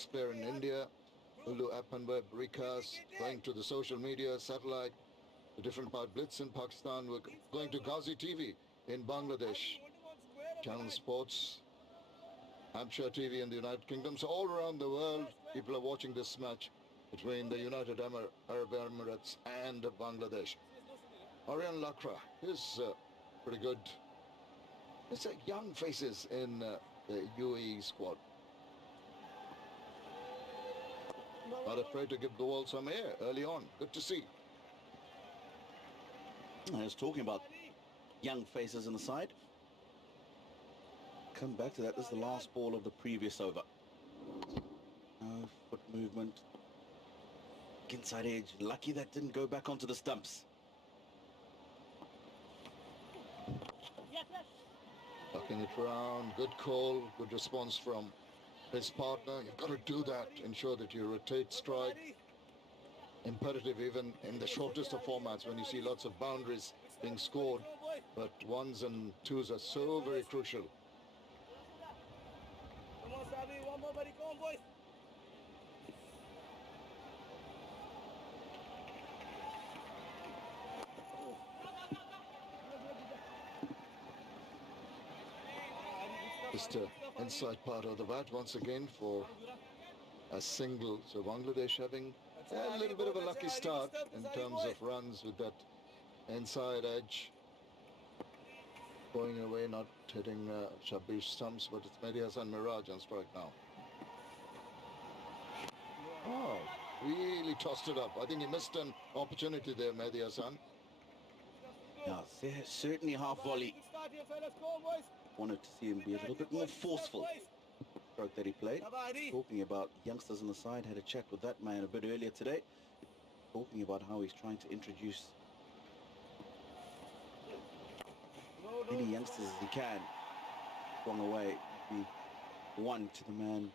ex-player in India. Ulu app and web recast, going to the social media, satellite, the different part, Blitz in Pakistan. We're going to Ghazi TV in Bangladesh, Channel Sports, Hampshire TV in the United Kingdom. So all around the world, people are watching this match between the United Arab Emirates and Bangladesh. Aryan Lakra is pretty good. It's young faces in the UAE squad. Not afraid to give the ball some air early on. Good to see. I was talking about young faces on the side. Come back to that. This is the last ball of the previous over. Foot movement. Inside edge. Lucky that didn't go back onto the stumps. Tucking it around. Good call. Good response from his partner. You've got to do that. Ensure that you rotate strike. Imperative even in the shortest of formats when you see lots of boundaries being scored. But ones and twos are so very crucial. Come on, Sabi. One more, buddy. Come on, boys. Just inside part of the bat once again for a single. So Bangladesh having a little bit of a lucky start in terms of runs with that inside edge. Going away, not hitting Shabbir stumps, but it's Mehdi Hassan Miraj on strike now. Oh, really tossed it up. I think he missed an opportunity there, Mehdi Hassan. Yeah, certainly half volley. Wanted to see him be a little bit more forceful. Stroke that he played. Talking about youngsters on the side, had a chat with that man a bit earlier today. Talking about how he's trying to introduce many youngsters as he can. Swung away, the one to the man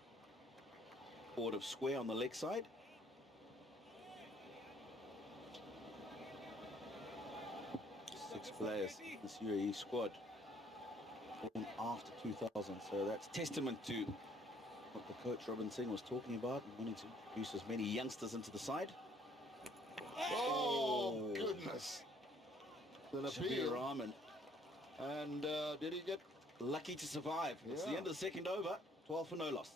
forward of square on the leg side. Six players in this UAE squad born after 2000, so that's testament to what the coach Robin Singh was talking about, and wanting to introduce as many youngsters into the side. Oh, goodness. An appeal. Rahman. And did he get lucky to survive? It's the end of the second over, 12 for no loss.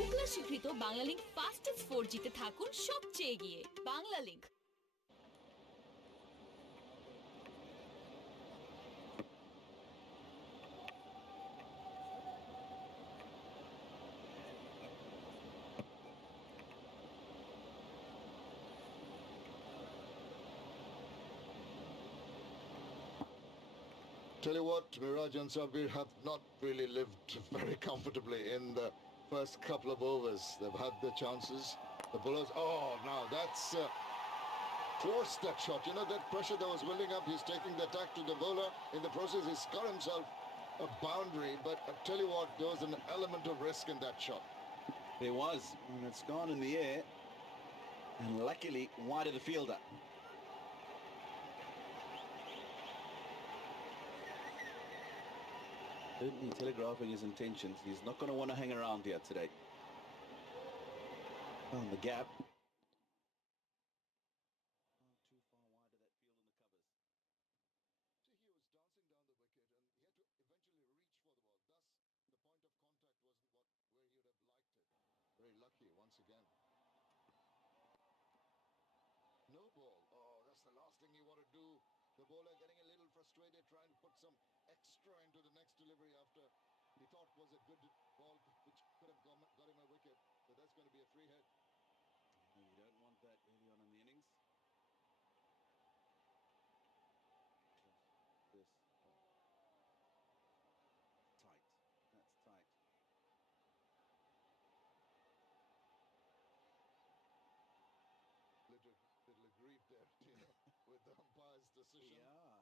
Ookla স্বীকৃত Bangla link fastest 4G তে থাকুন সবচেয়ে এগিয়ে। Bangla link. Tell you what, Miraj and Sabir have not really lived very comfortably in the first couple of overs. They've had the chances. The bowlers, oh, now that's forced that shot. You know, that pressure that was building up, he's taking the attack to the bowler. In the process, he's cut himself a boundary. But I tell you what, there was an element of risk in that shot. There was, and it's gone in the air. And luckily, wide of the fielder. Certainly telegraphing his intentions. He's not going to want to hang around here today. On the gap. Too far wide of that field in the covers. See, he was dancing down the wicket and he had to eventually reach for the ball. Thus, the point of contact wasn't where he would have liked it. Very lucky once again. No ball. Oh, that's the last thing you want to do. The bowler getting a little frustrated, trying to put some extra into the next delivery after he thought was a good ball, which could have got him a wicket. So that's going to be a free hit. You don't want that early on in the innings. This tight. That's tight. Little aggrieved there, Tino, with the umpire's decision. Yeah.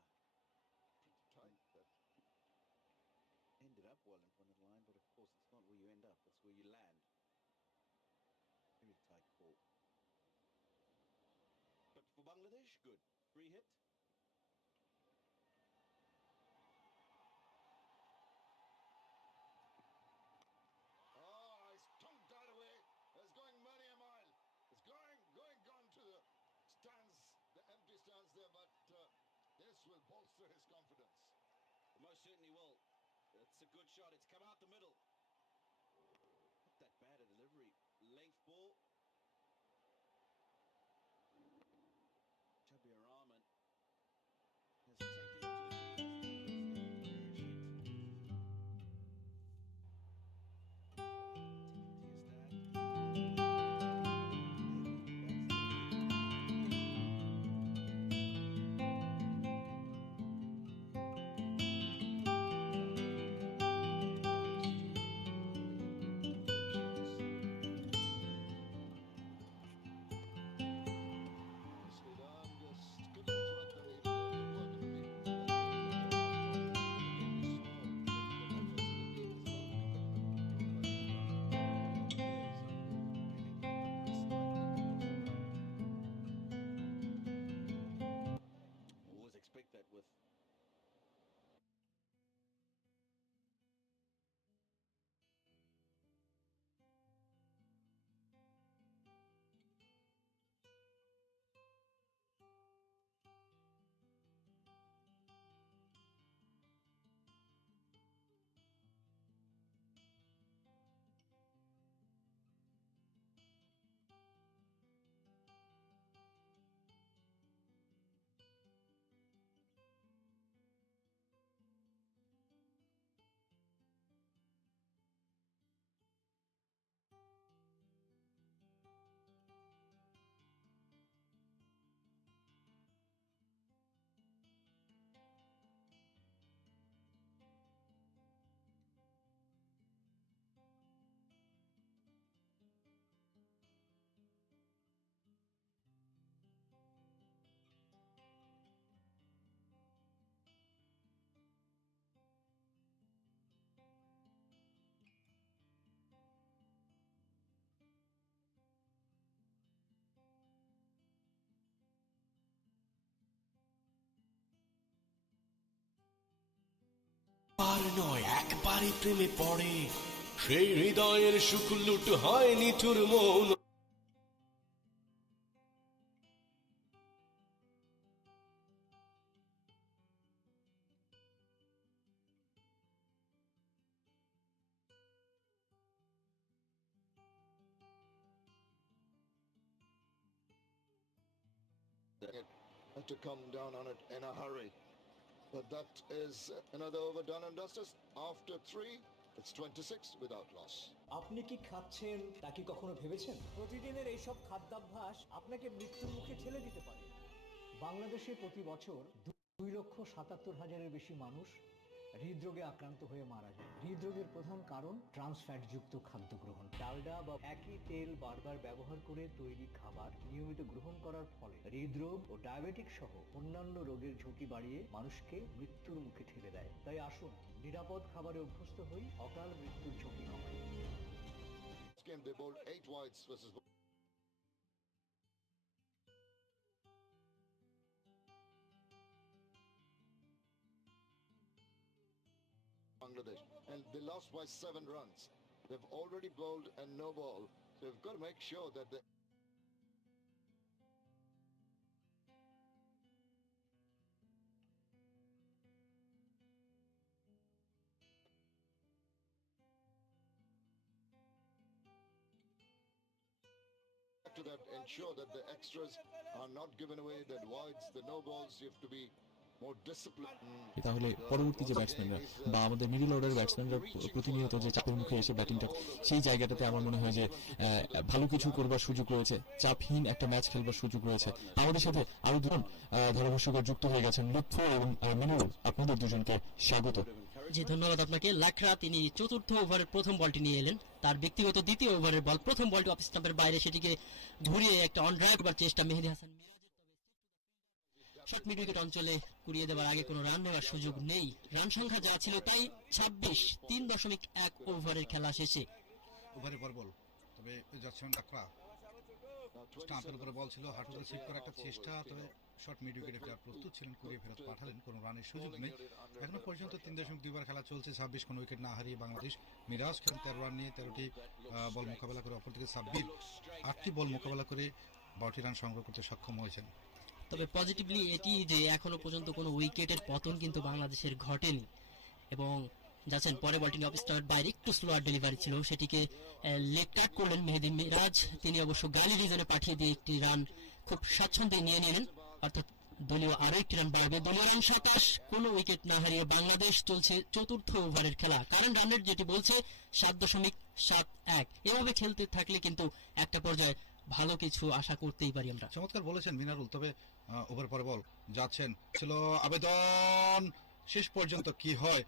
Pretty tight. That ended up well in front of the line, but of course it's not where you end up, it's where you land. Very tight ball. But for Bangladesh, good. Free hit. will bolster his confidence. Most certainly will. It's a good shot. It's come out the middle. Not that bad a delivery. Length ball. Shabir Rahman has taken it to the Nicely done, just couldn't thread the needle there. Good work in the field. That made it a no run top. Again, we saw the efforts in the field as well, the commitment shown by these young players. And really, this time they can post a run. always expect that with আর নয় একবারই প্রেমে পড়ে সেই হৃদয়ের সুখ লুট হয় নিঠুর মৌন Had to come down on it in a hurry. But that is another over done and dusted. After 3, it's 26 without loss. আপনি কি খাচ্ছেন তা কি কখনো ভেবেছেন? প্রতিদিনের এইসব খাদ্যাভ্যাস আপনাকে মৃত্যুর মুখে ঠেলে দিতে পারে। বাংলাদেশে প্রতি বছর 2,77,000-এর বেশি মানুষ হৃদরোগে আক্রান্ত হয়ে মারা যায়। হৃদরোগের প্রধান কারণ ট্রান্স ফ্যাটযুক্ত খাদ্য গ্রহণ। ডালডা বা একই তেল বারবার ব্যবহার করে তৈরি খাবার নিয়মিত গ্রহণ করার ফলে হৃদরোগ ও ডায়াবেটিক সহ অন্যান্য রোগের ঝুঁকি বাড়িয়ে মানুষকে মৃত্যুর মুখে ঠেলে দেয়। তাই আসুন নিরাপদ খাবারে অভ্যস্ত হই, অকাল মৃত্যুর ঝুঁকি কমাই। This game they bowled 8 wides versus Bangladesh, and they lost by 7 runs. They've already bowled a no ball, so they've got to make sure that they to that ensure that the extras are not given away, that wides, the no balls, you have to be more disciplined. তাহলে পরবর্তী যে ব্যাটসম্যানরা বা আমাদের middle order ব্যাটসম্যানরা প্রতিনিয়ত যে চাপের মুখে এসে ব্যাটিংটা, সেই জায়গাটাতে আমার মনে হয় যে ভালো কিছু করবার সুযোগ রয়েছে, চাপহীন একটা ম্যাচ খেলবার সুযোগ রয়েছে। আমাদের সাথে আরো দুজন ধারাভাষ্যকার যুক্ত হয়ে গেছেন, লুৎফর এবং মিনুরুল। আপনাদের দুজনকে স্বাগত। জি ধন্যবাদ আপনাকে। লাখরা তিনি চতুর্থ ওভারের প্রথম বলটি নিয়ে এলেন, তার ব্যক্তিগত দ্বিতীয় ওভারের বল, প্রথম বলটি অফ স্টাম্পের বাইরে, সেটিকে ঘুরিয়ে একটা অন ড্রাইভ করার চেষ্টা মেহেদী হাসান শর্ট মিড উইকেট অঞ্চলে কুড়িয়ে দেওয়ার আগে কোনো রান নেওয়ার সুযোগ নেই। রান সংখ্যা যা ছিল তাই 26, 3.1 ওভারের খেলা শেষে। ওভারের পর বল, তবে যাচ্ছেন লাখরা, স্টাম্পের উপরে বল ছিল, হাঁটুতে সিট করার একটা চেষ্টা, তবে শর্ট মিড উইকেটে ফেরার প্রস্তুত ছিলেন, কুড়িয়ে ফেরত পাঠালেন, কোনো রানের সুযোগ নেই। এখনো পর্যন্ত 3.2 বার খেলা চলছে, 26 কোনো উইকেট না হারিয়ে বাংলাদেশ। মিরাজ খেলেন 13 রান নিয়ে, 13টি বল মোকাবেলা করে, অপরদিকে সাব্বির 8টি বল মোকাবেলা করে 12টি রান সংগ্রহ করতে সক্ষম হয়েছেন। তবে পজিটিভলি এটি যে এখনো পর্যন্ত কোনো উইকেটের পতন কিন্তু বাংলাদেশের ঘটেনি এবং যাচ্ছেন পরে বলটি অফ স্টাম্পের বাইরে একটু স্লোয়ার ডেলিভারি ছিল, সেটিকে লেগ ট্যাগ করলেন মেহেদী মিরাজ। তিনি অবশ্য গালি রিজনে পাঠিয়ে দিয়ে একটি রান খুব স্বাচ্ছন্দ্যে নিয়ে নিলেন, অর্থাৎ দলীয় আরো একটি রান বাড়বে। দলীয় রান 27, কোনো উইকেট না হারিয়ে বাংলাদেশ চলছে চতুর্থ ওভারের খেলা। কারেন্ট রান রেট যেটি বলছে 7.71। এভাবে খেলতে থাকলে কিন্তু একটা পর্যায়ে ভালো কিছু আশা করতেই পারি আমরা। চমৎকার বলেছেন মিনারুল। তবে ওভার পরে বল যাচ্ছেন ছিল আবেদন, শেষ পর্যন্ত কি হয়,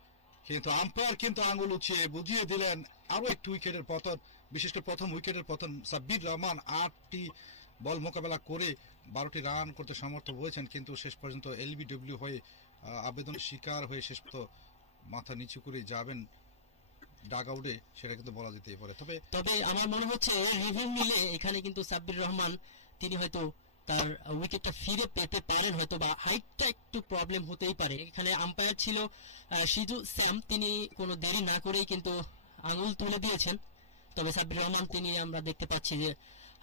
কিন্তু আম্পায়ার কিন্তু আঙুল উঁচিয়ে বুঝিয়ে দিলেন আরো একটি উইকেটের পতন, বিশেষ করে প্রথম উইকেটের পতন। সাব্বির রহমান 8টি বল মোকাবেলা করে 12টি রান করতে সমর্থ হয়েছেন, কিন্তু শেষ পর্যন্ত এলবিডব্লিউ হয়ে আবেদন শিকার হয়ে শেষ পর্যন্ত মাথা নিচু করে যাবেন ডাগ আউটে, সেটা কিন্তু বলা যেতেই পারে। তবে আমার মনে হচ্ছে রিভিউ নিলে এখানে কিন্তু সাব্বির রহমান তিনি হয়তো তার উইকেটটা ফিরে পেতে পারেন, হয়তো বা হাইটটা একটু প্রবলেম হতেই পারে। এখানে আম্পায়ার ছিল সিজু স্যাম, তিনি কোনো দেরি না করেই কিন্তু আঙুল তুলে দিয়েছেন। তবে সাব্বির রহমান তিনি আমরা দেখতে পাচ্ছি যে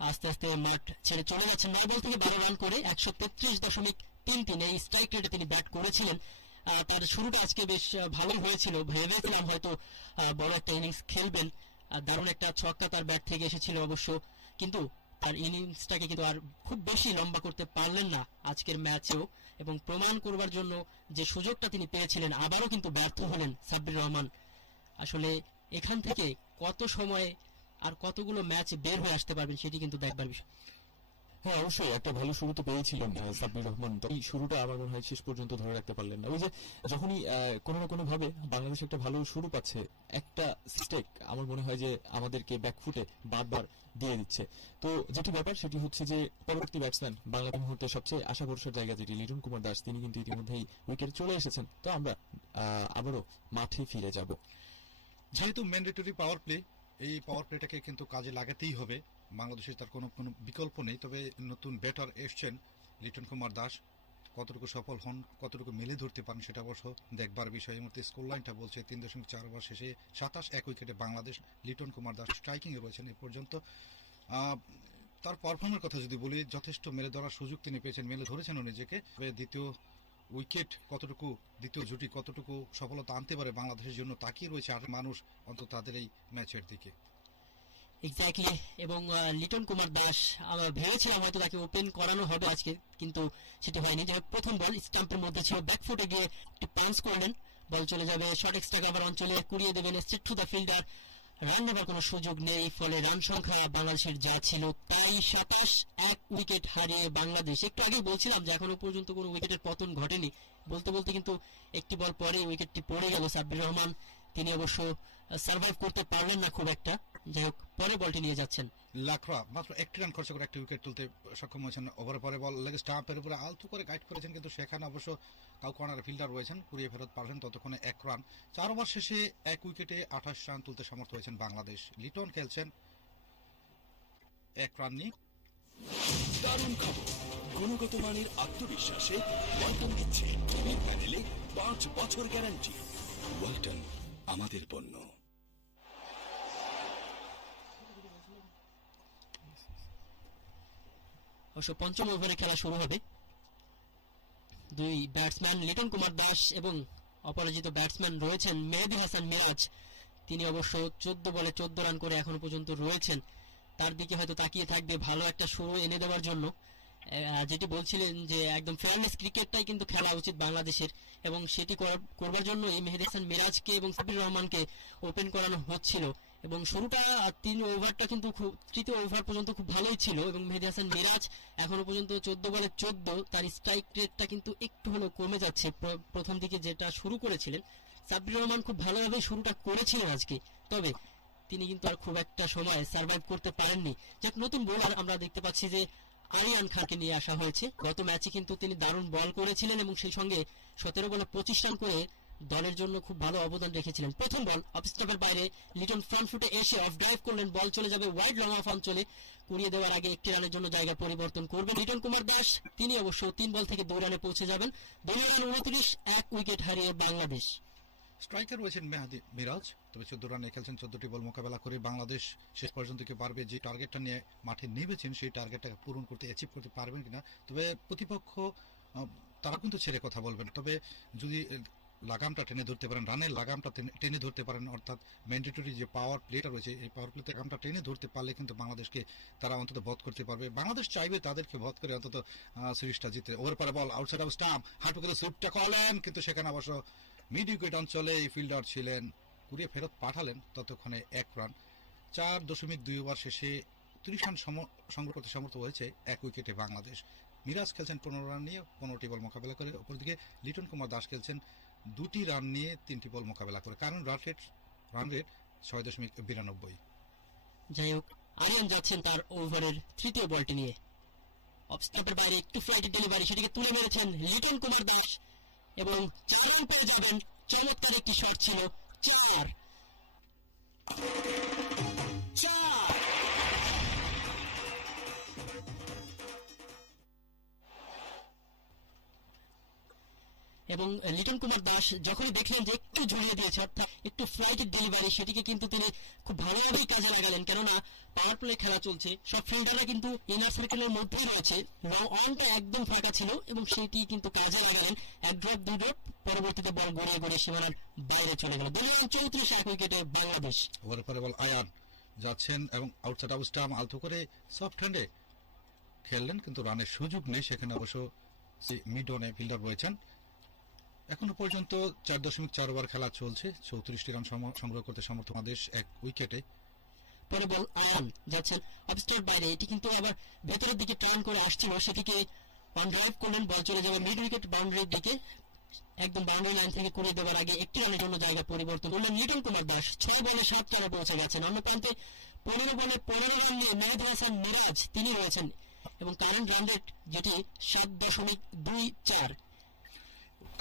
আস্তে আস্তে মাঠ ছেড়ে চলে যাচ্ছেন। 9 বল থেকে 12 রান করে 133.33 এই স্ট্রাইক রেটে তিনি ব্যাট করেছিলেন। তার শুরুটা আজকে বেশ ভালো হয়েছিল, ভেবেছিলাম হয়তো বড় একটা ইনিংস খেলবেন। দারুণ একটা ছক্কা তার ব্যাট থেকে এসেছিল অবশ্য, কিন্তু তার ইনিংসটাকে কিন্তু আর খুব বেশি লম্বা করতে পারলেন না আজকের ম্যাচেও, এবং প্রমাণ করবার জন্য যে সুযোগটা তিনি পেয়েছিলেন আবারও কিন্তু ব্যর্থ হলেন সাব্বির রহমান। আসলে এখান থেকে কত সময় আর কতগুলো ম্যাচ বের হয়ে আসতে পারবেন সেটি কিন্তু দেখবার বিষয়। হ্যাঁ, অবশ্যই একটা ভালো শুরু তো পেয়েছিলেন সাব্বির রহমান, তো এই শুরুটা আমার মনে হয় শেষ পর্যন্ত ধরে রাখতে পারলেন না। ওই যে যখনই কোনো না কোনো ভাবে বাংলাদেশ একটা ভালো শুরু পাচ্ছে, একটা স্টেক আমার মনে হয় যে আমাদেরকে ব্যাকফুটে বারবার দিয়ে দিচ্ছে। তো যেটি ব্যাপার সেটি হচ্ছে যে পরবর্তী ব্যাটসম্যান বাংলাদেশ মুহূর্তে সবচেয়ে আশা ভরসার জায়গা যেটি লিটন কুমার দাস, তিনি কিন্তু ইতিমধ্যেই উইকেটে চলে এসেছেন। তো আমরা আবারও মাঠে ফিরে যাব। যেহেতু ম্যান্ডেটরি পাওয়ার প্লে, এই পাওয়ার প্লেটাকে কিন্তু কাজে লাগাতেই হবে, বাংলাদেশের তার কোনো বিকল্প নেই। তবে নতুন ব্যাটার এসছেন লিটন কুমার দাস, কতটুকু সফল হন, কতটুকু মেলে ধরতে পারেন সেটা অবশ্য দেখবার বিষয়। এই মুহূর্তে স্কোর লাইনটা বলছে 3.4 ওভার শেষে 27, 1 উইকেটে বাংলাদেশ। লিটন কুমার দাস স্ট্রাইকিংয়ে রয়েছেন এই পর্যন্ত। তার পারফর্মের কথা যদি বলি, যথেষ্ট মেলে ধরার সুযোগ তিনি পেয়েছেন, মেলে ধরেছেন নিজেকে। দ্বিতীয় উইকেট কতটুকু, দ্বিতীয় জুটি কতটুকু সফলতা আনতে পারে বাংলাদেশের জন্য তাকিয়ে রয়েছে আর মানুষ অন্তত তাদের এই ম্যাচের দিকে। এক্স্যাক্টলি, এবং লিটন কুমার দাস আমরা ভেবেছিলাম হয়তো তাকে ওপেন করানো হবে আজকে, কিন্তু সেটি হয়নি। যাই হোক, প্রথম বল স্টাম্পের মধ্যে ছিল, ব্যাকফুটে গিয়ে একটি পাঞ্চ করলেন, বল চলে যাবে শর্ট এক্সট্রা কভার অঞ্চলে, কুড়িয়ে দেবেন straight to the fielder. Run নেবার কোনো সুযোগ নেই, ফলে রান সংখ্যা বাংলাদেশের যা ছিল তাই 27, 1 উইকেট হারিয়ে বাংলাদেশ। একটু আগে বলছিলাম যে এখনো পর্যন্ত কোনো উইকেটের পতন ঘটেনি, বলতে বলতে কিন্তু একটি বল পরে উইকেটটি পড়ে গেল। সাব্বির রহমান তিনি অবশ্য সার্ভাইভ করতে পারলেন না খুব একটা। যাই হোক, পরে বলটি নিয়ে যাচ্ছেন লাখরা মাত্র 1টি রান খরচ করে একটি উইকেট তুলতে সক্ষম হয়েছেন। ওভারের পরে বল লেগ স্টাম্পের উপরে আলতু করে গাইড করেছেন, কিন্তু সেখানে অবশ্য কাউ কর্নার ফিল্ডার রয়েছেন, কুড়িয়ে ফেরত পারলেন ততক্ষণে 1 রান। 4 ওভার শেষে 1 উইকেটে 28 রান তুলতে সমর্থ হয়েছেন বাংলাদেশ। লিটন খেলছেন 1 রান নিয়ে। দারুণ খবর, গুণগত মানের আত্মবিশ্বাসে ওয়ালটন দিচ্ছে টিভির প্যানেলে 5 বছর গ্যারান্টি। ওয়ালটন, আমাদের পণ্য। অবশ্য পঞ্চম ওভারে খেলা শুরু হবে। দুই ব্যাটসম্যান লিটন কুমার দাস এবং অপরাজিত ব্যাটসম্যান রয়েছেন মেহেদী হাসান মিরাজ। তিনি অবশ্য 14 বলে 14 রান করে এখনো পর্যন্ত রয়েছেন। তার দিকে হয়তো তাকিয়ে থাকবে ভালো একটা শুরু এনে দেওয়ার জন্য। যেটি বলছিলেন যে একদম ফেয়ারনেস ক্রিকেটটাই কিন্তু খেলা উচিত বাংলাদেশের, এবং সেটি করবার জন্য এই মেহেদী হাসান মিরাজকে এবং সাব্বির রহমানকে ওপেন করানো হচ্ছিল। এবং শুরুটা 3 ওভারটা কিন্তু তৃতীয় ওভার পর্যন্ত খুব ভালোই ছিল, এবং মেহেদী হাসান মিরাজ এখনো পর্যন্ত 14 বলে 14, তার স্ট্রাইক রেটটা কিন্তু একটু হলেও কমে যাচ্ছে প্রথম দিকে যেটা শুরু করেছিলেন। সাব্বির রহমান খুব ভালোভাবে শুরুটা করেছিলেন আজকে, তবে তিনি কিন্তু আর খুব একটা সময় সার্ভাইভ করতে পারেননি। যে নতুন বোলার আমরা দেখতে পাচ্ছি যে আরিয়ান খানকে নিয়ে আসা হয়েছে। গত ম্যাচে কিন্তু তিনি দারুণ বল করেছিলেন এবং সেই সঙ্গে 17 বলে 25 রান করে দলের জন্য খুব ভালো অবদান রেখেছিলেন। প্রথম বল অফ স্টাম্পের বাইরে, লিটন ফ্রন্ট ফুটে এসে অফ ড্রাইভ করলেন, বল চলে যাবে ওয়াইড লং অফ অঞ্চলে। কুড়িয়ে দেওয়ার আগে 1টি রানের জন্য জায়গা পরিবর্তন করবেন লিটন কুমার দাস। তিনি অবশ্য 3 বল থেকে 2 রানে পৌঁছে যাবেন। 2 রান 29, 1 উইকেট হারিয়ে বাংলাদেশ। স্ট্রাইকার রয়েছেন মেহাদি মিরাজ, তবে 14 রানে খেলছেন, 14টি বল মোকাবেলা করে বাংলাদেশ শেষ পর্যন্ত কি পারবে, যে টার্গেটটা নিয়ে মাঠে নেমেছেন সেই টার্গেটটাকে পূরণ করতে অ্যাচিভ করতে পারবেন কিনা। তবে প্রতিপক্ষ তারা কিন্তু ছেড়ে কথা বলবেন, তবে যদি লাগামটা টেনে ধরতে পারেন, রানের লাগামটা টেনে ধরতে পারেন, অর্থাৎ ম্যান্ডেটরি যে পাওয়ার প্লেটা রয়েছে এই পাওয়ার প্লেতে লাগামটা টেনে ধরতে পারলে কিন্তু বাংলাদেশকে তারা অন্তত বধ করতে পারবে। বাংলাদেশ চাইবে তাদেরকে বধ করে অন্তত সিরিজটা জিতে। ওভার পরে বল আউটসাইড অফ স্টাম্প, হাঁটু করে সুইপটা করলেন, কিন্তু সেখানে অবশ্য মিড উইকেট অঞ্চলে এই ফিল্ডার ছিলেন, কুড়িয়ে ফেরত পাঠালেন, ততক্ষণে 1 রান। 4.2 ওভার শেষে 30 রান সংগ্রহ করতে সমর্থ হয়েছে 1 উইকেটে বাংলাদেশ। মিরাজ খেলছেন 15 রান নিয়ে, 15টি বল মোকাবেলা করে। অপরদিকে লিটন কুমার দাস খেলছেন 2টি রান নিয়ে, 3টি বল মোকাবেলা করে। কারণ রান রেট 6.92। যাই হোক, আরিয়ান যাচ্ছেন তার ওভারের তৃতীয় বলটি নিয়ে। অফ স্টাম্পের বাইরে একটু ফ্লাইটের ডেলিভারি, সেটিকে তুলে মেরেছেন লিটন কুমার দাস এবং 4 রান পেয়ে যাবেন। চমৎকার একটি শট ছিল। 4 এবং লিটন কুমার দাস যখনই দেখলেন যে একটু ঝুলিয়ে দিয়েছে, অর্থাৎ একটু ফ্লাইটের ডেলিভারি, সেটিকে কিন্তু তিনি খুব ভালোভাবেই কাজে লাগালেন। কেননা পাওয়ার প্লে খেলা চলছে, সব ফিল্ডাররা কিন্তু ইনার সার্কেলের মধ্যে রয়েছে, অনটা একদম ফাঁকা ছিল এবং সেটি কিন্তু কাজে লাগালেন। 1 ড্রপ 2 ড্রপ, পরবর্তীতে বল গড়িয়ে গড়িয়ে সীমানার বাইরে চলে গেল। 34 1 উইকেটে বাংলাদেশ। ওভার পরে বল আয়ান যাচ্ছেন এবং আউটসাইড অফ স্টাম্প আলতো করে সফট হ্যান্ডে খেললেন, কিন্তু রানের সুযোগ নেই। সেখানে অবশ্য মিড অনে ফিল্ডার রয়েছেন। এখনো পর্যন্ত 4.4 ওভার খেলা চলছে, 34টি রান সংগ্রহ করতে সমর্থ বাংলাদেশ 1 উইকেটে। পরে বল আয়ান যাচ্ছেন অফ স্টাম্প বাইরে, এটি কিন্তু আবার ভেতরের দিকে টার্ন করে আসছিল, সেটিকে অন ড্রাইভ করলেন, বল চলে যাবে মিড উইকেট বাউন্ডারির দিকে। একদম বাউন্ডারি লাইন থেকে করে দেওয়ার আগে একটি রানের জন্য জায়গা পরিবর্তন করলেন লিটন কুমার দাস। 6 বলে 7 রানে পৌঁছে গেছেন। অন্য প্রান্তে 15 বলে 15 রান নিয়ে মেহেদি হাসান মিরাজ তিনি রয়েছেন এবং কারেন্ট রান রেট যেটি 7.24।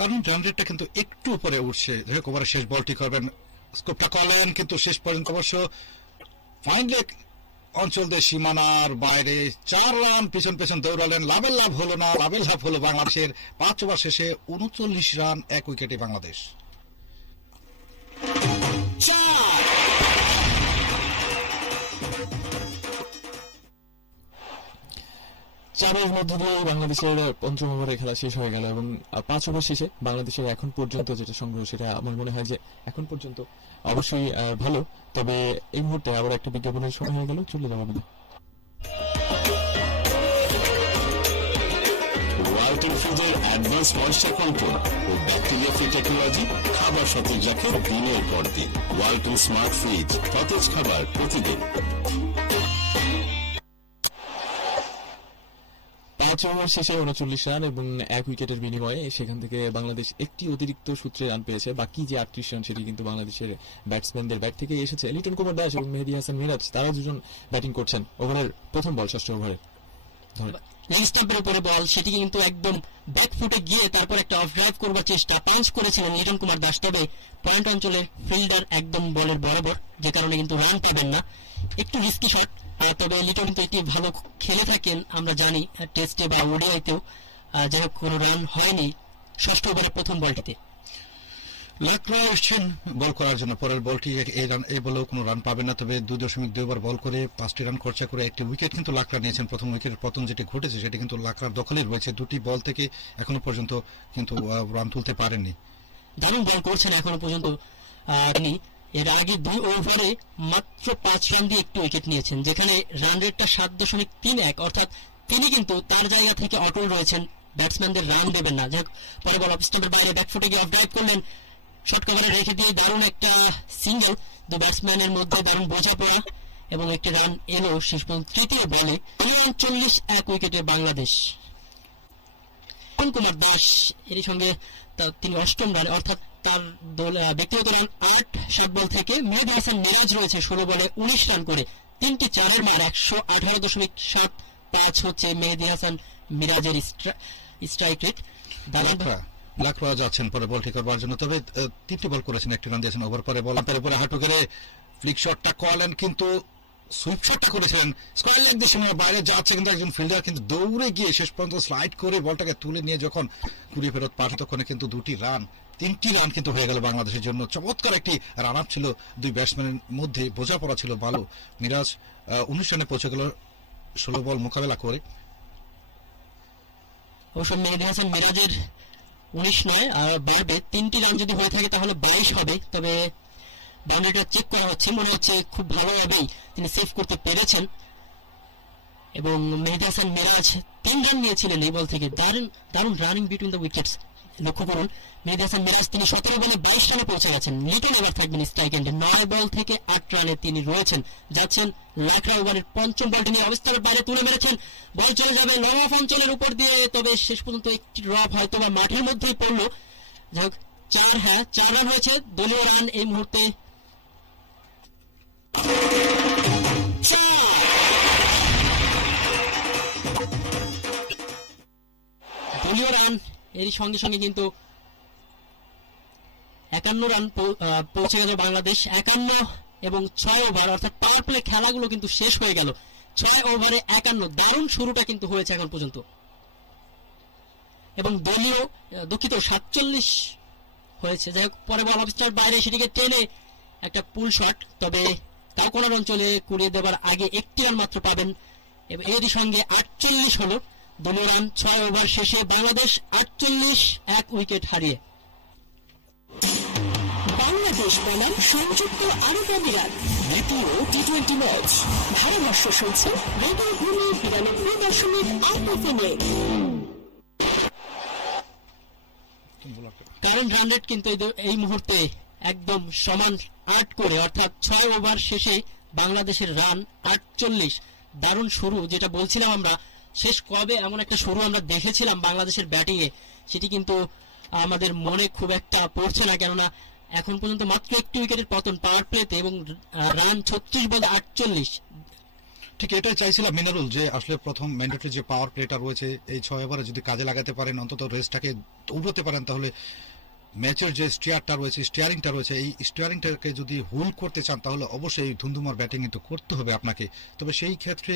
কারণ রান রেটটা কিন্তু একটু উপরে উঠছে। ওভারের শেষ বলটি করবেন, স্কোপটা করলেন, কিন্তু শেষ পর্যন্ত অবশ্য ফাইন লেগ অঞ্চল দিয়ে সীমানার বাইরে 4 রান পিছন পেছন দৌড়ালেন। লাভের লাভ হলো না, লাভের লাভ হলো বাংলাদেশের। 5 ওভার শেষে 39 রান 1 উইকেটে বাংলাদেশ। চারের মধ্যে দিয়ে বাংলাদেশের পঞ্চম ওভারের খেলা শেষ হয়ে গেল এবং 5 ওভার শেষে বাংলাদেশের এখন পর্যন্ত যেটা সংগ্রহ, সেটা আমার মনে হয় যে এখন পর্যন্ত অবশ্যই ভালো। তবে এই মুহূর্তে আবার একটা বিজ্ঞাপনের সময় হয়ে গেল, চলে যাবো আমি। ওয়ালটন ফ্রিজের অ্যাডভান্স ময়েশ্চার কন্ট্রোল ও ব্যাকটেরিয়া ফ্রি টেকনোলজি খাবার সতেজ রাখে দিনের পর দিন। ওয়ালটন স্মার্ট ফ্রিজ, সতেজ খাবার প্রতিদিন। 5 ওভার শেষে 39 রান এবং 1 উইকেটের বিনিময়ে সেখান থেকে বাংলাদেশ একটি অতিরিক্ত সূত্রে রান পেয়েছে। বাকি যে 38 রান সেটি কিন্তু বাংলাদেশের ব্যাটসম্যানদের ব্যাট থেকে এসেছে। লিটন কুমার দাস এবং মেহেদি হাসান মিরাজ তারা দুজন ব্যাটিং করছেন। ওভারের প্রথম বল, ষষ্ঠ ওভারে লেগ স্টাম্পের উপরে বল, সেটি কিন্তু একদম ব্যাক ফুটে গিয়ে তারপর একটা অফ ড্রাইভ করবার চেষ্টা, পাঞ্চ করেছিলেন লিটন কুমার দাস। তবে পয়েন্ট অঞ্চলের ফিল্ডার একদম বলের বরাবর, যে কারণে কিন্তু রান পাবেন না। একটু রিস্কি শট, তবে লিটন কিন্তু এটি ভালো খেলে থাকেন আমরা জানি, টেস্টে বা ওডিআইতেও। যাই হোক, কোনো রান হয়নি ষষ্ঠ ওভারের প্রথম বলটিতে। লাকড়া এসছেন বল করার জন্য। পরের বলটি এই বলেও কোনো রান পাবেন না, তবে 2.2 ওভার বল করে 5টি রান খরচা করে 1টি উইকেট কিন্তু লাকড়া নিয়েছেন। প্রথম উইকেটের পতন যেটি ঘটেছে সেটি কিন্তু লাকড়ার দখলে রয়েছে। 2টি বল থেকে এখনো পর্যন্ত কিন্তু রান তুলতে পারেননি। দারুণ বল করছেন এখনো পর্যন্ত তিনি। এর আগে 2 ওভারে মাত্র 5 রান দিয়ে একটি উইকেট নিয়েছেন, যেখানে রান রেটটা 7.31, অর্থাৎ তিনি কিন্তু তার জায়গা থেকে অটল রয়েছেন, ব্যাটসম্যানদের রান দেবেন না। যাক, পরে বল অফ স্টাম্পের বাইরে ব্যাকফুটে গিয়ে অফ ড্রাইভ করলেন, শর্ট কভারে রেখে দিয়ে দারুণ একটা সিঙ্গেল, 2 ব্যাটসম্যানের মধ্যে দারুণ বোঝাপড়া এবং একটি রান এলো শেষ পর্যন্ত তৃতীয় বলে। 39 1 উইকেটে বাংলাদেশ। লিটন কুমার দাস এরই সঙ্গে তিনি 8ম রানে, অর্থাৎ তার ব্যক্তিগত রান 8 শট বল থেকে। মেহেদি হাসান মিরাজ রয়েছে 16 বলে 19 রান করে, 3টি 4-এর মার, 118.75 হচ্ছে মেহেদি হাসান মিরাজের স্ট্রাইক রেট। লাকড়া যাচ্ছেন পরে বলটি করবার জন্য, তবে 3টি বল করেছেন, 1টি রান দিয়েছেন। ওভার পরে বল পরে হাঁটু গেলে ফ্লিক শটটা করলেন, কিন্তু সুইপ শটটা করেছিলেন, স্কোয়ার লেগ দিয়ে সীমানার বাইরে যাচ্ছে, কিন্তু একজন ফিল্ডার কিন্তু দৌড়ে গিয়ে শেষ পর্যন্ত স্লাইড করে বলটাকে তুলে নিয়ে যখন কুড়িয়ে ফেরত পাঠায়, তখন কিন্তু 2টি রান 3টি রান কিন্তু হয়ে গেল বাংলাদেশের জন্য। চমৎকার একটি রান আপ ছিল দুই ব্যাটসম্যানের মধ্যে, বোঝাপড়া ছিল ভালো। মিরাজ 19 রানে পৌঁছে গেল 16 বল মোকাবেলা করে। অবশ্য মেহেদী হাসান মিরাজের 19 নয় আর বাড়বে, 3টি রান যদি হয়ে থাকে তাহলে 22 হবে। তবে বাউন্ডারিটা চেক করা হচ্ছে, মনে হচ্ছে খুব ভালোভাবেই তিনি সেভ করতে পেরেছেন। এবং মেহেদী হাসান মিরাজ 3 রান নিয়েছিলেন এই বল থেকে। দারুণ রানিং বিটুইন দ্য উইকেটস। লক্ষ্য করুন মেহেদী হাসান মিরাজ তিনি 17 বলে 22 রানে পৌঁছে গেছেন। লিটন এবার থাকবেন স্ট্রাইক এন্ডে, 9 বল থেকে 8 রানে তিনি রয়েছেন। যাচ্ছেন লাখরা ওভারের পঞ্চম বলটি নিয়ে, অবস্থার বাইরে তুলে মেরেছেন, বল চলে যাবে লং অফ অঞ্চলের উপর দিয়ে, তবে শেষ পর্যন্ত একটি ড্রপ হয়তো বা মাঠের মধ্যেই পড়লো। যাই হোক 4 রান হয়েছে, দলীয় রান এই মুহূর্তে দলীয় রান। এরই সঙ্গে সঙ্গে কিন্তু 51 রান পৌঁছে গেছে বাংলাদেশ। 51 এবং 6 ওভার, অর্থাৎ পাওয়ার প্লে খেলাগুলো কিন্তু শেষ হয়ে গেল। 6 ওভারে 51, দারুণ শুরুটা কিন্তু হয়েছে এখন পর্যন্ত। এবং দলীয় দুঃখিত 47 হয়েছে। যাই হোক পরে বল অফস্টার বাইরে, সেটিকে টেনে একটা পুল শট, তবে তাও কোন অঞ্চলে কুড়িয়ে দেওয়ার আগে একটি রান মাত্র পাবেন। এবং এরই সঙ্গে 48 হলো দলীয় রান 6 ওভার শেষে। বাংলাদেশ 48, 1 উইকেট হারিয়ে। বাংলাদেশ বনাম সংযুক্ত আরব আমিরাত দ্বিতীয় টি20 ম্যাচ ধারাভাষ্য শুনছেন রেডিও ভূমি 92.8 FM-এ। কারেন্ট রান রেট কিন্তু এই মুহূর্তে একদম সমান 8 করে, অর্থাৎ 6 ওভার শেষে বাংলাদেশের রান 48। দারুণ শুরু, যেটা বলছিলাম আমরা, শেষ কবে এমন একটা শুরু আমরা দেখেছিলাম বাংলাদেশের ব্যাটিংয়ে, সেটি কিন্তু আমাদের মনে খুব একটা পড়ছে না। কেননা এখন পর্যন্ত মাত্র একটি উইকেটের পতন পাওয়ার প্লেতে এবং রান 36 বলে 48। ঠিক এটাই চাইছিলাম মিনারুল, যে আসলে প্রথম ম্যান্ডেটরি যে পাওয়ার প্লেটা রয়েছে এই 6 ওভারে যদি কাজে লাগাতে পারেন, অন্তত রেসটাকে উড়তে পারেন, তাহলে ম্যাচের যে স্টিয়ারিংটা রয়েছে এই স্টিয়ারিংটাকে যদি হোল্ড করতে চান তাহলে অবশ্যই ধুমধুমার ব্যাটিং কিন্তু করতে হবে আপনাকে। তবে সেই ক্ষেত্রে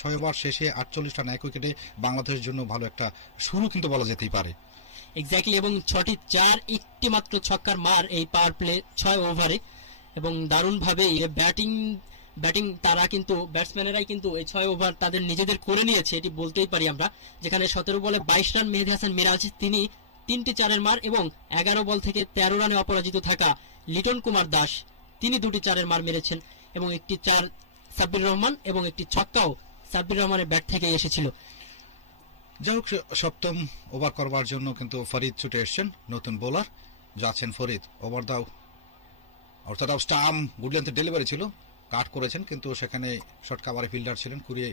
6 ওভার শেষে 48 রান 1 উইকেটে বাংলাদেশের জন্য ভালো একটা শুরু কিন্তু বলা যেতেই পারে। এক্স্যাক্টলি, এবং 6টি 4, একটি মাত্র ছক্কার মার এই পাওয়ার প্লে 6 ওভারে। এবং দারুণভাবে ব্যাটিং তারা কিন্তু ব্যাটসম্যানেরাই কিন্তু এই 6 ওভার তাদের নিজেদের করে নিয়েছে, এটি বলতেই পারি আমরা। যেখানে 17 বলে 22 রান মেহেদী হাসান মিরাজ, তিনি 3টি 4-এর মার, এবং 11 বল থেকে 13 রানে অপরাজিত থাকা লিটন কুমার দাস, তিনি 2টি 4-এর মার মেরেছেন, এবং একটি 4 সাব্বির রহমান, এবং একটি ছক্কাও সাব্বির রহমানের ব্যাট থেকে এসেছিল। যাই হোক 7ম ওভার করবার জন্য কিন্তু ফরিদ ছুটে এসছেন, নতুন বোলার যাচ্ছেন ফরিদ। ওভার দাও অর্থাৎ স্টাম্প গুডল্যান্ডে ডেলিভারি ছিল, কাট করেছেন, কিন্তু সেখানে শর্ট কাভারে ফিল্ডার ছিলেন, কুড়িয়ে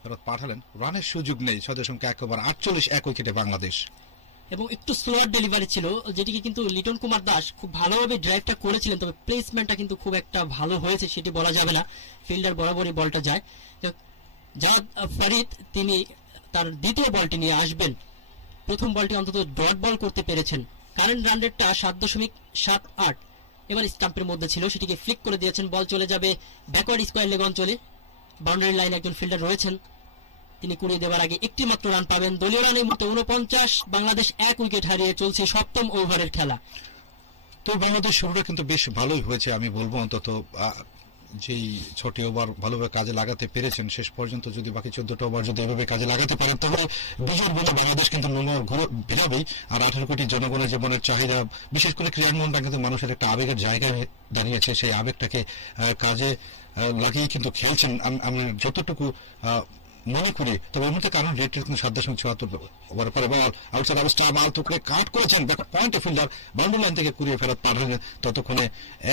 ফেরত পাঠালেন। রানের সুযোগ নেই, 6.1 ওভার 48, 1 উইকেটে বাংলাদেশ। এবং একটু স্লোয়ার ডেলিভারি ছিল, যেটিকে কিন্তু লিটন কুমার দাস খুব ভালোভাবে ড্রাইভটা করেছিলেন, তবে প্লেসমেন্টটা কিন্তু খুব একটা ভালো হয়েছে সেটি বলা যাবে না, ফিল্ডার বরাবরই বলটা যায়। জাদ ফরিদ তিনি তার দ্বিতীয় বলটি নিয়ে আসবেন। প্রথম বলটি অন্তত ডট বল করতে পেরেছেন। কারেন্ট রান রেটটা 7.78, এবার স্টাম্পের মধ্যে ছিল, সেটিকে ফ্লিক করে দিয়েছেন, বল চলে যাবে ব্যাকওয়ার্ড স্কোয়ার লেগ অঞ্চলে। বাউন্ডারি লাইন একজন ফিল্ডার রয়েছেন, তিনি কুড়িয়ে দেওয়ার আগে একটি মাত্র রান পাবেন। দলীয় রান এই মুহূর্তে 49, বাংলাদেশ 1 উইকেট হারিয়ে চলছে 7ম ওভারের খেলা। তো বাংলাদেশ শুরুটা কিন্তু বেশ ভালোই হয়েছে আমি বলবো, অন্তত যেই 6টি ওভার ভালোভাবে কাজে লাগাতে পেরেছেন, শেষ পর্যন্ত যদি বাকি 14টা ওভার যদি এভাবে কাজে লাগাতে পারেন তাহলে বিজয়ের বলে বাংলাদেশ কিন্তু ভিড়াবেই। আর 18 কোটি জনগণের জীবনের চাহিদা, বিশেষ করে ক্রিকেট মনটা কিন্তু মানুষের একটা আবেগের জায়গায় দাঁড়িয়েছে, সেই আবেগটাকে কাজে লাগিয়ে কিন্তু খেলছেন আমি যতটুকু মনে করি। তবে এর মধ্যে কারণ রেট কিন্তু 7.74 ওভারের পরে বল আউটসাইড অবস্থায় মাল টুকরে কাট করেছেন, পয়েন্টে ফিল্ডার বাউন্ডারি লাইন থেকে কুড়িয়ে ফেরত পাঠালেন, ততক্ষণে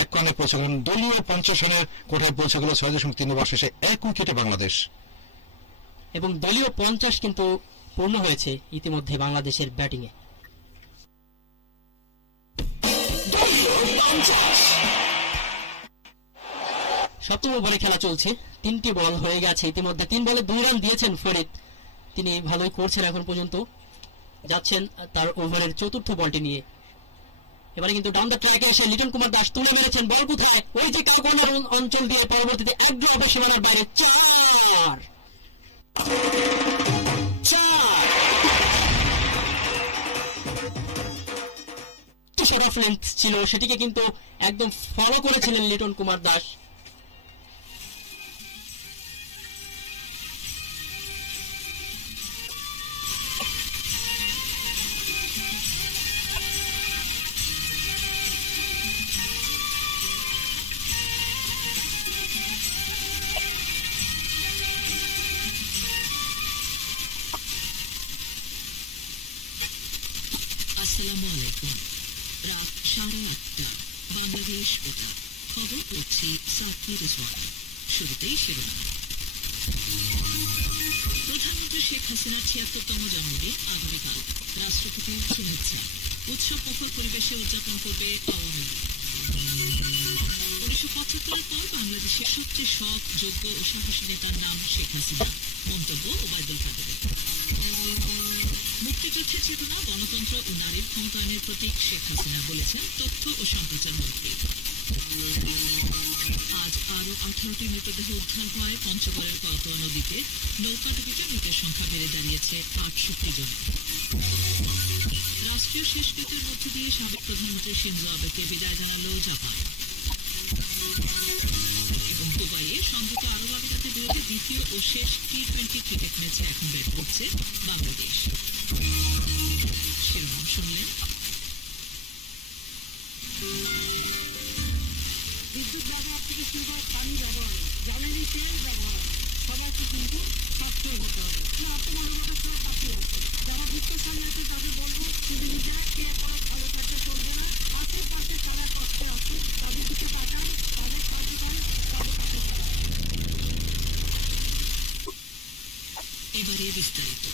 1 রানে পৌঁছে গেলেন। দলীয় 50 রানের কোঠায় পৌঁছে গেল 6.3 ওভার শেষে 1 উইকেটে বাংলাদেশ। এবং দলীয় 50 কিন্তু পূর্ণ হয়েছে ইতিমধ্যে বাংলাদেশের ব্যাটিংয়ে। সপ্তম ওভারে খেলা চলছে, 3টি বল হয়ে গেছে ইতিমধ্যে। 3 বলে 2 রান দিয়েছেন ফরিদ, তিনি ভালোই করছেন এখন পর্যন্ত। যাচ্ছেন তার ওভারের 4র্থ বলটি নিয়ে। এবারে কিন্তু ডাউন দ্য ট্র্যাকে এসে লিটন কুমার দাস তুলে মেরেছেন, বল কোথায়, ওই যে কাকোনার অঞ্চল দিয়ে, পরবর্তীতে এক ড্রপে সীমানার বাইরে 4। অফ লেন্থ ছিল সেটিকে কিন্তু একদম ফলো করেছিলেন লিটন কুমার দাস। আসসালামু আলাইকুম। রাত 8:30 বাংলাদেশ কোটা খবর পড়ছি সাপ্তি রিজওয়ান। শুরুতেই শিরোনাম। প্রধানমন্ত্রী শেখ হাসিনার 76তম জন্মদিন আগামীকাল। রাষ্ট্রপতির শুভেচ্ছা। উৎসব মুখর পরিবেশে উদযাপন করবে আওয়ামী লীগ। 1975-এর পর বাংলাদেশের সবচেয়ে সৎ, যোগ্য ও সাহসী নেতার নাম শেখ হাসিনা। মন্তব্য ওবায়দুল কাদেরের। মুক্তিযুদ্ধের চেতনা, গণতন্ত্র ও নারীর ক্ষমতায়নের প্রতীক শেখ হাসিনা, বলেছেন তথ্য ও সম্প্রচার মন্ত্রী। আজ আরও 18টি মৃতদেহ উদ্ধার হয় পঞ্চগড়ের করতোয়া নদীতে। নৌকাডুবিতে মৃতের সংখ্যা বেড়ে দাঁড়িয়েছে 68 জন। রাষ্ট্রীয় শেষকৃত্যের মধ্য দিয়ে সাবেক প্রধানমন্ত্রী শিনজো আবেকে বিদায় জানালো জাপান। এবং দুবাইয়ে সংযুক্ত আরব আমিরাতের বিরুদ্ধে দ্বিতীয় ও শেষ T20 ক্রিকেট ম্যাচে এখন ব্যাট করছে বাংলাদেশ। শিরোনাম শুনলেন। বিদ্যুৎ ব্যবহার থেকে শুরু করে পানি ব্যবহার, জ্বালানি তেল ব্যবহার, সবাইকে কিন্তু সচ্ছল হতে হবে। না, তোমার মতো পাশে আছে যারা বিদ্যুৎ সামলাতে তাদের বলবো শুধু নিজেরা কে করা ভালো থাকতে চলবে না, আশেপাশে করা কষ্টে আছে তাদের দিকে তাকান, তাদের সাহায্য করেন, তাদের পাশে। এবারে বিস্তারিত।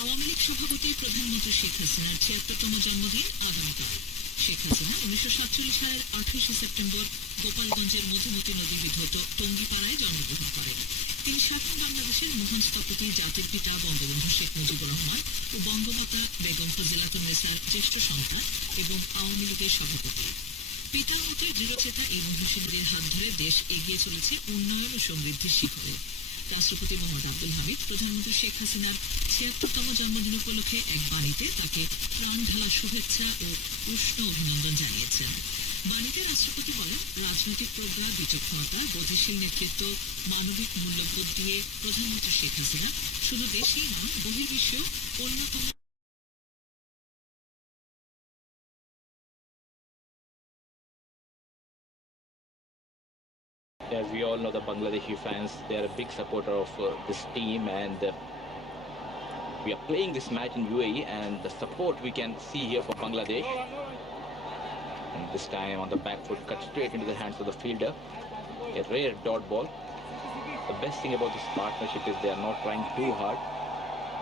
আওয়ামী লীগ সভাপতি প্রধানমন্ত্রী শেখ হাসিনার 76তম জন্মদিন আগামীকাল। শেখ হাসিনা 1947 সালের 28 সেপ্টেম্বর গোপালগঞ্জের মধুমতি নদী বিধৌত টঙ্গিপাড়ায় জন্মগ্রহণ করেন। তিনি স্বাধীন বাংলাদেশের মহান স্থপতি, জাতির পিতা বঙ্গবন্ধু শেখ মুজিবুর রহমান ও বঙ্গমাতা বেগম ফজিলাতুন্নেসার জ্যেষ্ঠ সন্তান এবং আওয়ামী লীগের সভাপতি। পিতার মতো দৃঢ়চেতা এই মহিষীদের হাত ধরে দেশ এগিয়ে চলেছে উন্নয়ন ও সমৃদ্ধির শিখরে। রাষ্ট্রপতি মোহাম্মদ আব্দুল হামিদ প্রধানমন্ত্রী শেখ হাসিনার 76তম জন্মদিন উপলক্ষে এক বাণীতে তাকে প্রাণ ঢালা শুভেচ্ছা ও উষ্ণ অভিনন্দন জানিয়েছেন। বাণীতে রাষ্ট্রপতি বলেন, রাজনৈতিক প্রজ্ঞা, বিচক্ষণতা, গতিশীল নেতৃত্ব, মানবিক মূল্যবোধ দিয়ে প্রধানমন্ত্রী শেখ হাসিনা শুধু দেশেই নন, বহির্বিশ্বেও অন্যতম। As we all know, the Bangladeshi fans, they are a big supporter of this team, and we are playing this match in UAE, and the support we can see here for Bangladesh. And this time on the back foot, cut straight into the hands of the fielder. A rare dot ball. The best thing about this partnership is they are not trying too hard.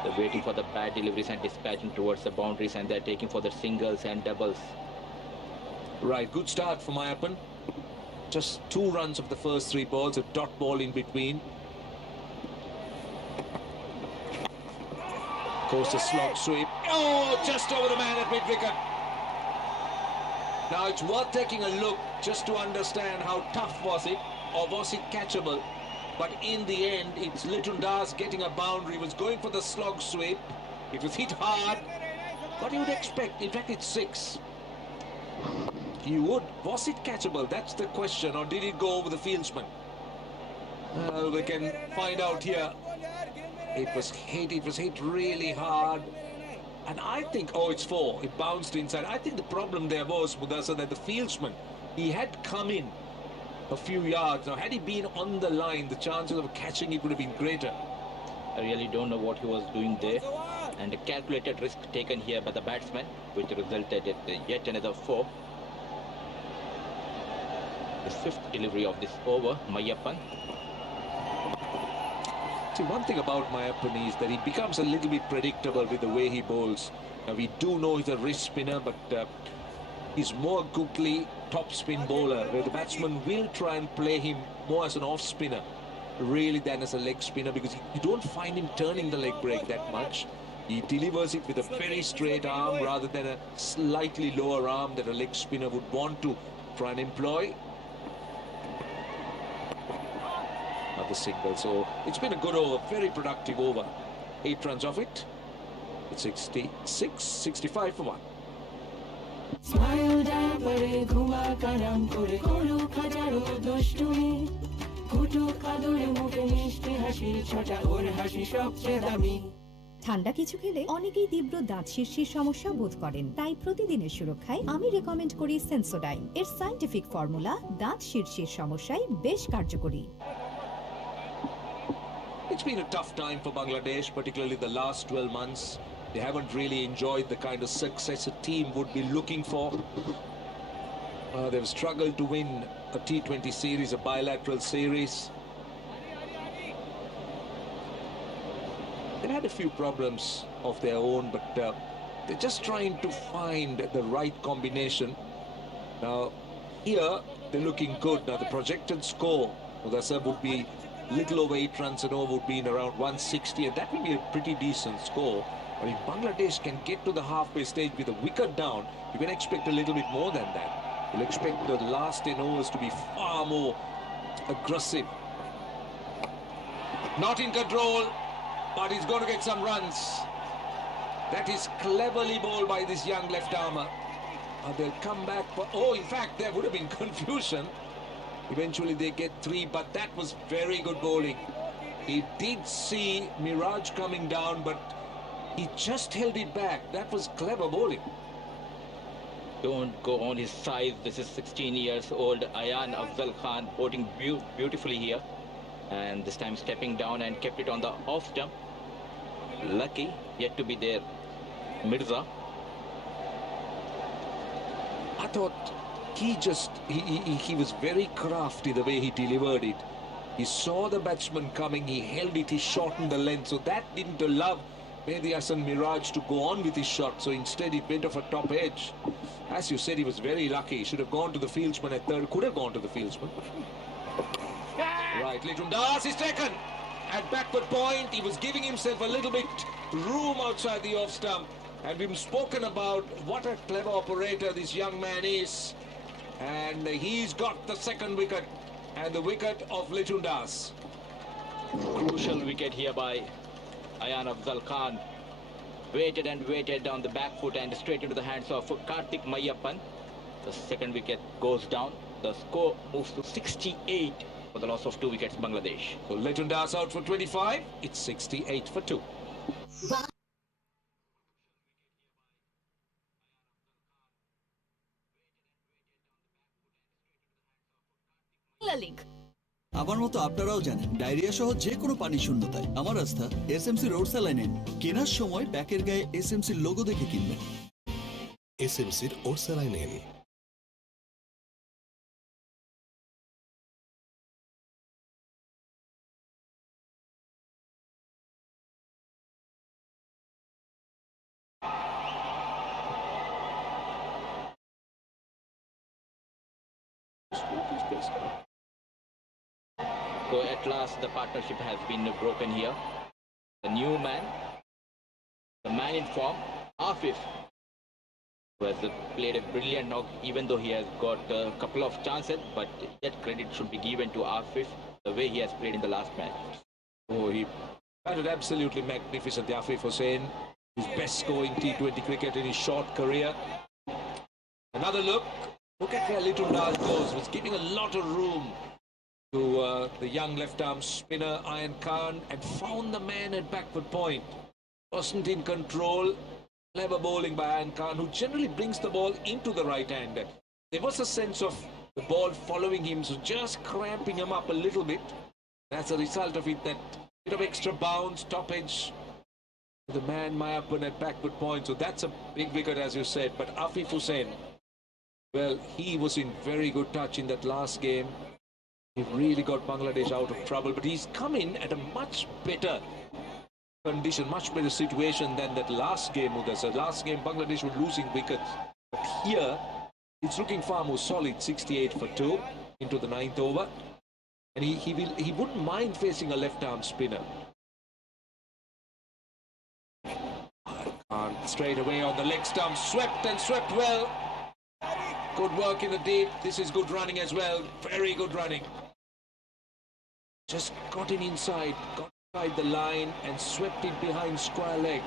They're waiting for the bad deliveries and dispatching towards the boundaries, and they're taking for the singles and doubles. Right, good start for Mayappan. Just 2 runs of the first 3 balls, a dot ball in between. Goes the slog sweep. Oh, just over the man at mid-wicket. Now it's worth taking a look just to understand how tough was it, or was it catchable. But in the end, it's Litton Das getting a boundary, was going for the slog sweep. It was hit hard. What you would expect, in fact it's 6. You would. Was it catchable? That's the question. Or did it go over the fieldsman? Well, we can find out here. It was hit really hard. And I think, oh, it's 4. It bounced inside. I think the problem there was, Mudasa, that the fieldsman, he had come in a few yards. Now, had he been on the line, the chances of catching it would have been greater. I really don't know what he was doing there. And a calculated risk taken here by the batsman, which resulted in yet another 4. The 5th delivery of this over, Mayappan. See, one thing about Mayappan is that he becomes a little bit predictable with the way he bowls. Now, we do know he's a wrist spinner, but he's more googly top spin bowler, where the batsman will try and play him more as an off spinner, really, than as a leg spinner, because you don't find him turning the leg break that much. He delivers it with a very straight arm rather than a slightly lower arm that a leg spinner would want to try and employ. Another single, so it's been a good over, very productive over. 8 runs off it. It's 65 for 1. Smile ডাবরে ঘুমা কারাম করে করুক হাজারো দুষ্টুমি কুটুক আদরে মুখে মিষ্টি হাসির ছটা ওর হাসি সবচেয়ে দামি ঠান্ডা কিছু খেলে অনেকেই তীব্র দাঁত শিরশির সমস্যা বোধ করেন, তাই প্রতিদিনের সুরক্ষায় আমি রেকমেন্ড করি সেন্সোডাইন। এর সায়েন্টিফিক ফর্মুলা দাঁত শিরশির সমস্যায় বেশ কার্যকরী। It's been a tough time for Bangladesh, particularly the last 12 months. They haven't really enjoyed the kind of success a team would be looking for. They've struggled to win a T20 series, a bilateral series. They've had a few problems of their own, but they're just trying to find the right combination. Now, here, they're looking good. Now, the projected score for Udasa would be little over 8 runs and over, would be in around 160, and that will be a pretty decent score. But if Bangladesh can get to the halfway stage with a wicket down, you can expect a little bit more than that. You'll expect the last 10 overs to be far more aggressive. Not in control, but he's going to get some runs. That is cleverly bowled by this young left-armer. They'll come back for... Oh, in fact, there would have been confusion. Eventually they get 3, but that was very good bowling. He did see Miraj coming down, but he just held it back. That was clever bowling. Don't go on his size. This is 16 years old Ayan Afzal Khan bowling beautifully here, and this time stepping down and kept it on the off stump. Lucky yet to be there, Mirza. I thought he was very crafty the way he delivered it. He saw the batsman coming, he held it, he shortened the length, so that didn't allow Mehdi Hasan Miraj to go on with his shot, so instead it went off a top edge. As you said, he was very lucky. He should have gone to the fieldsman at third, could have gone to the fieldsman. Right, Little Das is taken at backward point. He was giving himself a little bit room outside the off stump, and we've spoken about what a clever operator this young man is. And he's got the second wicket, and the wicket of Litundas. Crucial wicket here by Ayan Afzal Khan. Waited and waited on the back foot and straight into the hands of Karthik Mayappan. The second wicket goes down. The score moves to 68 for the loss of 2 wickets, Bangladesh. So Litundas out for 25. It's 68 for 2. Link আমার মতো আপনারাও জানেন diarrhoea সহ যে কোনো পানি শূন্যতায় আমার আস্থা এসএমসি রোড স্যালাইন। কেনার সময় প্যাকের গায়ে এসএমসির লোগো দেখে কিনবেন। এসএমসির Orsaline. So at last the partnership has been broken here. The new man, the man in form, Afif, who has played a brilliant knock, even though he has got a couple of chances, but that credit should be given to Afif, the way he has played in the last match. Oh, he batted absolutely magnificent, Afif Hussain. His best score in T20 cricket in his short career. Another look. Look at where Litundas goes. Was giving a lot of room to the young left-arm spinner Ayan Khan, and found the man at backward point. Wasn't in control. Clever bowling by Ayan Khan, who generally brings the ball into the right hand. There was a sense of the ball following him, so just cramping him up a little bit. That's a result of it, that bit of extra bounce, top edge. The man Mayappan at backward point, so that's a big wicket, as you said. But Afif Hussain, well, he was in very good touch in that last game. He really got Bangladesh out of trouble, but he's come in at a much better condition, much better situation than that last game. The last game, Bangladesh were losing wickets. But here, it's looking far more solid, 68 for 2 into the 9th over. And he wouldn't mind facing a left-arm spinner. Straight away on the leg stump, swept and swept well. Good work in the deep. This is good running as well. Very good running. Just got in inside the line and swept it behind square leg.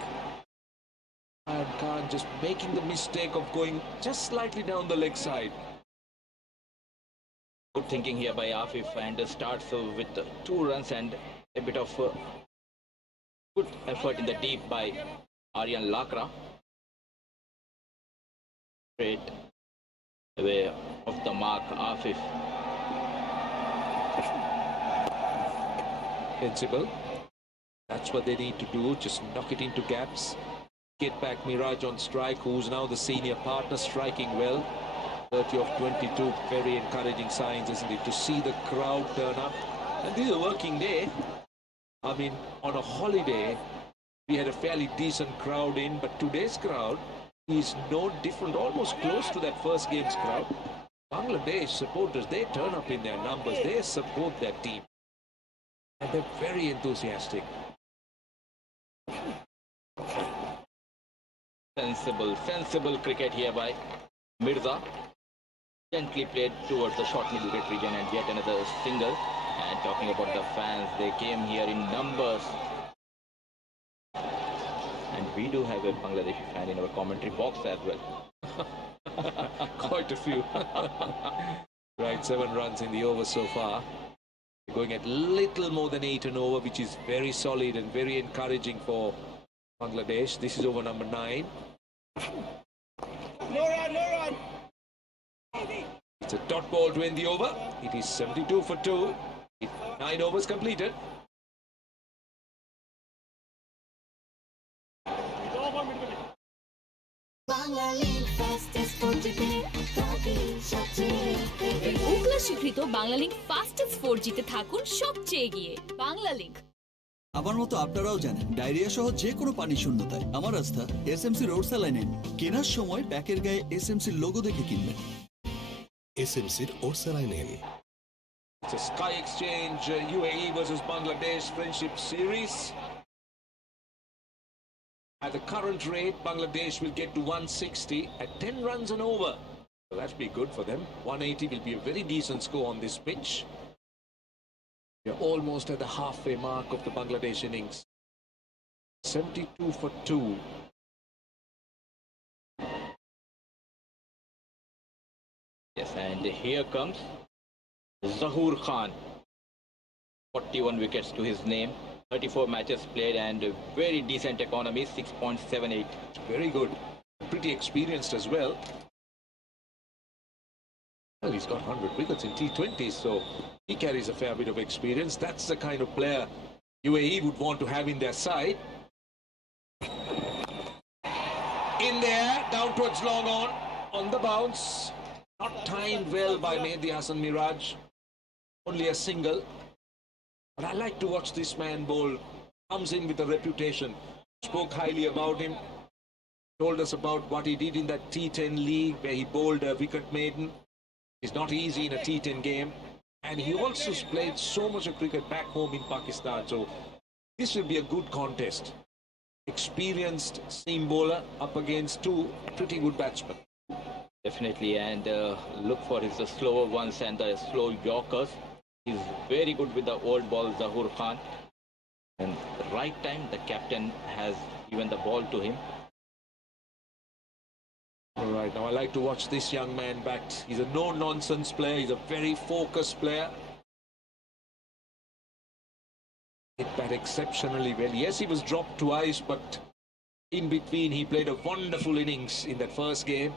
And Khan just making the mistake of going just slightly down the leg side. Good thinking here by Afif, and starts with 2 runs and a bit of good effort in the deep by Aryan Lakra. Straight away off the mark, Afif. Sensible. That's what they need to do, just knock it into gaps. Get back Miraj on strike, who's now the senior partner, striking well. 30 of 22, very encouraging signs, isn't it? To see the crowd turn up. And this is a working day. I mean, on a holiday, we had a fairly decent crowd in, but today's crowd is no different, almost close to that first game's crowd. Bangladesh supporters, they turn up in their numbers, they support their team. And they're very enthusiastic. Sensible cricket here by Mirza. Gently played towards the short middle wicket region, and yet another single. And talking about the fans, they came here in numbers. And we do have a Bangladeshi fan in our commentary box as well. Quite a few. Right, 7 runs in the over so far. Going at little more than 8 an over, which is very solid and very encouraging for Bangladesh. This is over number 9. No run. It's a dot ball to end the over. It is 72 for 2. 9 overs completed. Ookla স্বীকৃত Bangla link fastest 4G তে থাকুন সবচেয়ে এগিয়ে। Bangla link. আমার মতো আপনারাও জানেন diarrhoea সহ যে কোনো পানি শূন্যতায় আমার আস্থা এসএমসি রোড স্যালাইন। কেনার সময় প্যাকের গায়ে এসএমসি লোগো দেখে কিনবেন। এসএমসির Orsaline. It's a Sky Exchange UAE versus Bangladesh Friendship Series. At the current rate, Bangladesh will get to 160 at 10 runs and over. Well, that'll be good for them. 180 will be a very decent score on this pitch. We're almost at the halfway mark of the Bangladesh innings. 72 for 2. Yes, and here comes Zahoor Khan. 41 wickets to his name. 34 matches played and a very decent economy, 6.78. Very good. Pretty experienced as well. Well, he's got 100 wickets in T20s, so he carries a fair bit of experience. That's the kind of player UAE would want to have in their side. In there, down towards long on the bounce. Not timed well by Mehdi Hassan Miraj. Only a single. But I like to watch this man bowl. Comes in with a reputation. Spoke highly about him. Told us about what he did in that T10 league where he bowled a wicket maiden. It's not easy in a T10 game. And he also played so much of cricket back home in Pakistan. So this will be a good contest. Experienced seam bowler up against 2 pretty good batsmen. Definitely, and look for his slower ones and the slow yorkers. He's very good with the old ball, Zahoor Khan. And the right time, the captain has given the ball to him. All right, now I like to watch this young man bat. He's a no-nonsense player. He's a very focused player. Hit bat exceptionally well. Yes, he was dropped twice, but in between, he played a wonderful innings in that first game.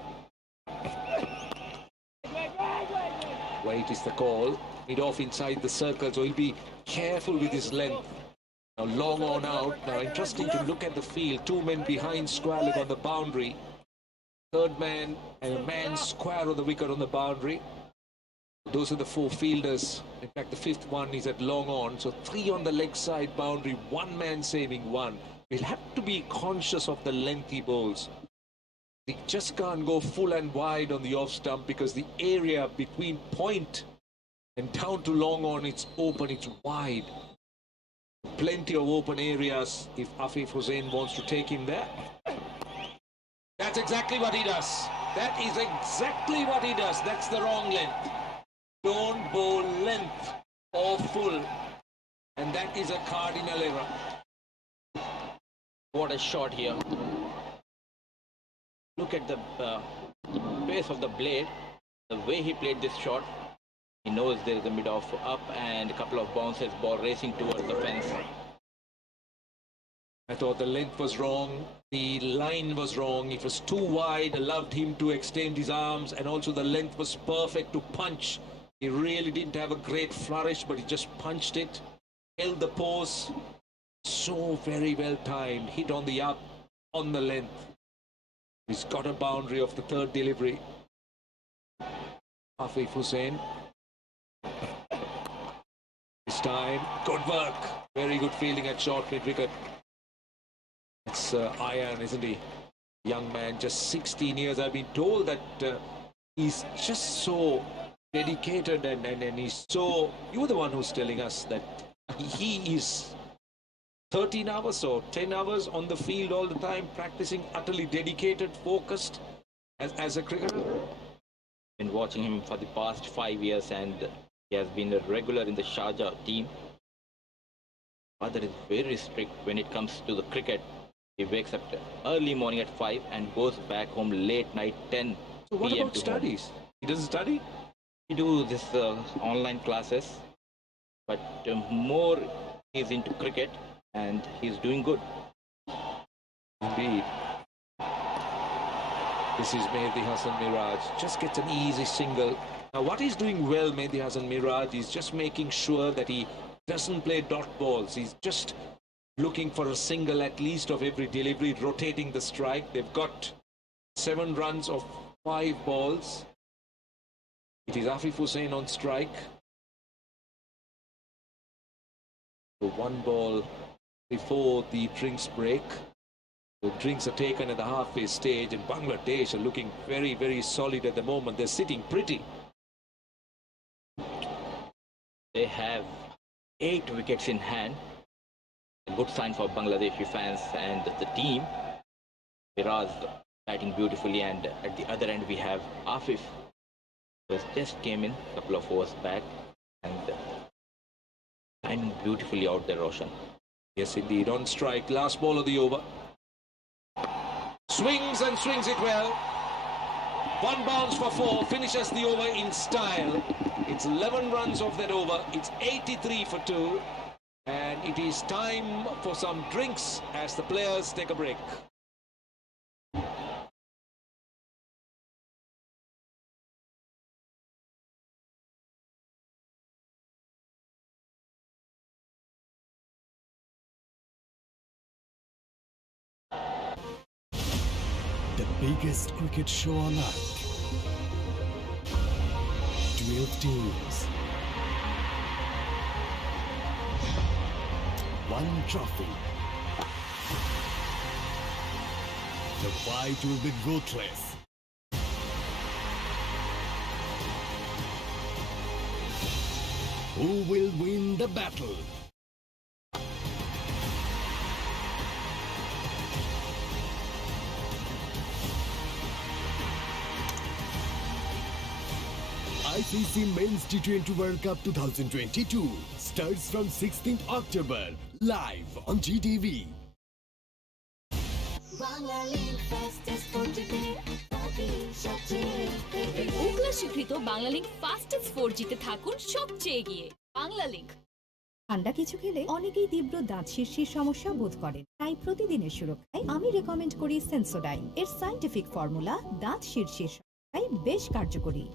Wait is the call. Mid off inside the circle, so he'll be careful with his length. Now long on out. Now interesting to look at the field. 2 men behind square leg on the boundary. 3rd man and a man square on the wicket on the boundary. Those are the 4 fielders. In fact, the 5th one is at long on. So 3 on the leg side boundary, 1 man saving 1. We'll have to be conscious of the lengthy bowls. They just can't go full and wide on the off stump because the area between point and down to long on, it's open, it's wide. Plenty of open areas if Afif Hussain wants to take him there. That's exactly what he does. That is exactly what he does. That's the wrong length. Don't bowl length or full. And that is a cardinal error. What a shot here. Look at the pace of the blade, the way he played this shot. He knows there is a mid-off up and a couple of bounces, ball racing towards the fence. I thought the length was wrong, the line was wrong, it was too wide, allowed him to extend his arms, and also the length was perfect to punch. He really didn't have a great flourish, but he just punched it, held the pose. So very well timed, hit on the up, on the length. He's got a boundary of the third delivery. Afif Hussain. This time, good work. Very good fielding at short mid-wicket. It's Ayan, isn't he? Young man, just 16 years. I've been told that he's just so dedicated and he's so... You were the one who's telling us that he is 13 hours or 10 hours on the field all the time, practicing, utterly dedicated, focused as a cricketer. Been watching him for the past 5 years and he has been a regular in the Sharjah team. Father is very strict when it comes to the cricket. He wakes up early morning at 5 and goes back home late night 10 So what PM about to studies? home. He doesn't study? He do this online classes, but more he's into cricket and he's doing good. Indeed. This is Mehdi Hassan Miraj. Just gets an easy single. Now what he's doing well, Mehdi Hassan Miraj, is just making sure that he doesn't play dot balls. He's just looking for a single at least of every delivery, rotating the strike. They've got 7 runs of 5 balls. It is Afif Hussain on strike. So 1 ball before the drinks break. The drinks are taken at the halfway stage and Bangladesh are looking very, very solid at the moment. They're sitting pretty. They have 8 wickets in hand. A good sign for Bangladeshi fans and the team. Miraz batting beautifully, and at the other end we have Afif, who has just came in a couple of overs back and timing beautifully out there, Roshan. Yes, indeed. On strike. Last ball of the over. Swings and swings it well. 1 bounce for 4. Finishes the over in style. It's 11 runs off that over. It's 83 for 2. And it is time for some drinks as the players take a break. The biggest cricket show on earth. 12 teams. 1 trophy. The fight will be ruthless. Who will win the battle? ICC Men's T20 World Cup 2022 starts from 16th October, live on GTV. Ookla স্বীকৃত Bangla link fastest 4G তে থাকুন সবচেয়ে এগিয়ে। Bangla link. ঠান্ডা কিছু খেলে অনেকেই তীব্র দাঁত শিরশির সমস্যা বোধ করেন, তাই প্রতিদিনের সুরক্ষায় আমি রেকমেন্ড করি সেন্সোডাইন। এর সায়েন্টিফিক ফর্মুলা দাঁত শিরশির সমস্যায় বেশ কার্যকরী।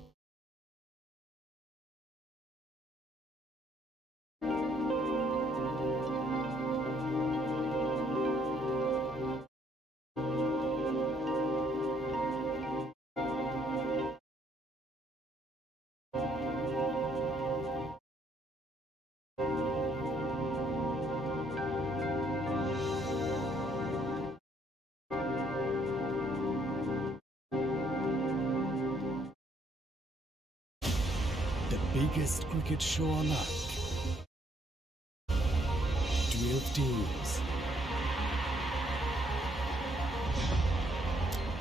The biggest cricket show on earth. 12 teams.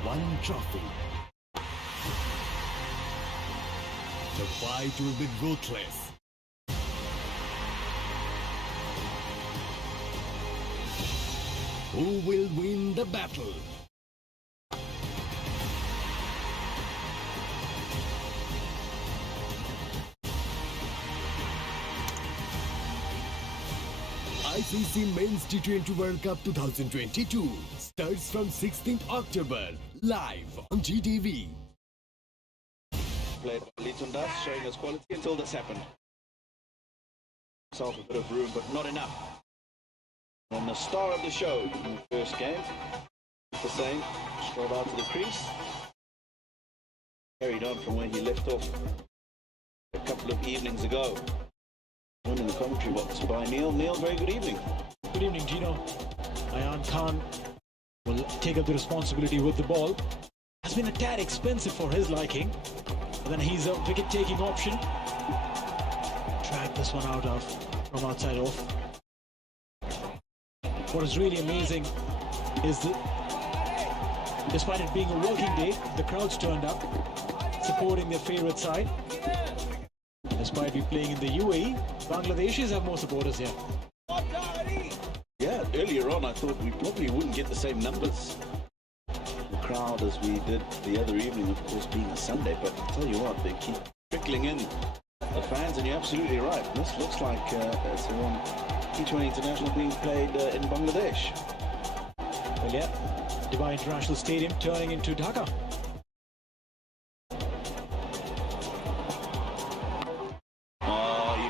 1 trophy. The fight will be ruthless. Who will win the battle? ICC Men's T20 World Cup 2022 starts from 16th October, live on GTV. Played by Leighton Das, showing us quality until this happened. Himself a bit of room, but not enough. And the star of the show in the first game, the same, strolled out to the crease. Carried on from where he left off a couple of evenings ago. Joined in the commentary box by Neil. Neil, very good evening. Good evening, Gino. Ayan Khan will take up the responsibility with the ball. Has been a tad expensive for his liking. But then he's a wicket-taking option. Drag this one out from outside off. What is really amazing is that despite it being a working day, the crowd's turned up, supporting their favorite side. Despite we playing in the UAE, Bangladeshis have more supporters here. Yeah, earlier on I thought we probably wouldn't get the same numbers. The crowd as we did the other evening, of course, being a Sunday, but I'll tell you what, they keep trickling in the fans, and you're absolutely right. This looks like it's one T20 International being played in Bangladesh. Well, yeah, Dubai International Stadium turning into Dhaka.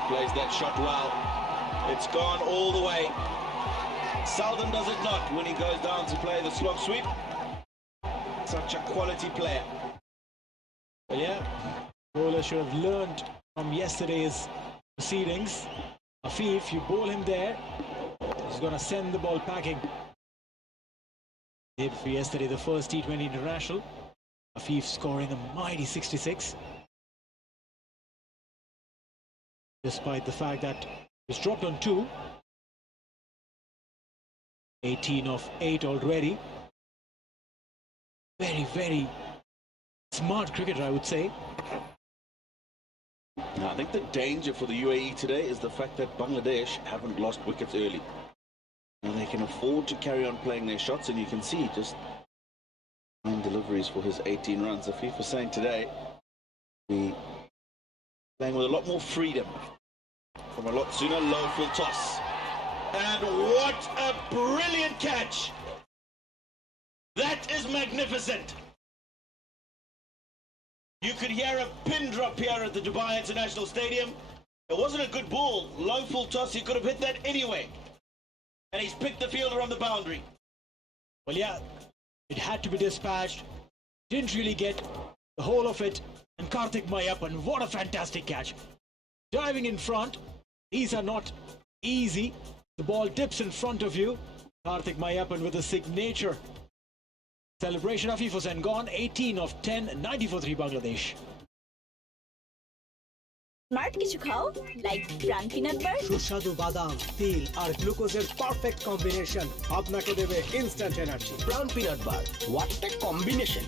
Plays that shot well. It's gone all the way. Seldom does it not when he goes down to play the slog sweep. Such a quality player. Well, yeah, bowler should have learned from yesterday's proceedings. Afif, you bowl him there, he's going to send the ball packing. Did for yesterday the first T20 International. Afif scoring a mighty 66. Despite the fact that he's dropped on 2. 18 of 8 already. Very, very smart cricketer, I would say. Now, I think the danger for the UAE today is the fact that Bangladesh haven't lost wickets early. And they can afford to carry on playing their shots, and you can see just 9 deliveries for his 18 runs. Afif was saying today, we playing with a lot more freedom. From a lot sooner, low full toss. And what a brilliant catch! That is magnificent! You could hear a pin drop here at the Dubai International Stadium. It wasn't a good ball. Low full toss, he could have hit that anyway. And he's picked the fielder on the boundary. Well, yeah, it had to be dispatched. Didn't really get the whole of it. And Karthik Mayappan, what a fantastic catch. Diving in front. These are not easy. The ball dips in front of you. Karthik Mayappan with a signature celebration. Afif Hussain gone. 18 of 10, 90 for 3 Bangladesh. Smart কিছু খাও like brown peanut বার সুস্বাদু বাদাম তিল আর গ্লুকোজের perfect combination আপনাকে দেবে instant energy Brown peanut bar. What a combination!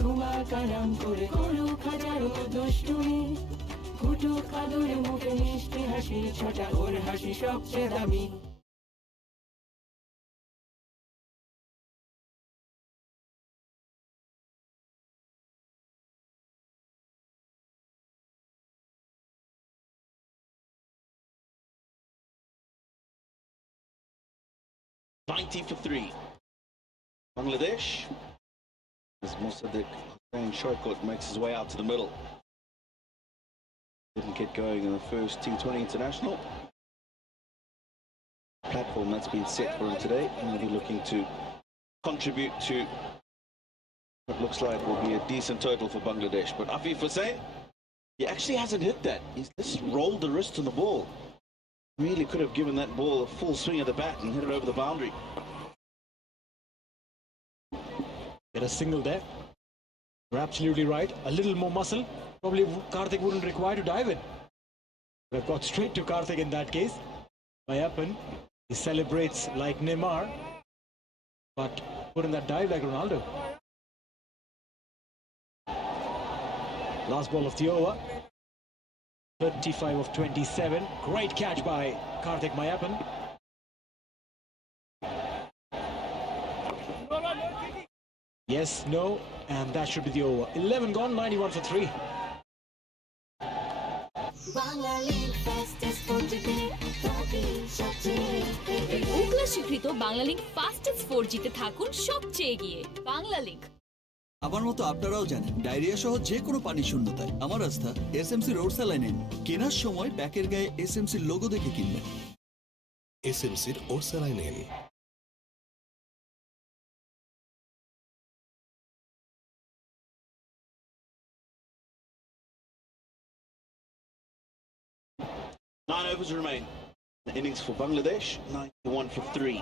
ঘুমা কারাম করে করু খাজারো দুষ্টুমি কুটু কাদুরে মুখে মিষ্টি হাসি ছোটা ওর হাসি সবচেয়ে দামি $90 for 3. Bangladesh, as Mosaddeq Hussain Shokot makes his way out to the middle. Didn't get going in the first T20 International. Platform that's been set for him today, and he'll be looking to contribute to what looks like will be a decent total for Bangladesh. But Afif Hussain, he actually hasn't hit that. He's just rolled the wrist on the ball. Really could have given that ball a full swing of the bat and hit it over the boundary. Get a single there. You're absolutely right. A little more muscle. Probably Karthik wouldn't require to dive it. But I've got straight to Karthik in that case. Mayappan, he celebrates like Neymar, but put in that dive like Ronaldo. Last ball of the over. 35 of 27. Great catch by Karthik Mayappan. Yes, no, and that should be the over. 11 gone, 91 for 3. Bangladesh fastest for today. Ookla স্বীকৃত Bangla link fastest 4G তে থাকুন সবচেয়ে এগিয়ে। Bangla link. আমার মতো আপনারাও জানেন diarrhoea সহ যে কোনো পানি শূন্যতায় আমার আস্থা এসএমসি রোড স্যালাইন। কেনার সময় প্যাকের গায়ে এসএমসি লোগো দেখে কিনবেন। এসএমসির Orsaline. Nine overs remain. The innings for Bangladesh, 91 for 3.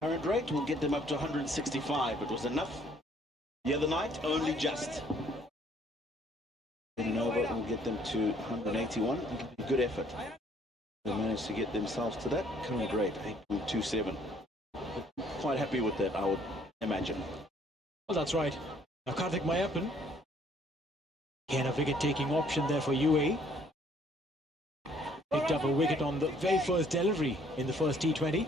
Current rate will get them up to 165. It was enough the other night, only just. An over will get them to 181. It'll be a good effort. They managed to get themselves to that current rate, 8.27. Quite happy with that, I would imagine. Well, that's right. Now Karthik Mayappan, again a wicket-taking option there for UAE. Picked up a wicket on the very first delivery in the first T20.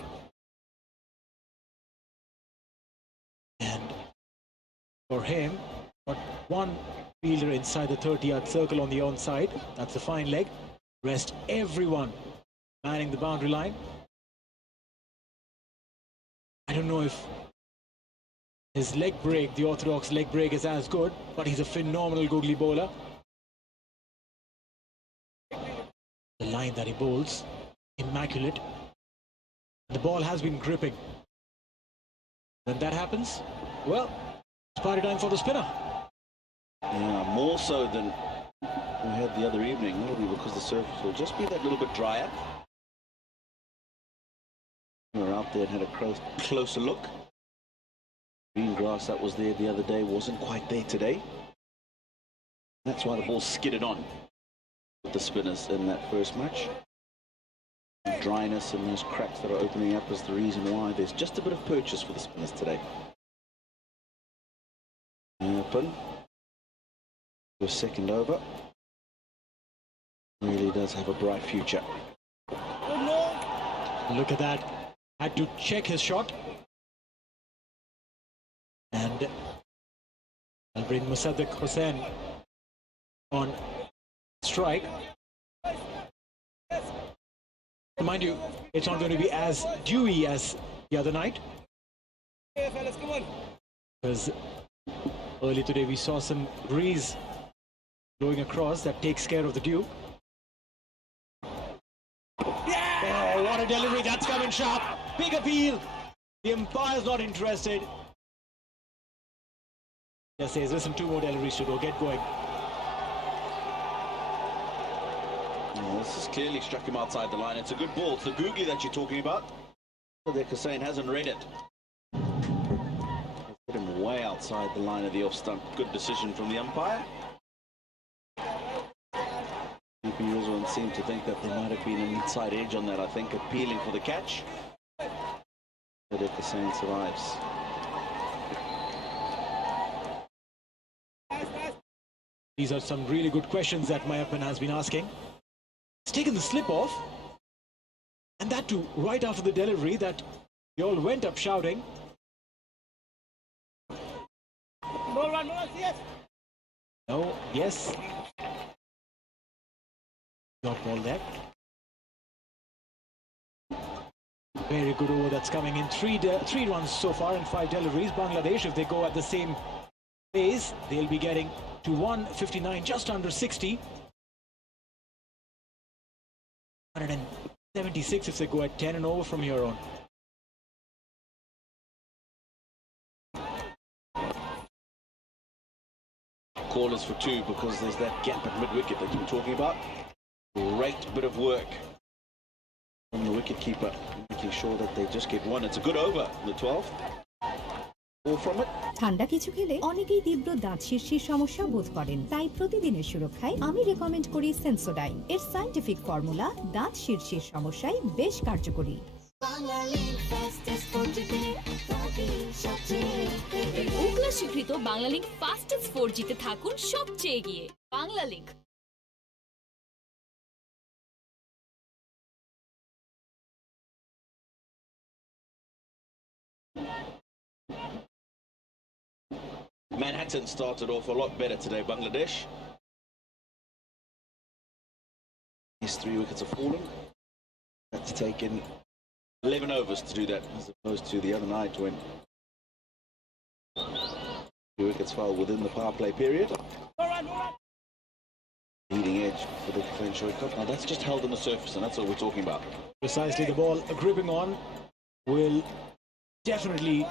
And for him, got one fielder inside the 30-yard circle on the onside. That's a fine leg. Rest everyone manning the boundary line. I don't know if his leg break, the orthodox leg break, is as good, but he's a phenomenal googly bowler. The line that he bowls, immaculate. The ball has been gripping. When that happens, well, it's party time for the spinner. Yeah, more so than we had the other evening, maybe because the surface will just be that little bit drier. We were out there and had a closer look. Green grass that was there the other day wasn't quite there today. That's why the ball skidded on with the spinners in that first match. The dryness and those cracks that are opening up is the reason why there's just a bit of purchase for the spinners today. Open. The second over. Really does have a bright future. Look at that. Had to check his shot. And I'll bring Musaddiq Hussain on strike. Mind you, it's not going to be as dewy as the other night. Because early today we saw some breeze blowing across that takes care of the dew. Oh, what a delivery, that's coming sharp. Big appeal. The umpire's not interested. Just says, listen, 2 more deliveries to go, get going. This has clearly struck him outside the line. It's a good ball. It's the googly that you're talking about. Musaddiq Hussain hasn't read it. Put him way outside the line of the off stump. Good decision from the umpire. DPUs one seem to think that there might have been an inside edge on that, I think, appealing for the catch. Musaddiq Hussain survives. These are some really good questions that Mayappan has been asking. He's taken the slip off, and that too right after the delivery that they all went up shouting. No, yes. Not ball there. Very good over that's coming in. 3 runs so far and 5 deliveries. Bangladesh, if they go at the same pace, they'll be getting to 159, just under 60. 176 if they go at 10 and over from here on. Callers for 2 because there's that gap at mid-wicket that you were talking about. Great bit of work from the wicket-keeper, making sure that they just get 1. It's a good over, the 12th. ঠান্ডা কিছু খেলে অনেকেই তীব্র দাঁত শীর্ষের সমস্যা বোধ করেন, তাই প্রতিদিনের সুরক্ষায় আমি রেকমেন্ড করি সেন্সোডাইন। এর সায়েন্টিফিক ফর্মুলা দাঁত শীর্ষের সমস্যায় বেশ কার্যকরী। ওকলা স্বীকৃত বাংলা লিংক ফাস্টেস্ট 4G তে থাকুন সবচেয়ে এগিয়ে। Bangla link. Manhattan started off a lot better today, Bangladesh. His 3 wickets have fallen. That's taken 11 overs to do that, as opposed to the other night when 2 wickets fell within the power play period. Leading edge for the French World Cup. Now that's just held on the surface, and that's what we're talking about. Precisely, the ball gripping on will definitely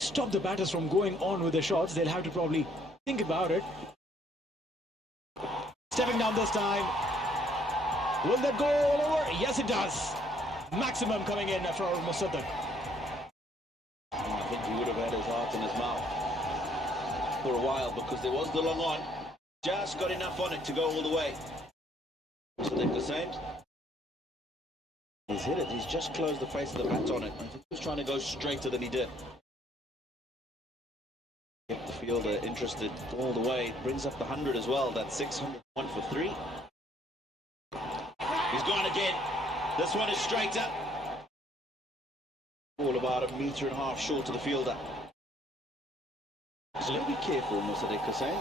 stop the batters from going on with their shots. They'll have to probably think about it. Stepping down this time. Will that go all over? Yes, it does. Maximum coming in for Mosaddeq. I think he would have had his heart in his mouth for a while, because there was the long on. Just got enough on it to go all the way. Mosaddeq the same. He's hit it. He's just closed the face of the bat on it. I think he was trying to go straighter than he did. Kept the fielder interested all the way. Brings up the 100 as well. That's 601 for 3. He's gone again. This one is straighter. All about 1.5 meters short of the fielder. So be careful, Mosaddeq Hussain.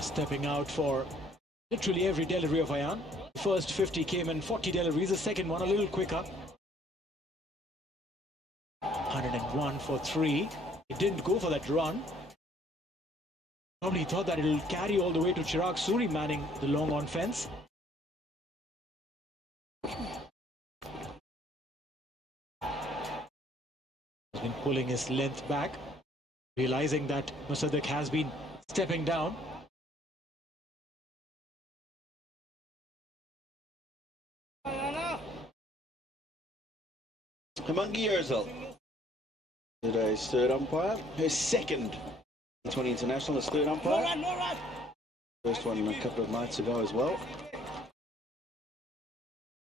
Stepping out for literally every delivery of Ayan. The first 50 came in 40 deliveries. The second one a little quicker. 101 for 3. It didn't go for that run. Probably thought that it'll carry all the way to Chirag Suri manning the long on fence. He's been pulling his length back, realizing that Mosaddeq has been stepping down. Hamangi Yerzal, today's third umpire, his second T20 international as third umpire. First one a couple of nights ago as well.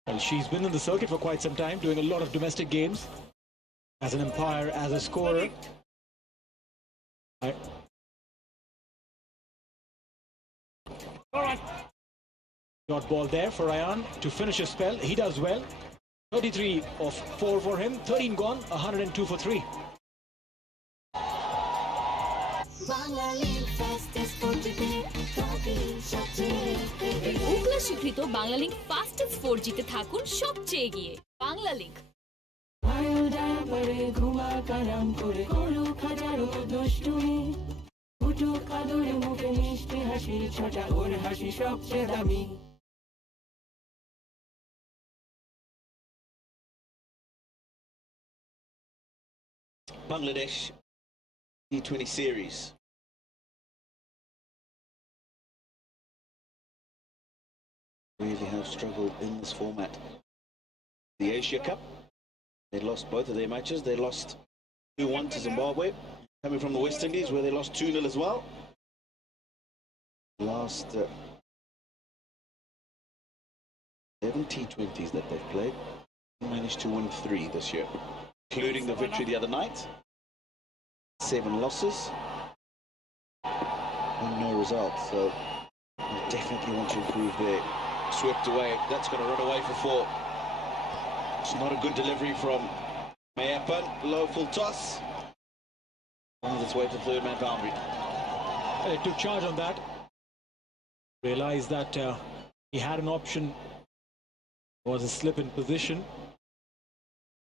Well, she's been in the circuit for quite some time, doing a lot of domestic games as an umpire, as a scorer. Dot ball there for Ayan to finish his spell. He does well. 33 of 4 for him. 13 gone. 102 for 3. Ookla স্বীকৃত Bangla link fastest 4G তে থাকুন সবচেয়ে এগিয়ে। Bangla link. Bangladesh T20 series. Really have struggled in this format. The Asia Cup, they lost both of their matches. They lost 2-1 to Zimbabwe, coming from the West Indies, where they lost 2-0 as well. Last 7 T20s that they've played, managed to win 3 this year, including the victory the other night. 7 losses and no results, so they definitely want to improve there. Swept away, that's going to run away for 4. It's not a good delivery from Mayapan. Low full toss. On its way to third man boundary. They took charge on that. Realized that he had an option. It was a slip in position.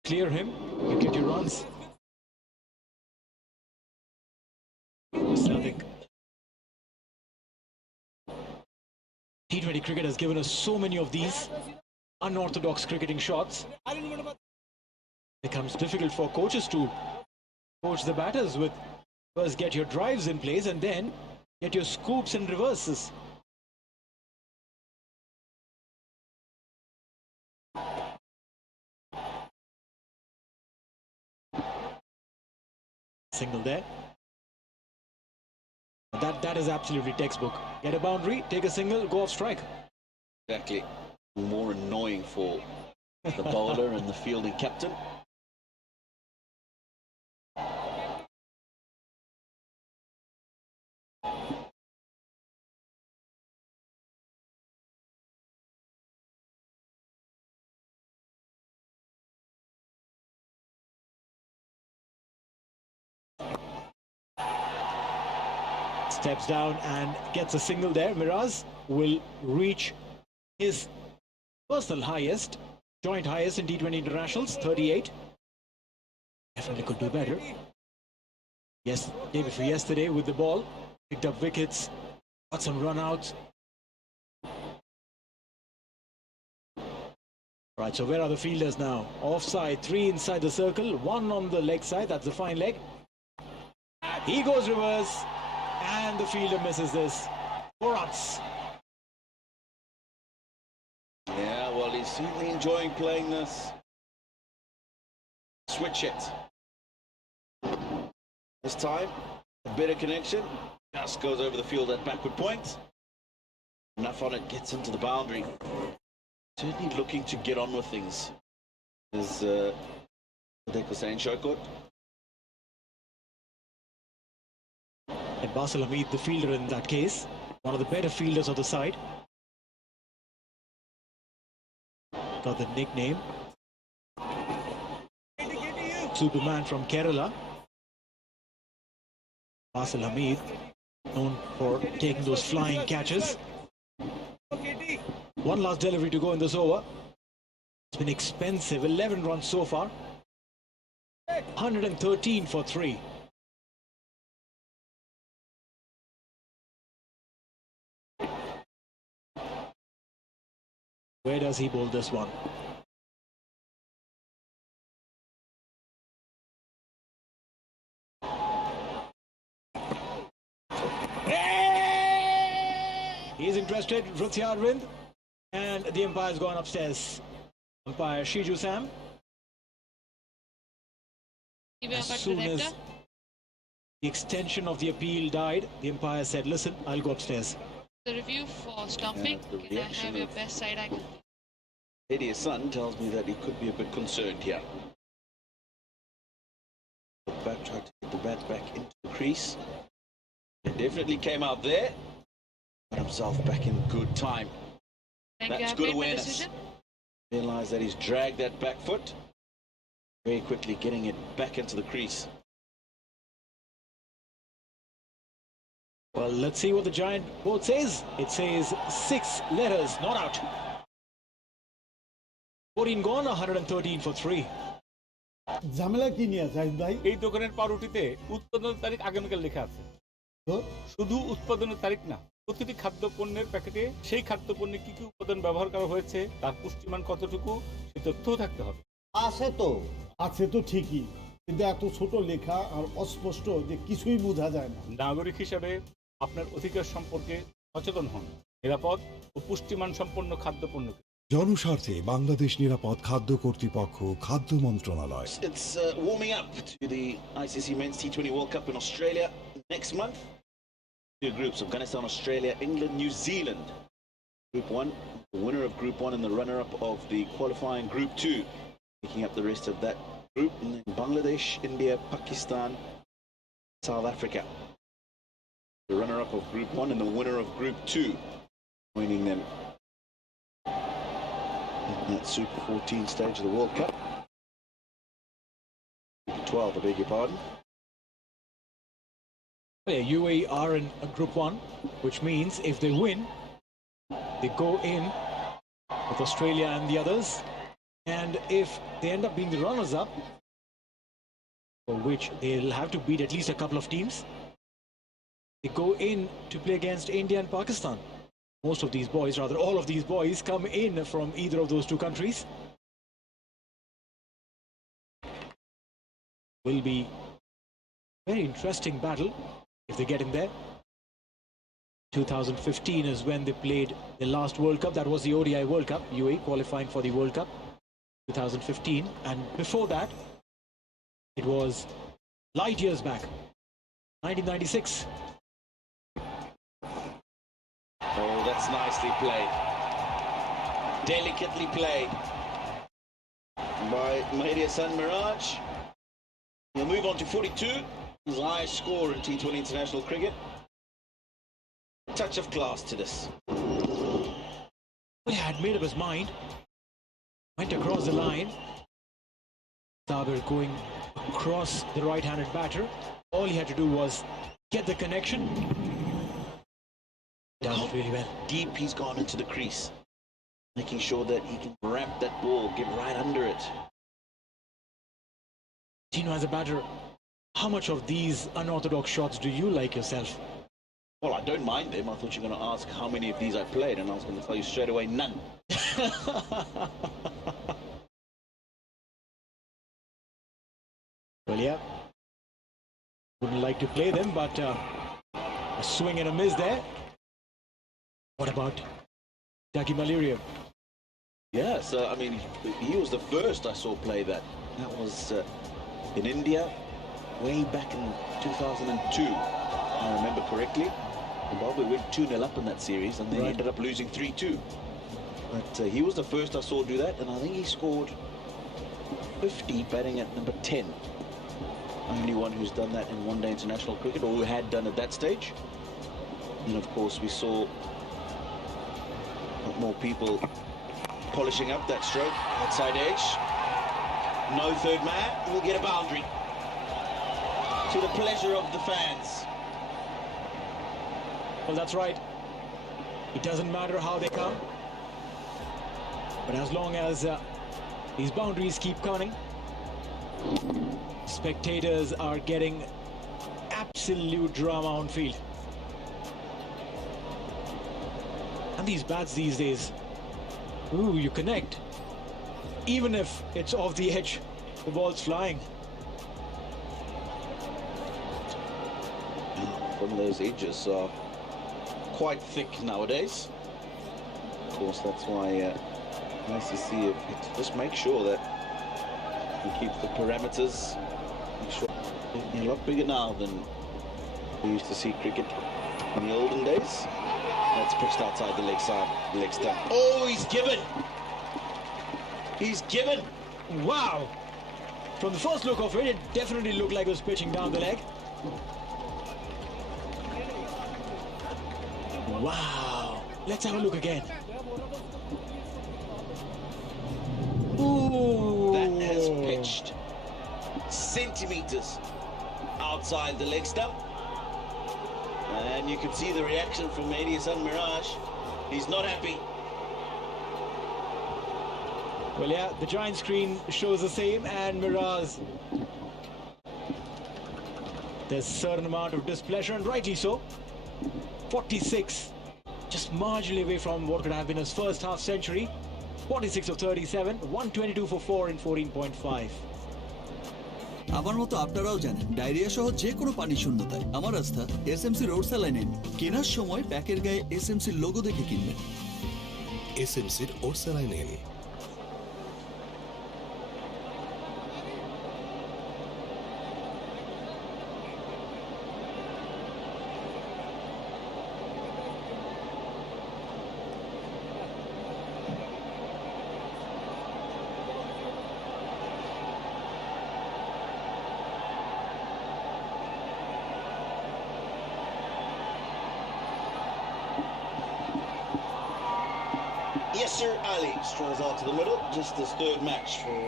Clear him, you get your runs. Nothing. T20 cricket has given us so many of these unorthodox cricketing shots. It becomes difficult for coaches to coach the batters with first get your drives in place and then get your scoops and reverses. Single there. That is absolutely textbook. Get a boundary, take a single, go off strike. Exactly. More annoying for the bowler and the fielding captain. steps down and gets a single there. Miraz will reach his personal highest, joint highest in T20 internationals, 38. Definitely could do better. Yes, day before yesterday with the ball, picked up wickets, got some run-outs. Right, so where are the fielders now? Offside, 3 inside the circle, 1 on the leg side, that's the fine leg. He goes reverse, and the fielder misses this. 4 runs. Yeah, well, he's certainly enjoying playing this. Switch it. This time, a better connection. Just goes over the field at backward point. Enough on it, gets into the boundary. Certainly looking to get on with things. Is Deko saying Shokot? And Basil Hamid, the fielder in that case, one of the better fielders of the side. Got the nickname Superman from Kerala. Basil Hamid, known for taking those flying catches. One last delivery to go in this over. It's been expensive, 11 runs so far. 113 for 3. Where does he bowl this one? He's interested, Ruthia Arvind, and the umpire's gone upstairs. Umpire Shiju Sam. As soon as the extension of the appeal died, the umpire said, listen, I'll go upstairs. The review for stumping, can I have your best side angle? Eddie's son tells me that he could be a bit concerned here. The bat tried to get the bat back into the crease. It definitely came out there. Got himself back in good time. That's good awareness. Realize that he's dragged that back foot. Very quickly getting it back into the crease. Well, let's see what the giant board says. It says 6 letters, not out. 14 gone, 113 for 3. ঝামেলা কি নিয়ে জাহিদ ভাই? এই দোকানের পাউরুটিতে উৎপাদনের তারিখ আগামীকাল লেখা আছে। শুধু উৎপাদনের তারিখ না, প্রতিটি খাদ্য পণ্যের প্যাকেটে সেই খাদ্য পণ্যে কি কি উপাদান ব্যবহার করা হয়েছে, তার পুষ্টিমান কতটুকু, সে তথ্যও থাকতে হবে। আছে তো ঠিকই, কিন্তু এত ছোট লেখা আর অস্পষ্ট যে কিছুই বোঝা যায় না। নাগরিক হিসাবে আপনার অধিকার সম্পর্কে সচেতন হন। নিরাপদ ও পুষ্টিমান সম্পন্ন খাদ্য পণ্য জনস্বার্থে বাংলাদেশ নিরাপদ খাদ্য কর্তৃপক্ষ, খাদ্য মন্ত্রণালয়। It's warming up to the ICC Men's T20 World Cup in Australia next month. 2 groups: Afghanistan, Australia, England, New Zealand. Group 1, the winner of Group 1 and the runner-up of the qualifying Group 2, picking up the rest of that group. And then Bangladesh, India, Pakistan, South Africa. The runner-up of Group 1 and the winner of Group 2, joining them in that Super 14 stage of the World Cup. Super 12, I beg your pardon. Yeah, UAE are in Group 1, which means if they win, they go in with Australia and the others. And if they end up being the runners-up, for which they'll have to beat at least a couple of teams, they go in to play against India and Pakistan. Most of these boys, rather all of these boys, come in from either of those 2 countries. Will be a very interesting battle if they get in there. 2015 is when they played the last World Cup. That was the ODI World Cup, UAE qualifying for the World Cup 2015. And before that, it was light years back, 1996. Oh, that's nicely played. Delicately played by Mahdi Hassan Miraj. He'll move on to 42, his highest score in T20 international cricket. Touch of class to this. He had made up his mind, went across the line. Sabir going across the right-handed batter. All he had to do was get the connection does it really well. Deep he's gone into the crease, making sure that he can ramp that ball, get right under it. Tino, as a batter, how much of these unorthodox shots do you like yourself? Well, I don't mind them. I thought you were going to ask how many of these I played, and I was going to tell you straight away, none. Well, yeah. Wouldn't like to play them, but a swing and a miss there. What about Taki Malaria? Yeah, so, I mean, he was the first I saw play that. That was in India, way back in 2002, if I remember correctly. Zimbabwe went 2-0 up in that series, and they ended up losing 3-2. But he was the first I saw do that, and I think he scored 50 batting at number 10. Only one who's done that in one-day international cricket, or who had done at that stage. And of course, we saw more people polishing up that stroke, outside edge. No third man, will get a boundary. To the pleasure of the fans. Well, that's right. It doesn't matter how they come. But as long as these boundaries keep coming, spectators are getting absolute drama on field. And these bats these days, ooh, you connect. Even if it's off the edge, the ball's flying. Some of those edges are quite thick nowadays. Of course, that's why nice to see it. Just make sure that you keep the parameters. Make sure they're a lot bigger now than we used to see cricket in the olden days. That's pitched outside the leg side, leg stump. Oh, he's given! He's given! Wow! From the first look of it, it definitely looked like it was pitching down the leg. Wow! Let's have a look again. Ooh! That has pitched centimeters outside the leg stump. And you can see the reaction from Hassan Mirage. He's not happy. Well, yeah, the giant screen shows the same, and Mirage. There's a certain amount of displeasure, and rightly so. 46, just marginally away from what could have been his first half century. 46 of 37, 122 for 4 in 14.5. আমার মতো আপনারাও জানেন diarrhoea সহ যে কোনো পানি শূন্যতায় আমার আস্থা এসএমসি রোড স্যালাইন কেনার সময় প্যাকের গায়ে এসএমসি লোগো দেখে কিনবেন। এসএমসির Orsaline. Yasser Ali strolls out to the middle, just his third match for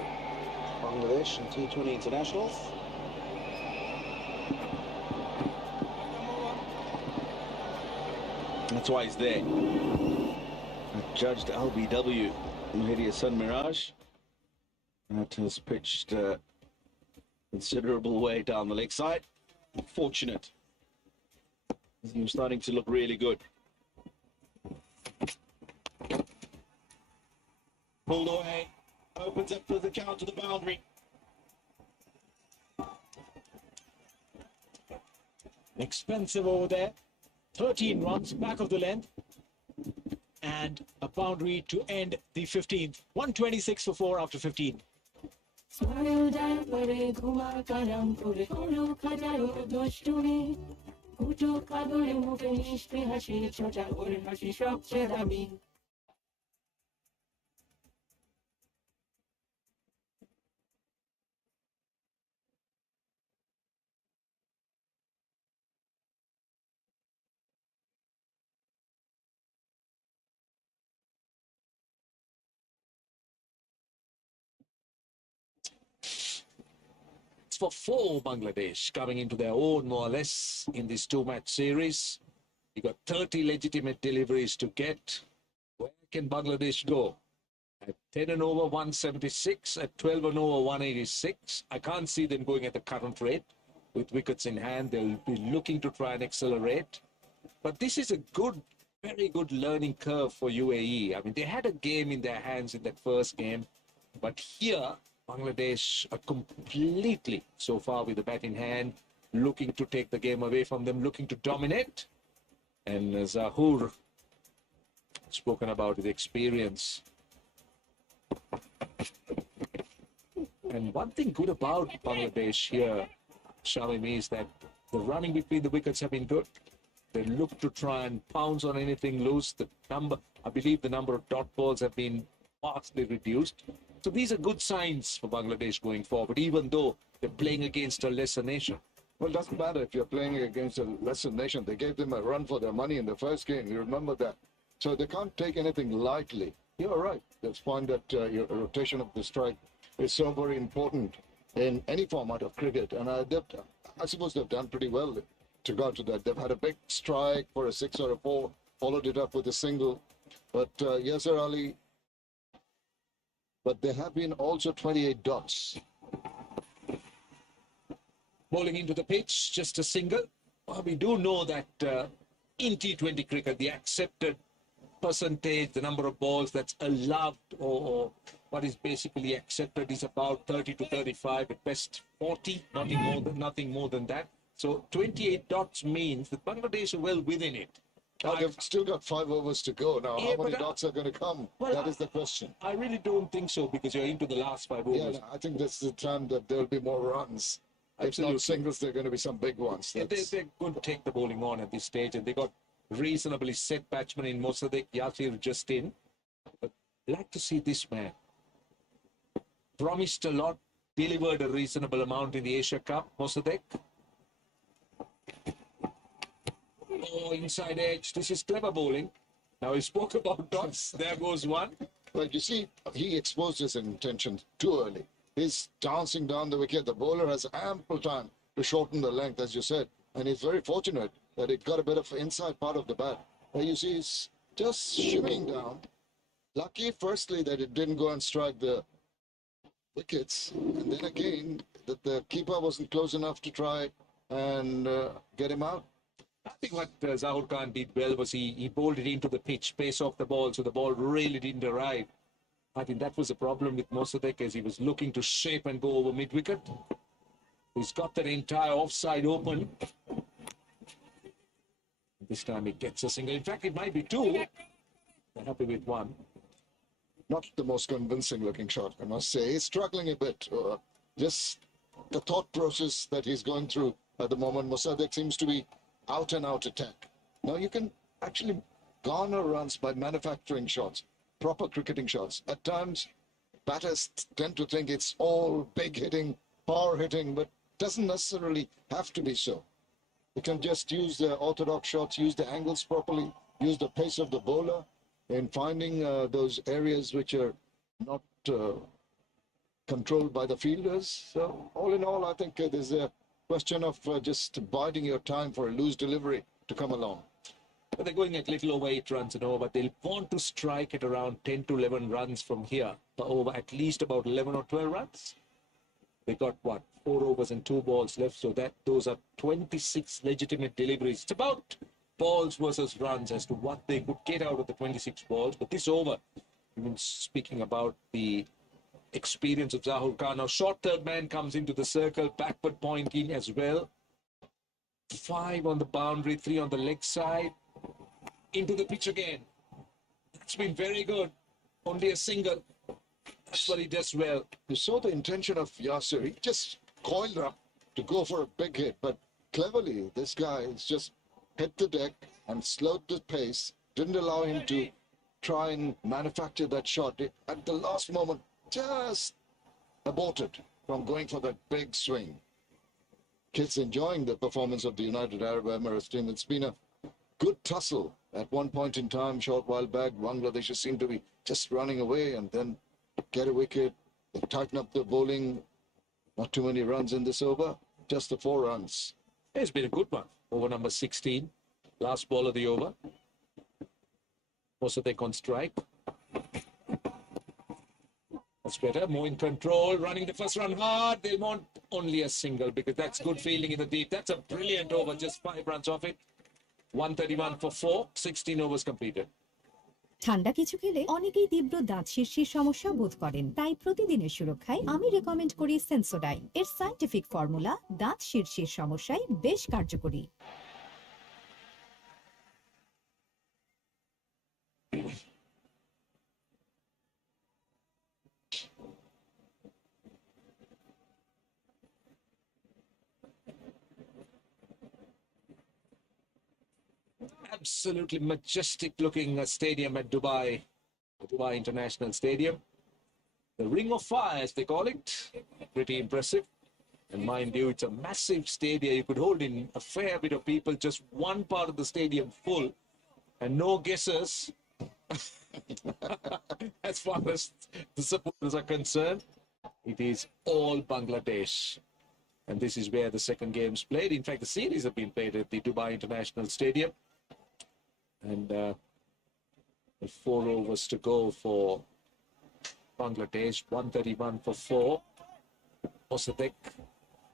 Bangladesh and T20 internationals. That's why he's there. Judged LBW, Hassan Mirage. That has pitched considerable way down the leg side. Fortunate. He was starting to look really good. Pulled away, opens up for the count to the boundary. Expensive over there. 13 runs back of the length. And a boundary to end the 15th. 126 for 4 after 15. For 4 Bangladesh coming into their own more or less in this 2-match series. You got 30 legitimate deliveries to get. Where can Bangladesh go? At 10 and over 176, at 12 and over 186. I can't see them going at the current rate. With wickets in hand, they'll be looking to try and accelerate. But this is a good, very good learning curve for UAE. I mean, they had a game in their hands in that first game. But here, Bangladesh are completely, so far with the bat in hand, looking to take the game away from them, looking to dominate. And Zahoor, spoken about his experience. And one thing good about Bangladesh here, Shamim, is that the running between the wickets have been good. They look to try and pounce on anything loose. I believe the number of dot balls have been vastly reduced. So these are good signs for Bangladesh going forward, even though they're playing against a lesser nation. Well, it doesn't matter if you're playing against a lesser nation. They gave them a run for their money in the first game. You remember that. So they can't take anything lightly. You're right. That's fine that your rotation of the strike is so very important in any format of cricket. And I suppose they've done pretty well to go to that. They've had a big strike for a 6 or a 4, followed it up with a single. But Yasser Ali, but there have been also 28 dots. Bowling into the pitch, just a single. Well, we do know that in T20 cricket, the accepted percentage, the number of balls that's allowed or what is basically accepted is about 30 to 35, at best 40, nothing more than that. So 28 dots means that Bangladesh are well within it. They've still got 5 overs to go now. Yeah, how many dots are going to come? Well, that is the question. I really don't think so, because you're into the last 5 overs. Yeah, no, I think that's the time that there'll be more runs. Absolutely. If not singles, there are going to be some big ones. Yeah, they're going to take the bowling on at this stage, and they got reasonably set batsmen in Mossadegh, Yasir just in. But I'd like to see this man. Promised a lot, delivered a reasonable amount in the Asia Cup, Mossadegh. Oh, inside edge. This is clever bowling. Now he spoke about dots. There goes one. But you see, he exposed his intention too early. He's dancing down the wicket. The bowler has ample time to shorten the length, as you said. And he's very fortunate that it got a bit of inside part of the bat. Where you see he's just shimmying down. Lucky, firstly, that it didn't go and strike the wickets. And then again, that the keeper wasn't close enough to try and get him out. I think what Zahoor Khan did well was he bowled it into the pitch, pace off the ball, so the ball really didn't arrive. I think that was the problem with Mossadegh, as he was looking to shape and go over mid-wicket. He's got that entire offside open. This time he gets a single. In fact, it might be 2. They're happy with 1. Not the most convincing looking shot, I must say. He's struggling a bit. Just the thought process that he's going through at the moment. Mossadegh seems to be out and out attack. Now you can actually garner runs by manufacturing shots, proper cricketing shots. At times, batters tend to think it's all big hitting, power hitting, but doesn't necessarily have to be so. You can just use the orthodox shots, use the angles properly, use the pace of the bowler in finding those areas which are not controlled by the fielders. So all in all, I think there's a question of just biding your time for a loose delivery to come along. But they're going at little over 8 runs an over. They'll want to strike at around 10 to 11 runs from here, over at least about 11 or 12 runs. They got, 4 overs and 2 balls left, so those are 26 legitimate deliveries. It's about balls versus runs as to what they could get out of the 26 balls. But this over, even speaking about the experience of Zahoor Khan. Now, short third man comes into the circle, backward point in as well. 5 on the boundary, 3 on the leg side. Into the pitch again. That's been very good. Only a single. That's what he does well. You saw the intention of Yasir. He just coiled up to go for a big hit. But cleverly, this guy has just hit the deck and slowed the pace. Didn't allow him to try and manufacture that shot. At the last moment, just aborted from going for that big swing. Kids enjoying the performance of the United Arab Emirates team. It's been a good tussle at one point in time, short while back. Bangladesh seemed to be just running away and then get a wicket. They tighten up the bowling. Not too many runs in this over. Just the 4 runs. It's been a good one. Over number 16. Last ball of the over. Mosadek on strike. That's better. More in control. Running the first run hard. They want only a single because that's good fielding in the deep. That's a brilliant over. Just 5 runs off it. 131 for 4. 16 overs completed. ঠান্ডা কিছু খেলে অনেকেই তীব্র দাঁত শীর্ষের সমস্যা বোধ করেন, তাই প্রতিদিনের সুরক্ষায় আমি রেকমেন্ড করি সেন্সোডাইন। এর সায়েন্টিফিক ফর্মুলা দাঁত শীর্ষের সমস্যায় বেশ কার্যকরী। Absolutely majestic looking stadium at Dubai, the Dubai International Stadium. The Ring of Fire, as they call it. Pretty impressive. And mind you, it's a massive stadium. You could hold in a fair bit of people, just one part of the stadium full, and no guessers. As far as the supporters are concerned, it is all Bangladesh. And this is where the second game's played. In fact, the series have been played at the Dubai International Stadium. And 4 overs to go for Bangladesh. 131 for 4. Mosadek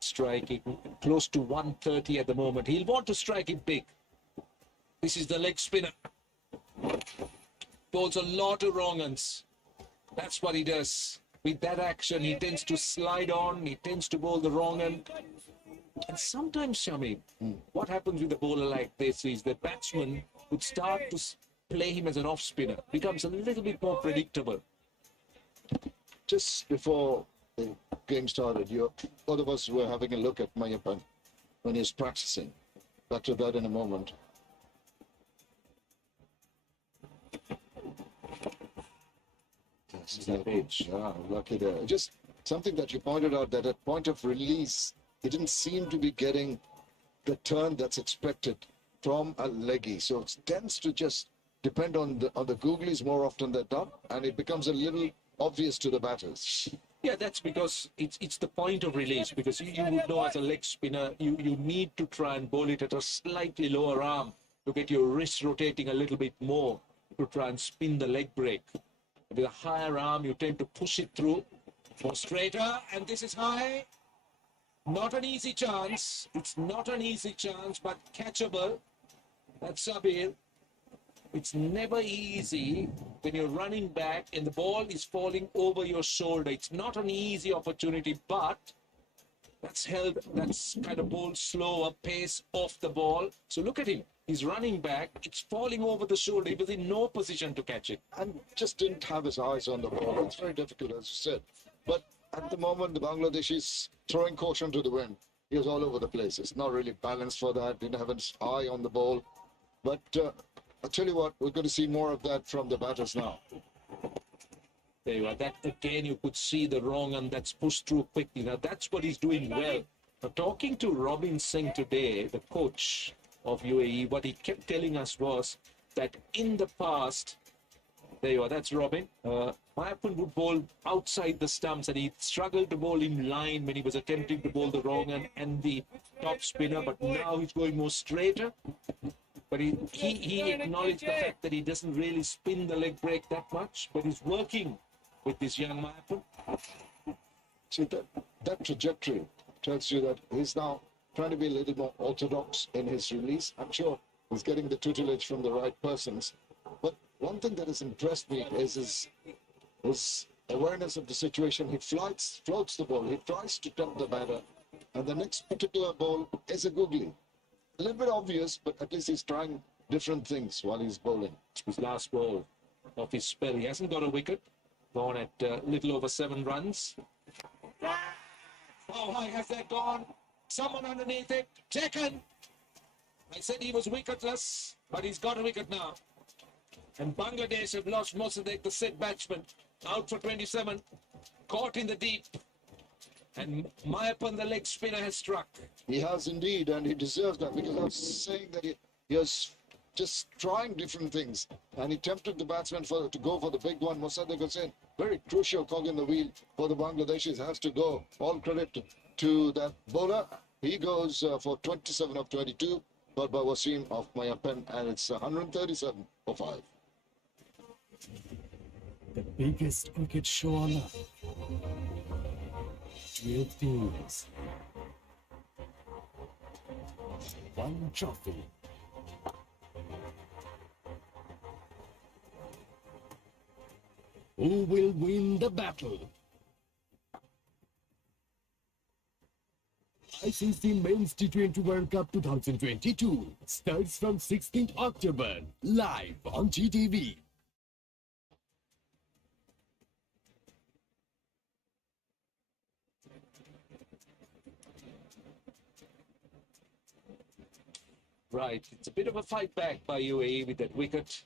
striking close to 130 at the moment. He'll want to strike it big. This is the leg spinner. Bowls a lot of wrong uns. That's what he does. With that action, he tends to slide on. He tends to bowl the wrong end. And sometimes, Shami, what happens with a bowler like this is the batsman would start to play him as an off spinner. Becomes a little bit more predictable. Just before the game started, both of us were having a look at Mayappan when he was practicing. Back to that in a moment. Lucky there. Just something that you pointed out, that at point of release, he didn't seem to be getting the turn that's expected from a leggy. So it tends to just depend on the googlies more often than not, and it becomes a little obvious to the batters. Yeah, that's because it's the point of release, because you would know as a leg spinner, you need to try and bowl it at a slightly lower arm to get your wrist rotating a little bit more to try and spin the leg break. With a higher arm, you tend to push it through more straighter, and this is high. Not an easy chance. It's not an easy chance, but catchable. That's Sabir. It's never easy when you're running back and the ball is falling over your shoulder. It's not an easy opportunity, but that's kind of bowled slower, pace off the ball. So look at him. He's running back. It's falling over the shoulder. He was in no position to catch it. And just didn't have his eyes on the ball. It's very difficult, as you said. But at the moment, the Bangladeshi is throwing caution to the wind. He was all over the place. It's not really balanced for that. Didn't have his eye on the ball. But I'll tell you what, we're going to see more of that from the batters now. There you are. That again, you could see the wrong and that's pushed through quickly. Now that's what he's doing well. Now, talking to Robin Singh today, the coach of UAE, what he kept telling us was that in the past, there you are, that's Robin. Mayappan would bowl outside the stumps and he struggled to bowl in line when he was attempting to bowl the wrong and the top spinner, but now he's going more straighter. But he acknowledged the fact that he doesn't really spin the leg break that much, but he's working with this young Mayappan. See, that trajectory tells you that he's now trying to be a little more orthodox in his release. I'm sure he's getting the tutelage from the right persons. But one thing that has impressed me is his awareness of the situation. He floats the ball. He tries to tempt the batter. And the next particular ball is a googly. A little bit obvious, but at least he's trying different things while he's bowling. His last ball of his spell. He hasn't got a wicket. Gone at little over 7 runs. How high has that gone? Someone underneath it. Taken. I said he was wicketless, but he's got a wicket now. And Bangladesh have lost Mosadek, the Sept batsman, out for 27. Caught in the deep. And Mayappan, the leg spinner, has struck. He has indeed, and he deserves that, because I was saying that he was just trying different things, and he tempted the batsman to go for the big one. Mosadek Hussain, very crucial cog in the wheel for the Bangladeshis, has to go. All credit to that bowler. He goes for 27 of 22, ball by Wasim off my pen, and it's 137 for 5. The biggest cricket show on earth. 12 teams. One trophy. Who will win the battle? ICC Men's T20 World Cup 2022 starts from 16th October, live on GTV. Right, it's a bit of a fight back by UAE with that wicket.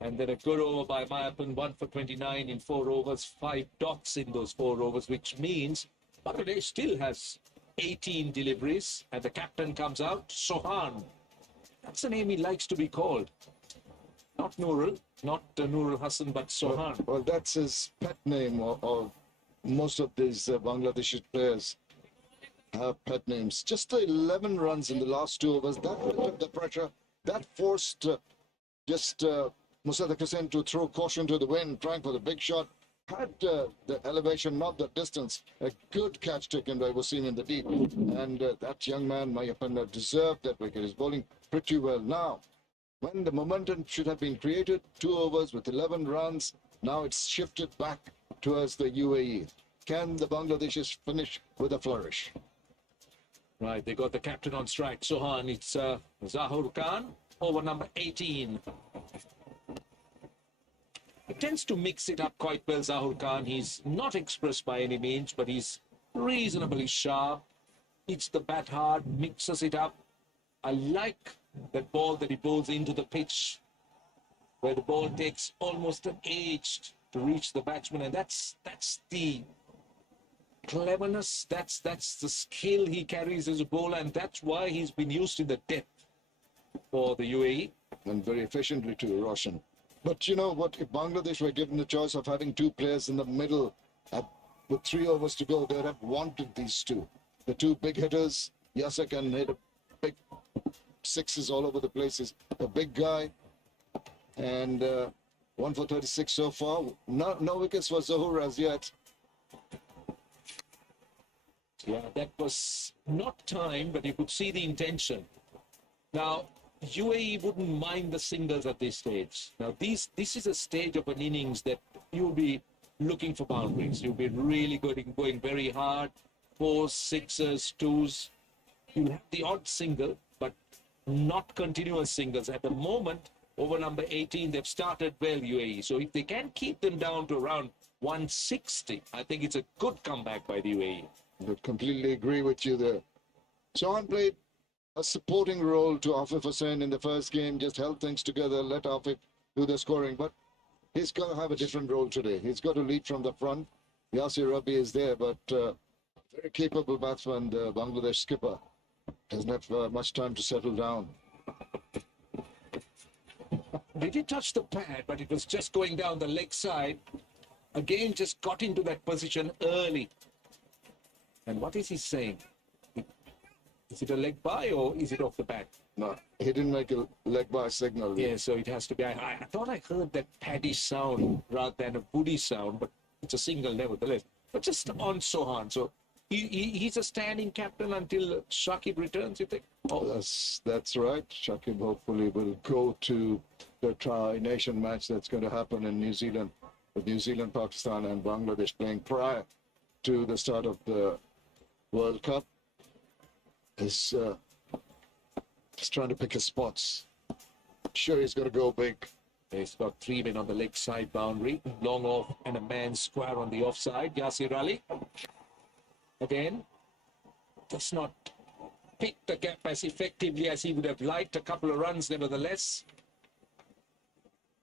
And then a good over by Mayappan, 1 for 29 in 4 overs, 5 dots in those 4 overs, which means Bangladesh still has 18 deliveries. And the captain comes out, Sohan. That's the name he likes to be called. Not Nurul, not Nurul Hassan, but Sohan. Well, that's his pet name, or most of these Bangladeshi players have pet names. Just 11 runs in the last 2 overs. That put up the pressure. That forced Musadaq Hussain to throw caution to the wind, trying for the big shot. Had the elevation, not the distance. A good catch taken by Wasim in the deep. And that young man, Mayappan, deserved that wicket. He's bowling pretty well now. When the momentum should have been created, 2 overs with 11 runs, now it's shifted back towards the UAE. Can the Bangladeshis finish with a flourish? Right, they got the captain on strike. Sohan, it's Zahur Khan, over number 18. He tends to mix it up quite well, Zahur Khan. He's not expressed by any means, but he's reasonably sharp. Hits the bat hard, mixes it up. I like that ball that he bowls into the pitch, where the ball takes almost an age to reach the batsman, and that's the cleverness, that's the skill he carries as a bowler, and that's why he's been used in the depth for the UAE. And very efficiently too, Roshan. But you know what, if Bangladesh were given the choice of having 2 players in the middle with 3 overs to go, they would have wanted these 2. The 2 big hitters, Yasser can hit a big 6s all over the place. He's a big guy, and 1 for 36 so far. No wickets for Zahur as yet. Yeah, that was not time, but you could see the intention. Now, UAE wouldn't mind the singles at this stage. Now, this is a stage of an innings that you'll be looking for boundaries. You'll be really going very hard. 4s, 6s, 2s. You'll have the odd single, but not continuous singles. At the moment, over number 18, they've started well, UAE. So if they can keep them down to around 160, I think it's a good comeback by the UAE. I completely agree with you there. Sohan played a supporting role to Afif Hussain in the first game, just held things together, let Afif do the scoring. But he's got to have a different role today. He's got to lead from the front. Yasir Rabbi is there, but very capable batsman, the Bangladesh skipper. Doesn't have much time to settle down. He did touch the pad, but it was just going down the leg side. Again, just got into that position early. And what is he saying? Is it a leg by or is it off the bat? No, he didn't make a leg by signal. Yeah, so it has to be. I thought I heard that paddy sound rather than a woody sound, but it's a single nevertheless. But just on Sohan. So he's a standing captain until Shakib returns, you think? Oh. That's right. Shakib hopefully will go to the tri-nation match that's going to happen in New Zealand, with New Zealand, Pakistan and Bangladesh playing prior to the start of the World Cup. Is trying to pick his spots. Sure, he's going to go big. He's got 3 men on the leg side boundary, long off and a man square on the offside. Yasir Ali again does not pick the gap as effectively as he would have liked. A couple of runs nevertheless.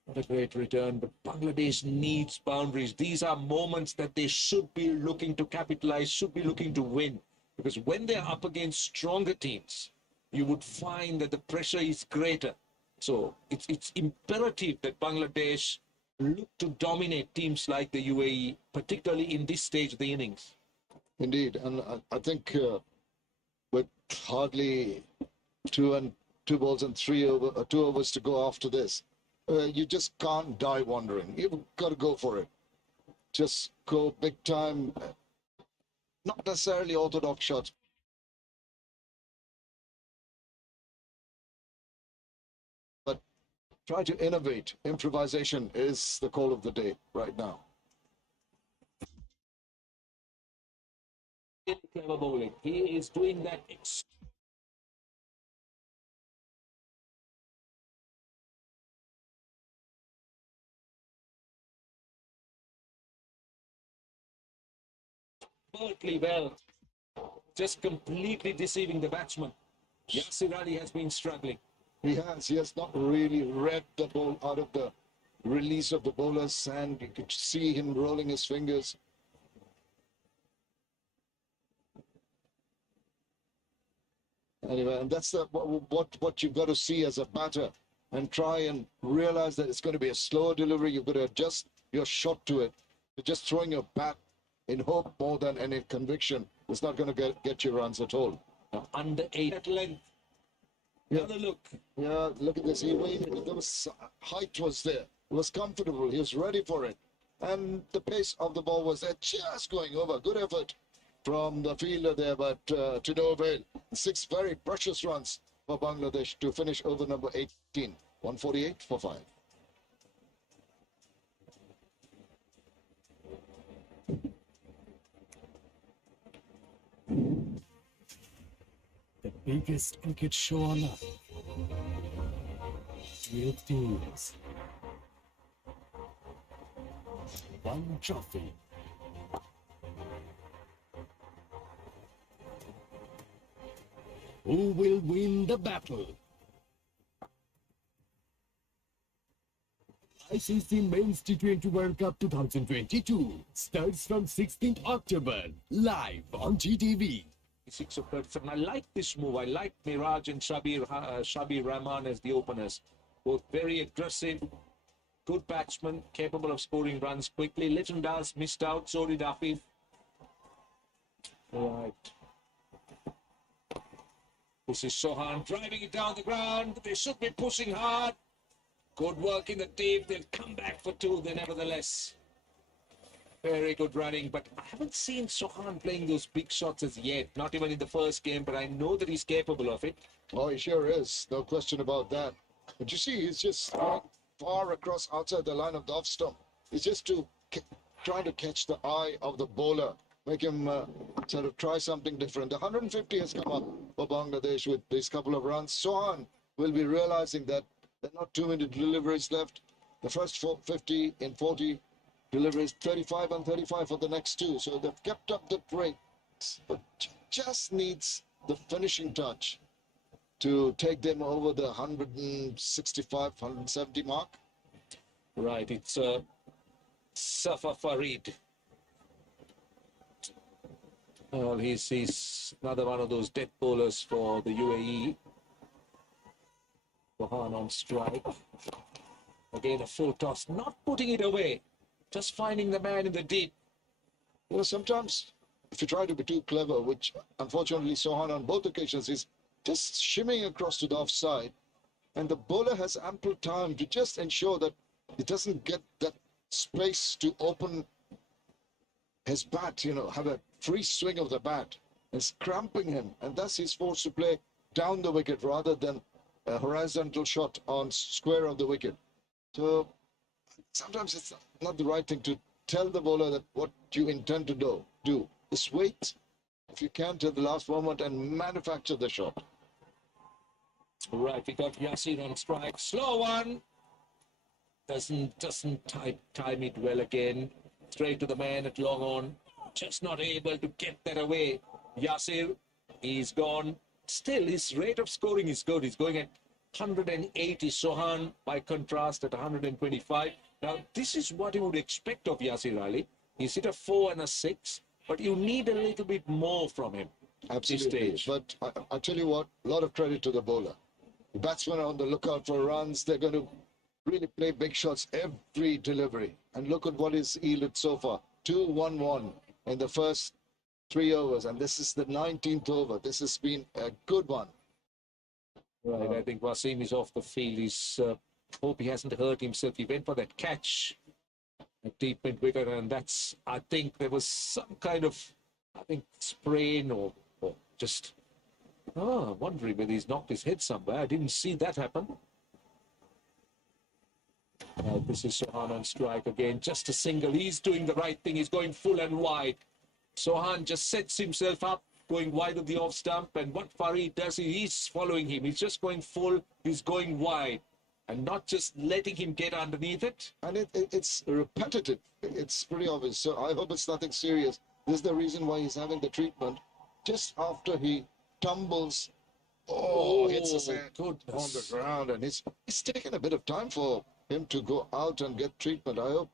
What a great return, but Bangladesh needs boundaries. These are moments that they should be looking to capitalize, should be looking to win. Because when they're up against stronger teams, you would find that the pressure is greater. So it's imperative that Bangladesh look to dominate teams like the UAE, particularly in this stage of the innings. Indeed, and I think with hardly 2 2 balls and 2 overs to go after this. You just can't die wondering. You've got to go for it. Just go big time. Not necessarily orthodox shots. But try to innovate. Improvisation is the call of the day right now. Clever bowling. He is doing that. Expertly well. Just completely deceiving the batsman. Yasir Ali has been struggling. He has not really read the ball out of the release of the bowlers, and you could see him rolling his fingers. Anyway, and that's what you've got to see as a batter, and try and realize that it's going to be a slower delivery. You've got to adjust your shot to it. You're just throwing your bat in hope more than any conviction. It's not going to get you runs at all. Now, under 8 at length. Another look. Yeah, look at this. He waited. There was height was there. It was comfortable. He was ready for it. And the pace of the ball was there, just going over. Good effort from the fielder there, but to no avail. 6 very precious runs for Bangladesh to finish over number 18. 148 for 5. The biggest cricket show on earth. 12 teams. 1 trophy. Who will win the battle? ICC Men's T20 World Cup 2022 starts from 16th October, live on GTV. 6 of 37. I like this move. I like Miraj and Shabir Rahman as the openers. Both very aggressive, good batsmen, capable of scoring runs quickly. Litton Das missed out, so did Afif. Right. This is Sohan driving it down the ground. They should be pushing hard. Good work in the deep. They'll come back for 2 nevertheless. Very good running, but I haven't seen Sohan playing those big shots as yet. Not even in the first game, but I know that he's capable of it. Oh, he sure is. No question about that. But you see, he's just going far across outside the line of the off stump. He's just trying to catch the eye of the bowler, make him sort of try something different. The 150 has come up for Bangladesh with these couple of runs. Sohan will be realizing that there are not too many deliveries left. The first 50 in 40 deliveries, 35 and 35 for the next 2. So they've kept up the rate, but just needs the finishing touch to take them over the 165, 170 mark. Right, it's Safa Farid. Well, he's another one of those death bowlers for the UAE. Sohan on strike. Again, a full toss, not putting it away. Just finding the man in the deep. You know, sometimes if you try to be too clever, which unfortunately Sohan on both occasions is just shimmying across to the offside, and the bowler has ample time to just ensure that he doesn't get that space to open his bat, have a free swing of the bat. It's cramping him, and thus he's forced to play down the wicket rather than a horizontal shot on square of the wicket. So sometimes it's not the right thing to tell the bowler that what you intend to do. Just wait, if you can, till the last moment and manufacture the shot. Right, we got Yasir on strike. Slow one. Doesn't time it well again. Straight to the man at long on. Just not able to get that away. Yasir, he's gone. Still, his rate of scoring is good. He's going at 180. Sohan, by contrast, at 125. Now, this is what you would expect of Yasir Ali. He's hit a 4 and a 6, but you need a little bit more from him at this Absolutely. stage. But I tell you what, a lot of credit to the bowler. The batsmen are on the lookout for runs. They're going to really play big shots every delivery. And look at what is yielded so far. 2-1-1 in the first 3 overs. And this is the 19th over. This has been a good one. Right, I think Wasim is off the field. He's hope he hasn't hurt himself. He went for that catch at deep mid-wicket, and that's, I think there was some kind of, I think, sprain or just, wondering whether he's knocked his head somewhere. I didn't see that happen. This is Sohan on strike again. Just a single. He's doing the right thing. He's going full and wide. Sohan just sets himself up, going wide of the off stump. And what Farid does, he's following him. He's just going full. He's going wide. And not just letting him get underneath it. And it's repetitive. It's pretty obvious. So I hope it's nothing serious. This is the reason why he's having the treatment. Just after he tumbles, hits his head on the ground. And it's taken a bit of time for him to go out and get treatment. I hope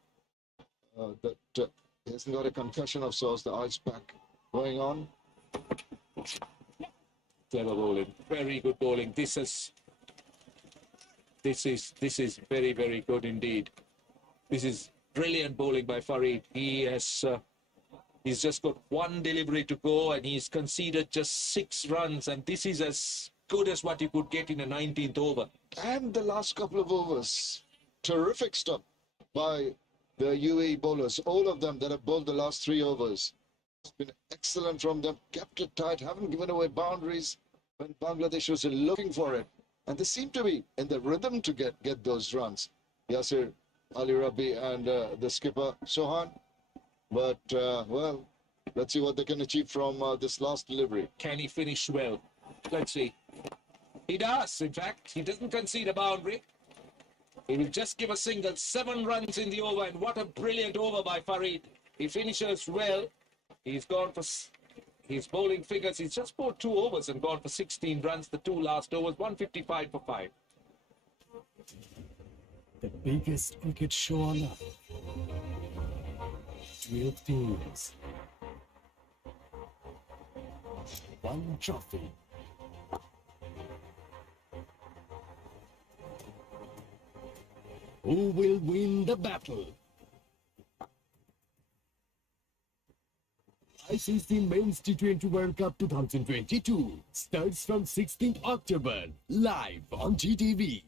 that he hasn't got a concussion of sorts, the ice pack going on. Clever bowling. Very good bowling. This is very, very good indeed. This is brilliant bowling by Farid. He's just got one delivery to go, and he's conceded just 6 runs, and this is as good as what you could get in a 19th over. And the last couple of overs, terrific stuff by the UAE bowlers, all of them that have bowled the last 3 overs. It's been excellent from them, kept it tight, haven't given away boundaries when Bangladesh was looking for it. And they seem to be in the rhythm to get those runs. Yasir, Ali Rabi and the skipper, Sohan. But, well, let's see what they can achieve from this last delivery. Can he finish well? Let's see. He does, in fact. He doesn't concede a boundary. He will just give a single. 7 runs in the over, and what a brilliant over by Farid. He finishes well. He's gone for his bowling figures. He's just bowled 2 overs and gone for 16 runs. The 2 last overs, 155 for 5. The biggest cricket show on earth. 12 teams. 1 trophy. Who will win the battle? ICC Men's T20 World Cup 2022 starts from 16th October, live on GTV.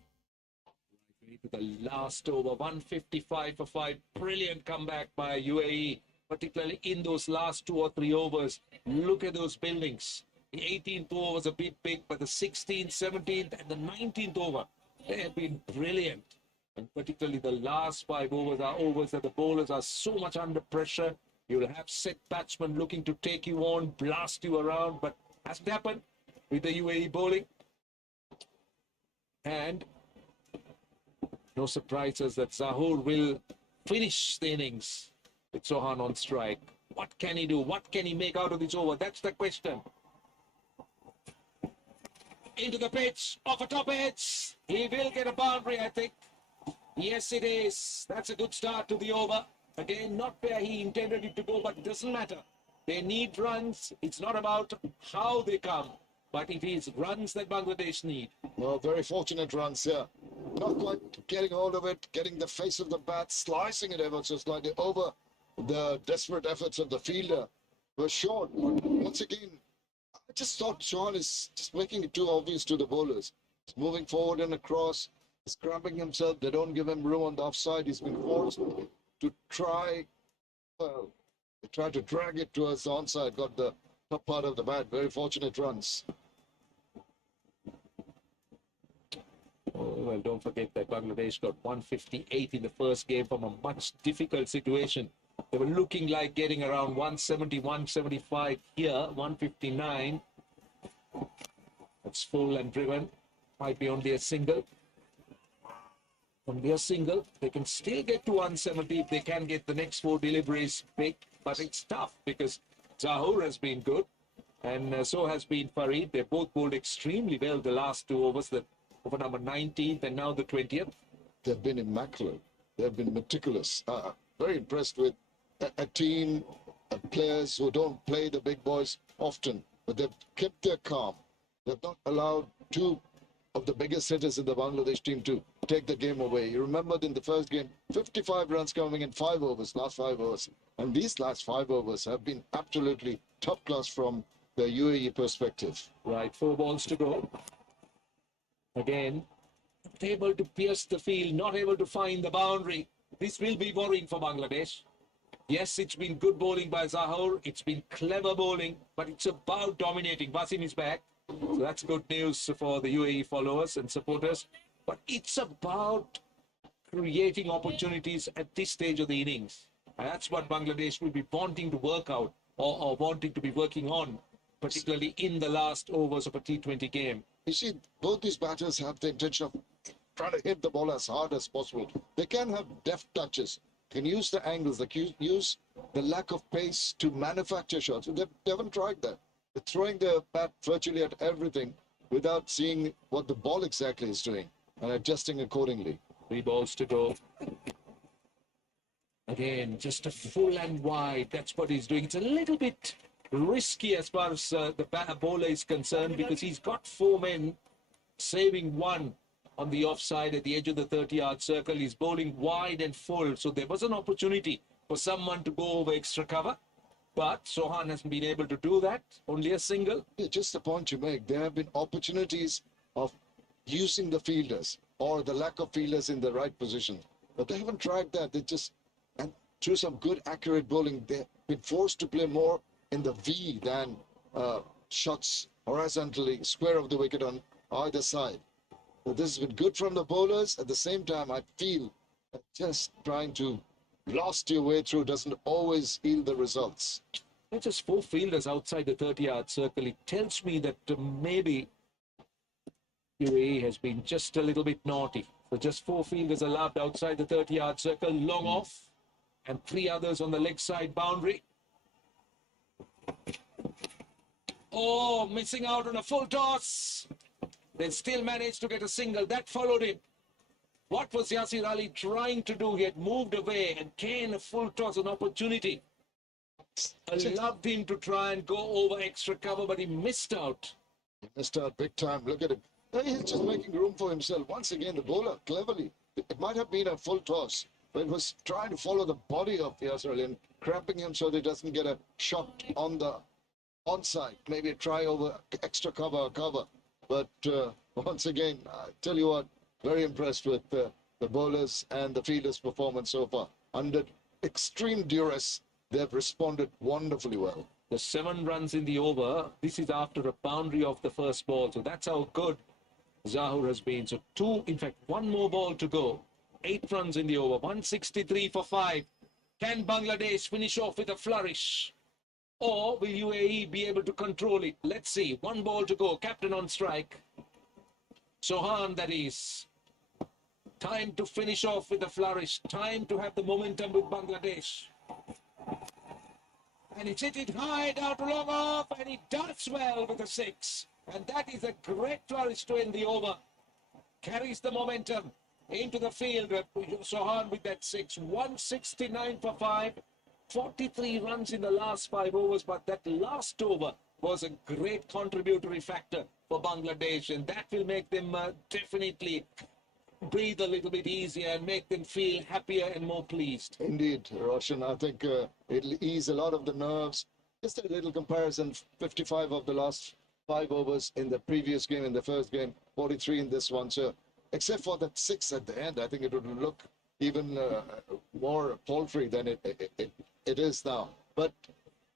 The last over, 155 for 5. Brilliant comeback by UAE, particularly in those last 2 or 3 overs. Look at those buildings. The 18th over was a bit big, but the 16th, 17th, and the 19th over, they have been brilliant. And particularly the last 5 overs are overs that the bowlers are so much under pressure. You'll have set batsmen looking to take you on, blast you around, but hasn't happened with the UAE bowling. And no surprises that Zahoor will finish the innings with Sohan on strike. What can he do? What can he make out of this over? That's the question. Into the pitch, off a top edge. He will get a boundary, I think. Yes, it is. That's a good start to the over. Again, not where he intended it to go, but it doesn't matter. They need runs. It's not about how they come, but it is runs that Bangladesh need. Well, very fortunate runs here. Not quite getting hold of it, getting the face of the bat, slicing it ever so slightly over the desperate efforts of the fielder. Was short. Once again, I just thought Sean is just making it too obvious to the bowlers. He's moving forward and across, scrapping himself. They don't give him room on the offside. He's been forced to try to drag it towards the onside. Got the top part of the bat. Very fortunate runs. Oh, well, don't forget that Bangladesh got 158 in the first game from a much difficult situation. They were looking like getting around 170, 175 here, 159. That's full and driven. Might be only a single. Only a single. They can still get to 170 if they can get the next 4 deliveries big. But it's tough because Zahoor has been good. And so has been Farid. They both bowled extremely well the last 2 overs. The over number 19th and now the 20th. They've been immaculate. They've been meticulous. Very impressed with a team of players who don't play the big boys often, but they've kept their calm. They've not allowed 2 of the biggest hitters in the Bangladesh team to take the game away. You remembered in the first game, 55 runs coming in 5 overs, last 5 overs. And these last 5 overs have been absolutely top class from the UAE perspective. Right, 4 balls to go. Again, not able to pierce the field, not able to find the boundary. This will be worrying for Bangladesh. Yes, it's been good bowling by Zahoor. It's been clever bowling, but it's about dominating. Wasim is back. So that's good news for the UAE followers and supporters. But it's about creating opportunities at this stage of the innings. And that's what Bangladesh will be wanting to work out or wanting to be working on, particularly in the last overs of a T20 game. You see, both these batters have the intention of trying to hit the ball as hard as possible. They can have deft touches, can use the angles, they can use the lack of pace to manufacture shots. They haven't tried that. They're throwing their bat virtually at everything without seeing what the ball exactly is doing and adjusting accordingly. 3 balls to go. Again, just a full and wide. That's what he's doing. It's a little bit risky as far as the bowler is concerned, because he's got 4 men, saving 1 on the offside at the edge of the 30-yard circle. He's bowling wide and full, so there was an opportunity for someone to go over extra cover, but Sohan hasn't been able to do that. Only a single. Yeah, just the point you make. There have been opportunities of using the fielders or the lack of fielders in the right position, but they haven't tried that. They just, and through some good accurate bowling, they've been forced to play more in the V than shots horizontally, square of the wicket on either side. So this has been good from the bowlers. At the same time, I feel that just trying to blast your way through doesn't always yield the results. There's just 4 fielders outside the 30-yard circle. It tells me that maybe UAE has been just a little bit naughty. So just 4 fielders allowed outside the 30-yard circle, long off, and 3 others on the leg side boundary. Oh, missing out on a full toss. They still managed to get a single. That followed him. What was Yasir Ali trying to do? He had moved away, and Kane, a full toss, an opportunity. Allowed him to try and go over extra cover, but he missed out. He missed out big time. Look at him. He's just making room for himself. Once again, the bowler, cleverly. It might have been a full toss, but it was trying to follow the body of Yasir Ali and cramping him so that he doesn't get a shot on the onside. Maybe a try over extra cover or cover. But once again, I tell you what, very impressed with the bowlers and the fielders' performance so far. Under extreme duress, they've responded wonderfully well. The 7 runs in the over. This is after a boundary of the first ball. So that's how good Zahoor has been. So 2, in fact, 1 more ball to go. 8 runs in the over. 163 for 5. Can Bangladesh finish off with a flourish? Or will UAE be able to control it? Let's see. 1 ball to go. Captain on strike. Sohan, that is. Time to finish off with a flourish. Time to have the momentum with Bangladesh. And it's hit it high down to long off, and he does well with a 6. And that is a great flourish to end the over. Carries the momentum into the field. Sohan with that 6. 169 for 5. 43 runs in the last 5 overs, but that last over was a great contributory factor for Bangladesh, and that will make them definitely breathe a little bit easier and make them feel happier and more pleased. Indeed, Roshan. I think it'll ease a lot of the nerves. Just a little comparison, 55 of the last 5 overs in the previous game, in the first game, 43 in this one. So except for that 6 at the end, I think it would look even more paltry than it is now. But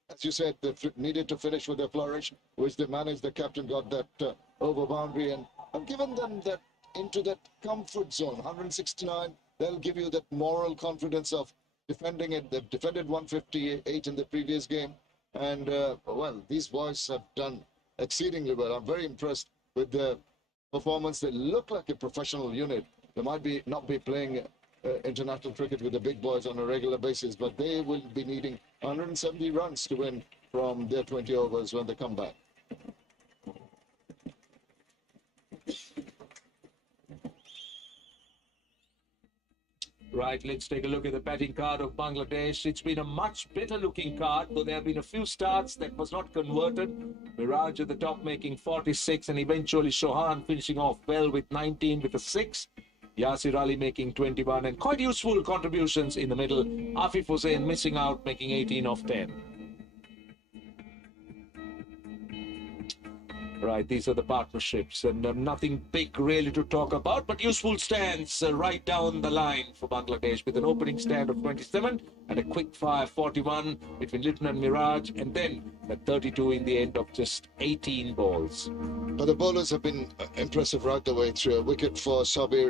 as you said, they needed to finish with a flourish, which they managed. The captain got that over boundary, and I've given them that into that comfort zone. 169, they'll give you that moral confidence of defending it. They've defended 158 in the previous game, and well, these boys have done exceedingly well. I'm very impressed with their performance. They look like a professional unit. They might not be playing international cricket with the big boys on a regular basis, but they will be needing 170 runs to win from their 20 overs when they come back. Right, let's take a look at the batting card of Bangladesh. It's been a much better looking card, though there have been a few starts that was not converted. Miraj at the top making 46, and eventually Sohan finishing off well with 19 with a 6. Yasir Ali making 21, and quite useful contributions in the middle. Afif Hussain missing out, making 18 of 10. Right, these are the partnerships, and nothing big really to talk about, but useful stands right down the line for Bangladesh, with an opening stand of 27 and a quick fire 41 between Litton and Miraj, and then the 32 in the end of just 18 balls. But the bowlers have been impressive right the way through. A wicket for Sabir.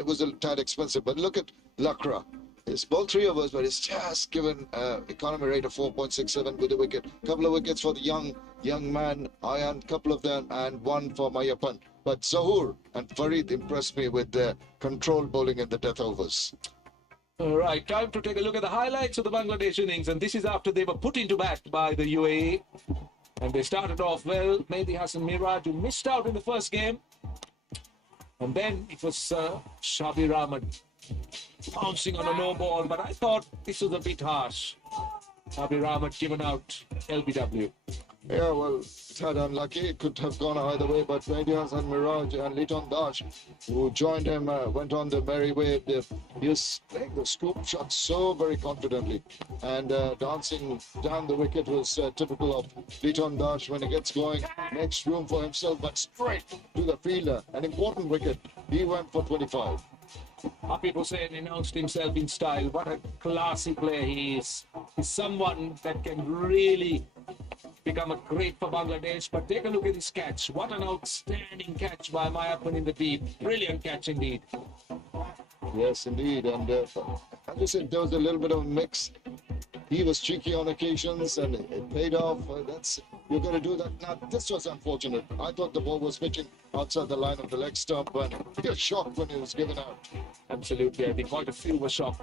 It was a tad expensive, but look at Lakra. He's bowled 3 overs, but he's just given economy rate of 4.67 with a wicket. Couple of wickets for the young man, Ayan, couple of them, and 1 for Mayappan. But Zahur and Farid impressed me with their controlled bowling in the death overs. All right, time to take a look at the highlights of the Bangladesh innings, and this is after they were put into bat by the UAE. And they started off well. Mehdi Hassan Miraj, who missed out in the first game. And then it was Shabir Ahmed pouncing on a no ball, but I thought this was a bit harsh. Shabir Ahmed given out LBW. Yeah, well, tad unlucky. It could have gone either way, but Mehdi Hassan Miraj and Litton Das, who joined him, went on the merry way. He was playing the scoop shot so very confidently, and dancing down the wicket was typical of Litton Das. When he gets going, makes room for himself, but straight to the fielder. An important wicket. He went for 25. Habib Hussain announced himself in style. What a classy player he is. He's someone that can really become a great for Bangladesh. But take a look at this catch. What an outstanding catch by Mayappan in the deep. Brilliant catch indeed. Yes, indeed. And as I said, there was a little bit of a mix. He was cheeky on occasions, and it paid off. You're going to do that. Now, this was unfortunate. I thought the ball was pitching outside the line of the leg stump, and he was shocked when it was given out. Absolutely. I think quite a few were shocked.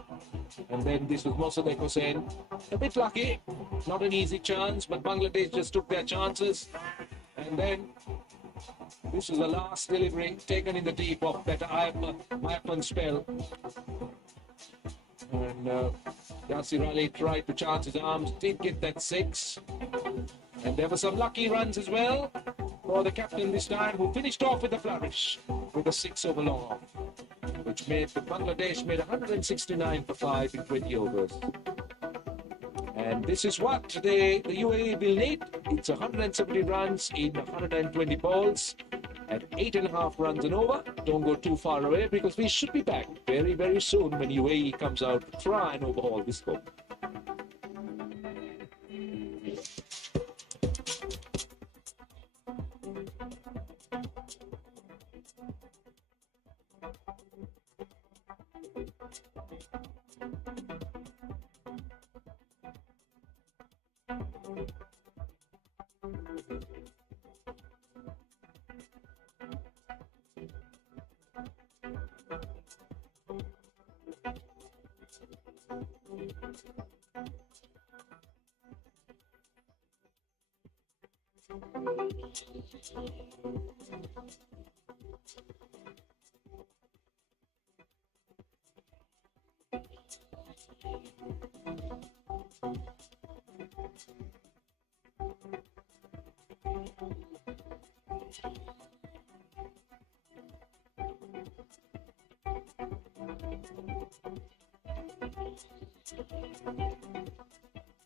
And then this was Mosaddeq Hussain. A bit lucky. Not an easy chance, but Bangladesh just took their chances. And then this was the last delivery taken in the deep of that Mayappan spell. And Yasir Ali tried to chance his arms, did get that 6. And there were some lucky runs as well for the captain this time, who finished off with a flourish with a 6 over long off, which made Bangladesh made 169 for 5 in 20 overs. And this is what the UAE will need. It's 170 runs in 120 balls at 8.5 runs and over. Don't go too far away, because we should be back very, very soon when UAE comes out to try and overhaul this scope.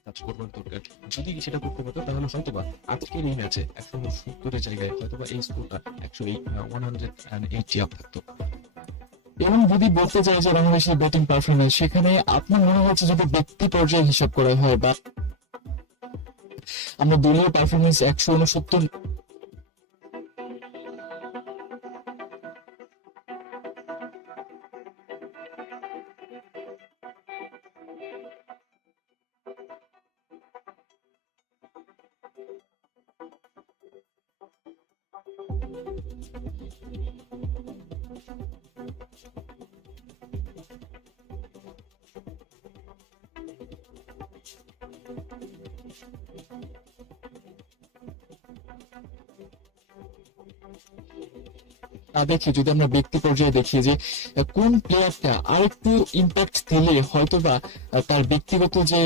কাজ করবার দরকার। যদি সেটা করতে পারতো তাহলে হয়তোবা আজকের এই ম্যাচে 170-এর জায়গায় হয়তোবা এই স্কোরটা 180 আপ থাকতো। এবং যদি বলতে চাই যে বাংলাদেশের ব্যাটিং পারফরমেন্স, সেখানে আপনার মনে হচ্ছে যদি ব্যক্তি পর্যায়ে হিসাব করা হয় বা আমরা দলীয় পারফরমেন্স 169 দেখি, যদি আমরা ব্যক্তি পর্যায়ে দেখি যে কোন প্লেয়ারটা আরেকটু ইম্প্যাক্ট দিলে হয়তোবা তার ব্যক্তিগত যে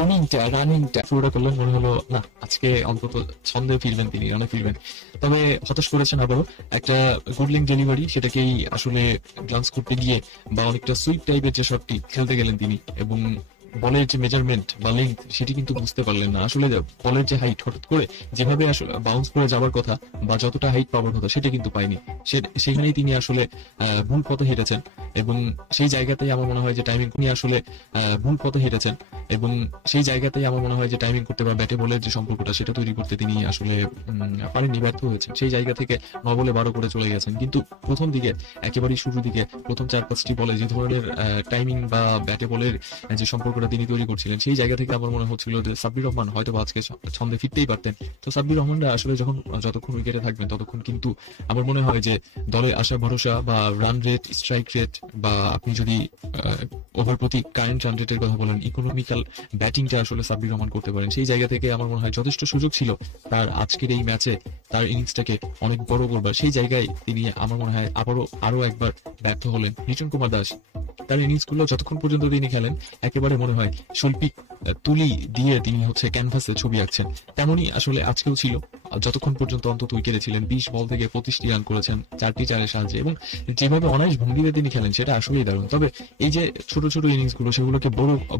ওনিংটা, রানিংটা শুরুটা করলে মনে হলো না আজকে অন্তত ছন্দে ফিরবেন, তিনি রানে ফিরবেন। তবে হতাশ করেছেন আবারও একটা গুডলিং ডেলিভারি, সেটাকেই আসলে গ্লান্স করতে গিয়ে বা অনেকটা সুইপ টাইপের যে শটটি খেলতে গেলেন তিনি, এবং বলের যে মেজারমেন্ট বা লেন্থ সেটি কিন্তু বুঝতে পারলেন না। আসলে বলের যে হাইট হঠাৎ করে যেভাবে আসলে বাউন্স করে যাওয়ার কথা বা যতটা হাইট পাওয়ার কথা সেটা কিন্তু পাইনি। সেখানেই তিনি আসলে ভুল পথে হেঁটেছেন এবং সেই জায়গাতেই আমার মনে হয় যে টাইমিং নিয়ে আসলে ভুল পথে হেঁটেছেন এবং সেই জায়গাতেই আমার মনে হয় যে টাইমিং করতে বা ব্যাটে বলের যে সম্পর্কটা সেটা তৈরি করতে তিনি আসলে পারেননি, ব্যর্থ হয়েছেন। সেই জায়গা থেকে 9 বলে 12 করে চলে গেছেন। কিন্তু প্রথম দিকে একেবারেই শুরুর দিকে প্রথম 4-5টি বলে যে ধরনের টাইমিং বা ব্যাটে বলের যে সম্পর্কটা তিনি তৈরি করছিলেন সেই জায়গা থেকে আমার মনে হচ্ছিল যে সাব্বির রহমান হয়তো আজকে ছন্দে ফিরতেই পারতেন। তো সাব্বির রহমানরা আসলে যতক্ষণ উইকেটে থাকবেন ততক্ষণ কিন্তু আমার মনে হয় যে দলে আশা ভরসা বা রান রেট, স্ট্রাইক রেট বা আপনি যদি ওভার প্রতি কারেন্ট রান রেটের কথা বলেন, ইকোনমিক্যাল ব্যাটিংটা আসলে সাব্বির রহমান করতে পারেন। সেই জায়গা থেকে আমার মনে হয় যথেষ্ট সুযোগ ছিল তার আজকের এই ম্যাচে তার ইনিংসটাকে অনেক বড় করবার। সেই জায়গায় তিনি আমার মনে হয় আরো একবার ব্যর্থ হলেন। লিটন কুমার দাস তার ইনিংসগুলো যতক্ষণ পর্যন্ত তিনি খেলেন একেবারে মনে হয় শৈল্পিক তুলি দিয়ে তিনি ক্যানভাসে ছবি আঁকছেন, তেমনই আসলে আজকেও ছিল। যতক্ষণ পর্যন্ত অন্তত উইকেটে ছিলেন 20 বল থেকে 25টি রান করেছেন 4টি চারের সাহায্যে এবং যেভাবে অনায়াস ভঙ্গিতে তিনি খেলেন সেটা আসলেই দারুণ। তবে এই যে ছোট ছোট ইনিংসগুলো সেগুলোকে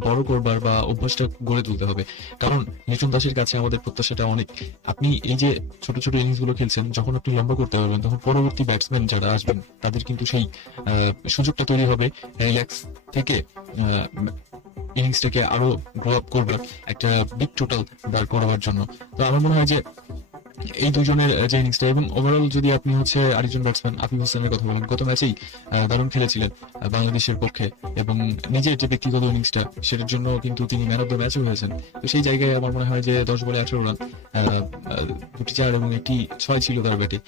বড় করবার বা অভ্যাসটা গড়ে তুলতে হবে, কারণ লিটন দাসের কাছে আমাদের প্রত্যাশাটা অনেক। আপনি এই যে ছোট ছোট ইনিংসগুলো খেলছেন, যখন আপনি লম্বা করতে পারবেন তখন পরবর্তী ব্যাটসম্যান যারা আসবেন তাদের কিন্তু সেই সুযোগটা তৈরি হবে রিল্যাক্স থেকে ইনিংসটাকে আরো গ্রো আপ করবার, একটা বিগ টোটাল দাঁড় করাবার জন্য। তো আমার মনে হয় যে এই দুজনের যে ইনিংসটা এবং ওভারঅল যদি আপনি আরেকজন ব্যাটসম্যান আফিফ হোসেনের কথা বলেন, গত ম্যাচেই দারুণ খেলেছিলেন বাংলাদেশের পক্ষে এবং নিজের যে ব্যক্তিগত ইনিংসটা সেটার জন্য কিন্তু তিনি ম্যান অফ দ্য ম্যাচও হয়েছেন। তো সেই জায়গায় আমার মনে হয় যে 10 বলে 18 রান, 2টি 4 এবং 1টি 6 ছিল তার ব্যাটে,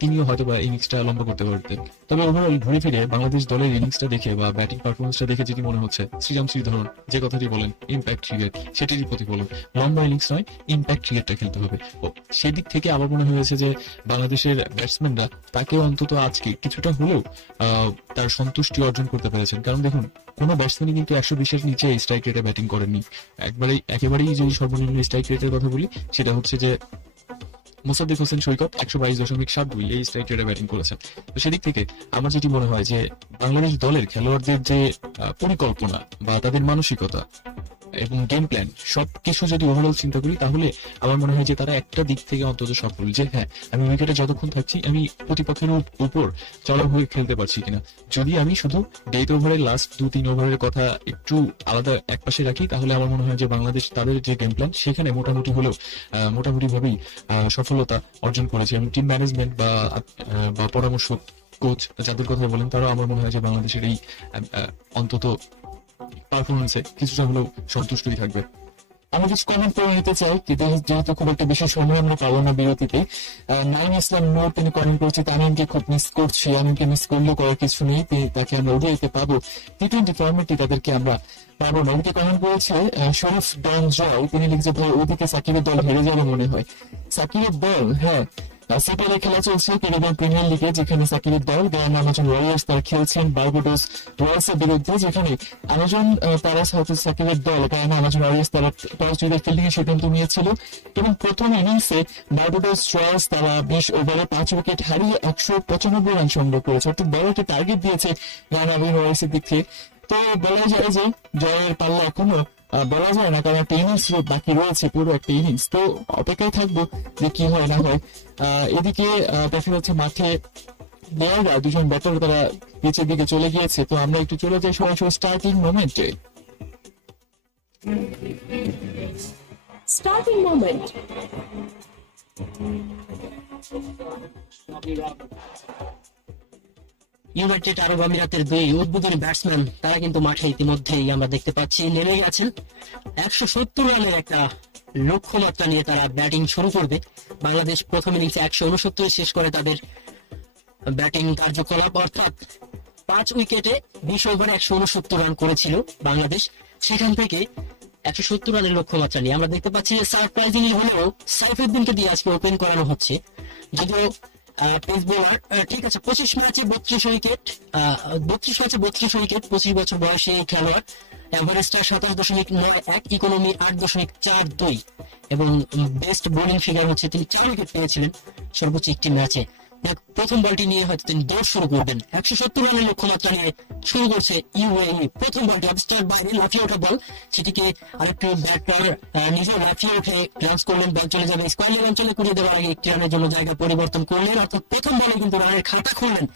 তিনিও হয়তো বা ইনিংসটা লম্বা করতে পারতেন। তবে ওভারঅল ঘুরে ফিরে বাংলাদেশ দলের ইনিংসটা দেখে বা ব্যাটিং পারফরমেন্সটা দেখে যেটি মনে হচ্ছে, শ্রীরাম শ্রীধরন যে কথাটি বলেন ইম্প্যাক্ট ক্রিকেট, সেটারই প্রতিফলন। লম্বা ইনিংস নয়, ইম্প্যাক্ট ক্রিকেটটা খেলতে হবে। সেদিক থেকে আমার মনে হয়েছে যে বাংলাদেশের ব্যাটসম্যানরা তাকে অন্তত আজকে কিছুটা হলেও তার সন্তুষ্টি অর্জন করতে পেরেছেন। কারণ দেখুন, কোনো ব্যাটসম্যানই কিন্তু 120-এর নিচে স্ট্রাইক রেটে ব্যাটিং করেননি। একেবারেই যদি সর্বনিম্ন স্ট্রাইক রেটের কথা বলি সেটা হচ্ছে যে মোসাদ্দেক হোসেন সৈকত 122.72 এই স্ট্রাইক রেটে ব্যাটিং করেছেন। তো সেদিক থেকে আমার যেটি মনে হয় যে বাংলাদেশ দলের খেলোয়াড়দের যে পরিকল্পনা বা তাদের মানসিকতা এবং গেম প্ল্যান সবকিছু যদি ওভারঅল চিন্তা করি তাহলে আমার মনে হয় যে তারা একটা দিক থেকে অন্তত সফল, যে হ্যাঁ আমি উইকেটে যতক্ষণ থাকছি আমি প্রতিপক্ষের উপর চড়াও হয়ে খেলতে পারছি কিনা। যদি আমি শুধু ডেথ ওভারের লাস্ট 2-3 ওভারের কথা একটু আলাদা একপাশে রাখি তাহলে আমার মনে হয় যে বাংলাদেশ তাদের যে গেম প্ল্যান সেখানে মোটামুটি ভাবেই সফলতা অর্জন করেছে এবং টিম ম্যানেজমেন্ট বা পরামর্শ কোচ যাদের কথা বলেন তারাও আমার মনে হয় যে বাংলাদেশের এই অন্তত পারফরমেন্সে কিছুটা হলেও সন্তুষ্টই থাকবে। আমি কিছু কমেন্ট করে নিতে চাই, যেহেতু খুব একটা বেশি সময় আমরা পাবো না বিরতিতে। নাইম ইসলাম নূর তিনি কমেন্ট করছে, তামিমকে খুব মিস করছি, আমিনকে মিস করলেও করার কিছু নেই, তাকে আমরা ওডিআইতে পাবো, T20 ফরম্যাটে তাদেরকে আমরা পাবো না। ওদিকে কমেন্ট করেছে শরীফ ডন জয়, তিনি লিখছে ভাই ওদিকে সাকিবের দল হেরে যাবে মনে হয়। সাকিবের দল, হ্যাঁ সেপারে খেলা চলছে ক্যারিবিয়ান প্রিমিয়ার লিগে, যেখানে সাকিবের দল গায়ানা আমাজন ওয়ারিয়ার্স তারা খেলছেন বার্বাডোস রয়্যালসের বিরুদ্ধে, যেখানে আমাজন তারা সাকিবের দল গায়ানা আমাজন ওয়ারিয়ার্স তারা টস জিতে ফিল্ডিং এর সিদ্ধান্ত নিয়েছিল এবং প্রথম ইনিংসে বার্বাডোস রয়্যালস তারা 20 ওভারে 5 উইকেট হারিয়ে 195 রান সংগ্রহ করেছে, অর্থাৎ বড় একটা টার্গেট দিয়েছে গায়ানা আমাজন ওয়ারিয়ার্সের দিক থেকে। তো বলা যায় যে জয়ের পাল্লা এখনো বলা যায় না, কারণ একটা ইনিংস বাকি রয়েছে, পুরো একটা ইনিংস। তো অপেক্ষায় থাকবো যে কি হয় না হয়। এদিকে দেখা যাচ্ছে মাঠে প্লেয়াররা দুজন ব্যাটার তারা পিচের দিকে চলে গিয়েছে। তো আমরা একটু চলে যাই সরাসরি স্টার্টিং মোমেন্টে। Starting moment. ইউনাইটেড আরব আমিরাতের দুই উদ্বোধনী ব্যাটসম্যান তারা কিন্তু মাঠে ইতিমধ্যেই আমরা দেখতে পাচ্ছি নেমে গেছেন। 170 রানের একটা লক্ষ্যমাত্রা নিয়ে তারা ব্যাটিং শুরু করবে। বাংলাদেশ প্রথম ইনিংসে 169 শেষ করে তাদের ব্যাটিং কার্যকলাপ, অর্থাৎ 5 উইকেটে 20 ওভারে 169 রান করেছিল বাংলাদেশ। সেখান থেকে 170 রানের লক্ষ্যমাত্রা নিয়ে আমরা দেখতে পাচ্ছি যে সারপ্রাইজিংলি হলেও সাইফুদ্দিনকে দিয়ে আজকে ওপেন করানো হচ্ছে। যদিও পেস বোলার, ঠিক আছে, 25 ম্যাচে 32 উইকেট, 25 বছর বয়সী খেলোয়াড়, এভারেজটা 27.91, ইকোনমি 8.42 এবং বেস্ট বোলিং ফিগার হচ্ছে তিনি 4 উইকেট পেয়েছিলেন সর্বোচ্চ একটি ম্যাচে। প্রথম বলটি নিয়ে হয়তো তিনি দৌড় শুরু করবেন। 170 রানের লক্ষ্যমাত্রা নিয়ে শুরু করছে ইউএই। প্রথম বলটি অফস্টার বাইরে লাফিয়ে ওঠা বল, সেটিকে আরেকটি ব্যাটার নিজে লাফিয়ে উঠে ক্লাস করলেন। বল চলে যাবে স্কোয়ার অঞ্চলে, করিয়ে দেওয়ার আগে একটি রানের জন্য জায়গা পরিবর্তন করলেন, অর্থাৎ প্রথম বলে কিন্তু রানের খাতা খুললেন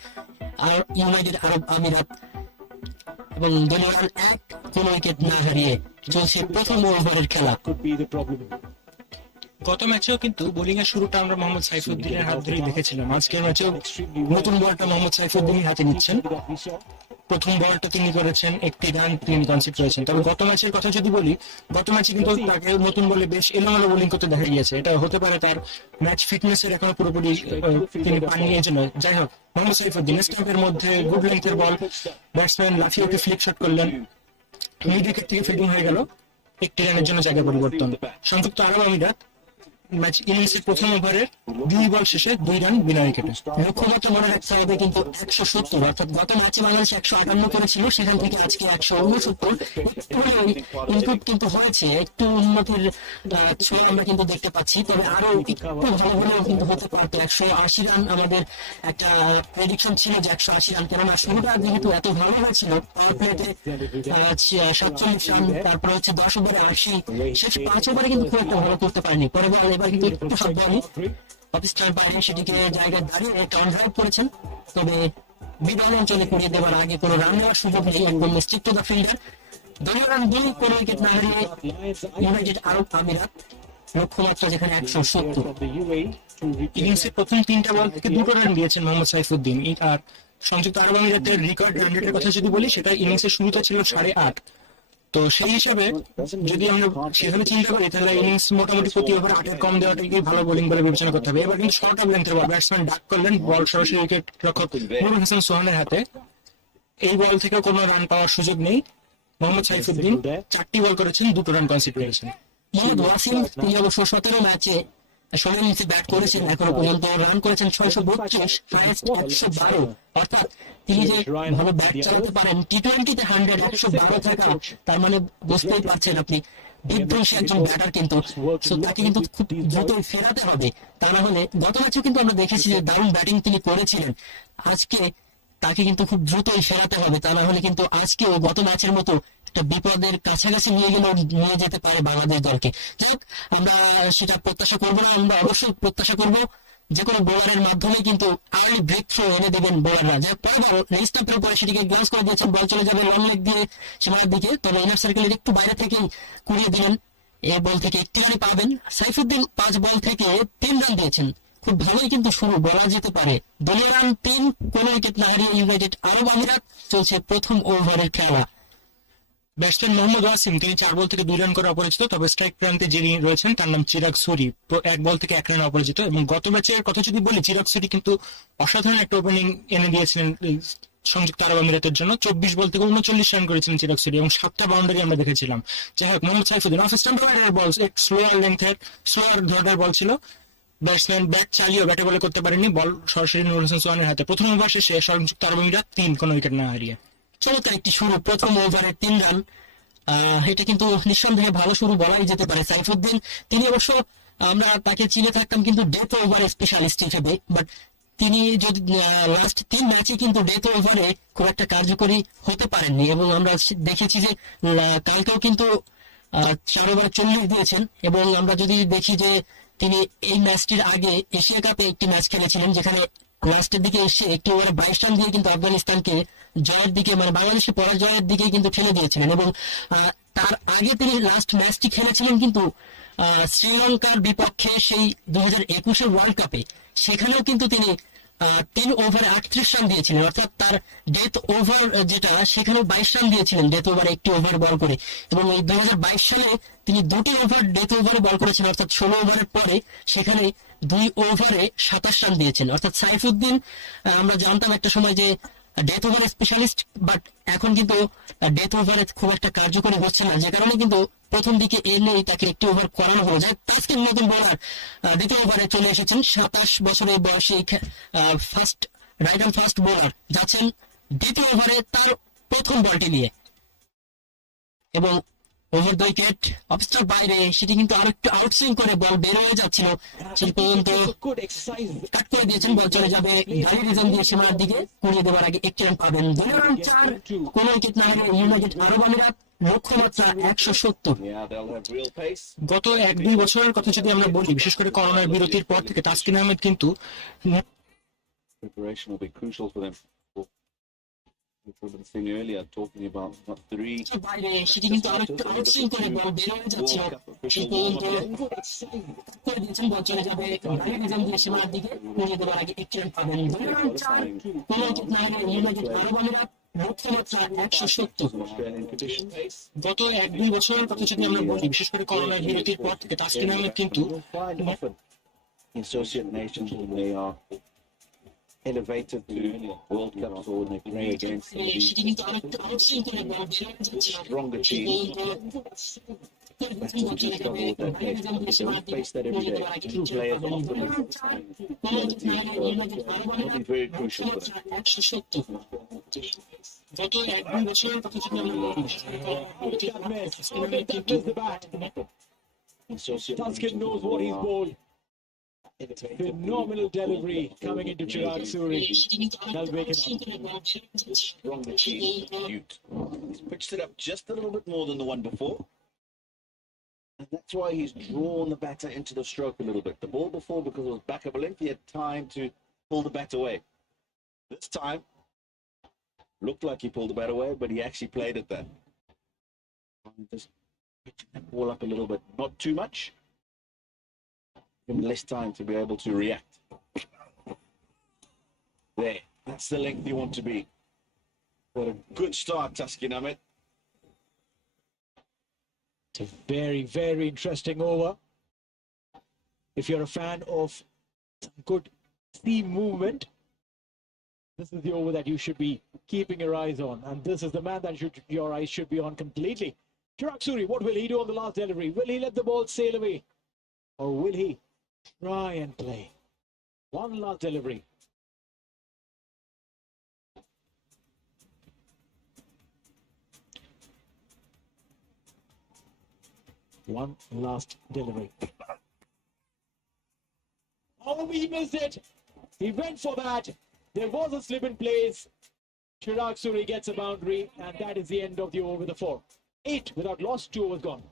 আর ইউনাইটেড আরব আমিরাত। এবং দলীয় রান 1, কোনো উইকেট না হারিয়ে চলছে প্রথম ওভারের খেলা। গত ম্যাচেও কিন্তু বোলিং এর শুরুটা আমরা মোহাম্মদ সাইফুদ্দিনের হাত ধরেই দেখেছিলাম। আজকের ম্যাচেও নতুন বলটা মোহাম্মদ সাইফুদ্দিনই হাতে নিচ্ছেন। প্রথম বলটা তিনি করেছেন, একটি রান তিনি কনসিড করেছেন। তবে গত ম্যাচের কথা যদি বলি, গত ম্যাচে কিন্তু তাকে নতুন বলে বেশ এলোমেলো বোলিং করতে দেখা গিয়েছে। এটা হতে পারে তার ম্যাচ ফিটনেসের এখনো পুরোপুরি তিনি পাননি, এই জন্য। যাই হোক, মোহাম্মদ সাইফুদ্দিন স্টাম্পের মধ্যে গুড লেন্থের বল, ব্যাটসম্যান লাফিয়ে উঠে ফ্লিক শট করলেন, মিড উইকেট থেকে ফিল্ডিং হয়ে গেল, একটি রানের জন্য জায়গা পরিবর্তন। সংযুক্ত আরব আমিরাত ম্যাচ ইনিংসের প্রথম ওভারের 2 বল শেষে 2 রান বিনা উইকেটে। লক্ষ্যমাত্রা মনে রাখতে হবে কিন্তু 170, অর্থাৎ গত ম্যাচে বাংলাদেশ 158 করেছিল, সেখান থেকে আজকে 169। ইনপুট কিন্তু হয়েছে, একটু উন্নতির ছোঁয়া আমরা কিন্তু দেখতে পাচ্ছি। তবে আরো একটু ভালো হলেও কিন্তু হতে পারত। 180 রান আমাদের একটা প্রেডিকশন ছিল যে 180 রান, কেননা শুরুটা যেহেতু এত ভালো হয়েছিল, পাওয়ার প্লেতে 47 রান, তারপরে হচ্ছে 10 ওভারে 80, শেষ 5 ওভারে কিন্তু খুব একটা ভালো করতে পারেনি। পরে এবার কিন্তু একটু সাবধানী অফিস্টার বাইরে সেটিকে জায়গায় দাঁড়িয়ে কাউন্ট ড্রাইভ করেছেন। তবে বিধান অঞ্চলে করিয়ে দেওয়ার আগে কোনো রান নেওয়ার সুযোগ নেই, একদম strict to the fielder. 2 run 2, কোনো উইকেট না হারিয়ে ইউনাইটেড আরব আমিরাত, লক্ষ্যমাত্রা যেখানে 170। ইনিংসের প্রথম 3টা বল থেকে 2 রান দিয়েছেন মোহাম্মদ সাইফুদ্দিন। আর সংযুক্ত আরব আমিরাতের রেকর্ড রান রেটের কথা যদি বলি, সেটা ইনিংসের শুরুতে ছিল 8.5। তো সেই হিসাবে যদি আমরা সেভাবে চিন্তা করি, তাহলে ইনিংস মোটামুটি প্রতি ওভার 8 কম দেওয়াটাকে ভালো বোলিং বলে বিবেচনা করতে হবে। এবার কিন্তু শর্ট অফ লেন্থের বল, ব্যাটসম্যান ডাক করলেন, বল সরাসরি উইকেট রক্ষক নুরুল হাসান সোহানের হাতে। এই বল থেকেও কোনো রান পাওয়ার সুযোগ নেই। মোহাম্মদ সাইফুদ্দিন 4টি বল করেছেন, 2 রান কনসিড করেছেন। মোহাম্মদ ওয়াসিম তিনি অবশ্য 17 ম্যাচে 16 ইনিংসে ব্যাট করেছেন, এখনো পর্যন্ত রান করেছেন 632, হাইয়েস্ট 112। অর্থাৎ তিনি যে ভালো ব্যাট চালাতে পারেন, টি20তে 100 112 থাকা, তার মানে বুঝতেই পারছেন আপনি বিধ্বংসী একজন ব্যাটার কিন্তু। তাকে কিন্তু খুব দ্রুতই ফেরাতে হবে, তা না হলে গত ম্যাচেও কিন্তু আমরা দেখেছি যে দারুণ ব্যাটিং তিনি করেছিলেন। আজকে তাকে কিন্তু খুব দ্রুতই ফেরাতে হবে, তা না হলে কিন্তু আজকেও গত ম্যাচের মতো একটা বিপদের কাছাকাছি নিয়ে গেলেও নিয়ে যেতে পারে বাংলাদেশ দলকে। যাই হোক, আমরা সেটা প্রত্যাশা করবো না, আমরা অবশ্যই প্রত্যাশা করবো যে কোনো বোলারের মাধ্যমে কিন্তু আর্লি ব্রেক থ্রো এনে দেবেন বোলাররা। যা পরে রেজিস্টারের পরে সেটিকে গ্লাস করে দিয়েছেন, বল চলে যাবে লং লেগ দিয়ে সীমানার দিকে, তবে ইনার সার্কেলের একটু বাইরে থেকেই কুড়িয়ে দিলেন। এই বল থেকে একটি রানই পাবেন। সাইফুদ্দিন 5 বল থেকে 3 রান দিয়েছেন, খুব ভালোই কিন্তু শুরু বলা যেতে পারে। দলীয় রান 3, কোনো উইকেট না হারিয়ে ইউনাইটেড আরব আমিরাত, চলছে প্রথম ওভারের খেলা। ব্যাটসম্যান মোহাম্মদ ওয়াসিম তিনি 4 বল থেকে 2 রান করে অপরাজিত। তবে স্ট্রাইক প্রান্তে যিনি রয়েছেন তার নাম চিরাগ সুরি, 1 বল থেকে 1 রান অপরাজিত। এবং গত ম্যাচের কথা যদি বলি, চিরাগ সুরি কিন্তু অসাধারণ একটা ওপেনিং এনে দিয়েছিলেন সংযুক্ত আরব আমিরাতের জন্য। 24 বল থেকে 39 রান করেছিলেন চিরাগ সুরি এবং 7টা বাউন্ডারি আমরা দেখেছিলাম। যাই হোক, মোহাম্মদ সাইফুদ্দিন অফ স্টাম্পের বল, স্লোয়ার লেন্থের স্লোয়ার ধরনের বল ছিল। ব্যাটসম্যান ব্যাট চালিয়েও ব্যাটে বলে করতে পারেনি, বল সরাসরি নুরুল হাসান সোহানের হাতে। প্রথম ওভার শেষে সংযুক্ত আরব আমিরাত 3, কোনো উইকেট না হারিয়ে। চমৎকার একটি শুরু, প্রথম ওভারে 3 রান। এটা কিন্তু নিঃসন্দেহে ভালো শুরু বলাই যেতে পারে। সাইফুদ্দিন তিনি অবশ্য আমরা তাকে চিনে থাকতাম কিন্তু ডেথ ওভারে স্পেশালিস্ট হিসেবে, বাট তিনি যদি লাস্ট 3 ম্যাচে কিন্তু ডেথ ওভারে খুব একটা কার্যকরী হতে পারেননি। এবং আমরা দেখেছি যে কালকেও কিন্তু 4 ওভারে 40 দিয়েছেন। এবং আমরা যদি দেখি যে তিনি এই ম্যাচটির আগে এশিয়া কাপে একটি ম্যাচ খেলেছিলেন, যেখানে লাস্টের দিকে এসে একটি ওভারে 22 রান দিয়ে কিন্তু আফগানিস্তানকে জয়ের দিকে, মানে বাংলাদেশের পরাজয়ের দিকে কিন্তু ঠেলে দিয়েছিলেন। এবং তার আগে তিনি লাস্ট ম্যাচটি খেলেছিলেন কিন্তু শ্রীলঙ্কার বিপক্ষে সেই 2021 ওয়ার্ল্ড কাপে, সেখানেও কিন্তু তিনি 3 ওভারে 38 রান দিয়েছিলেন। অর্থাৎ তার ডেথ ওভার যেটা, সেখানে 22 রান দিয়েছিলেন ডেথ ওভারে একটি ওভার বল করে। এবং এই 2022 সালে তিনি 2টি ওভার ডেথ ওভারে বল করেছেন, অর্থাৎ 16 ওভারের পরে সেখানে 2 ওভারে 27 রান দিয়েছেন। অর্থাৎ সাইফুদ্দিন আমরা জানতাম একটা সময় যে ডেথ ওভার স্পেশালিস্ট, বাট এখন কিন্তু ডেথ ওভারে খুব একটা কার্যকরী হচ্ছে না, যে কারণে কিন্তু প্রথম দিকে এনেই তাকে একটি ওভার করানো হলো। যাই আজকে নতুন বোলার দ্বিতীয় ওভারে চলে এসেছেন, 27 বছরের বয়সী first right hand fast bowler যাচ্ছেন দ্বিতীয় ওভারে তার প্রথম বলটি নিয়ে। এবং over the wicket off stump বাইরে, সেটি কিন্তু আরো একটু আউটসুইং করে বল বের হয়ে যাচ্ছিল, সেই পর্যন্ত কাট করে দিয়েছেন, বল চলে যাবে গাড়ি রিজন দিয়ে সীমার দিকে, কুড়িয়ে দেওয়ার আগে একটি রান পাবেন। 2 রান 4, কোন উইকেট না হলে ইউনাইটেড আরব আমিরাত লক্ষ্যমাত্রা 170। গত 1-2 বছরের কথা যদি আমরা বলি, বিশেষ করে করোনার বিরতির পর থেকে তাসকিন আহমেদ কিন্তু Preparation will be crucial for them. We've been seeing earlier talking about what 3 বাইরে, সেটি কিন্তু আরো একটু আউটসুইং করে বল বের হয়ে যাচ্ছিল, সেই পর্যন্ত করে দিয়েছেন, বল চলে যাবে গাড়ি রিজন দিয়ে সীমার দিকে, কুড়িয়ে দেওয়ার আগে একটি রান পাবেন। 2 রান 4, কোন উইকেট না হলে ইউনাইটেড আরব আমিরাত লক্ষ্যমাত্রা 170। গত 1-2 বছরের কথা যদি আমরা বলি, বিশেষ করে করোনার বিরতির পর থেকে তাসকিন আহমেদ কিন্তু associate nations when they are elevated to World Cups or when they play against some of these stronger teams. Batsmen do struggle with that pace. They don't face that every day. True players often miss the time. It'll be very crucial for them. গত 1-2 বছরের কথা যদি আমরা বলি, Taskin knows what he's bowled. Phenomenal delivery coming into Chirag Suri. That'll wake him up. Stronger team. He's pitched it up just a little bit more than the one before. And that's why he's drawn the batter into the stroke a little bit. The ball before, because it was back of a length, he had time to pull the bat away. This time, looked like he pulled the bat away, but he actually played it then. Just pitching that ball up a little bit, not too much. Give him less time to be able to react. There, that's the length you want to be. What a good start, Taskin Ahmed. It's a very, very interesting over. If you're a fan of some good seam movement, this is the over that you should be keeping your eyes on. And this is the man that your eyes should be on completely. Chirag Suri, what will he do on the last delivery? Will he let the ball sail away? Or will he try and play? One last delivery. One last delivery. Oh, he missed it. He went for that. There was a slip in place. Chirag Suri gets a boundary, and that is the end of the over with the 4. 8 without loss, 2 overs gone.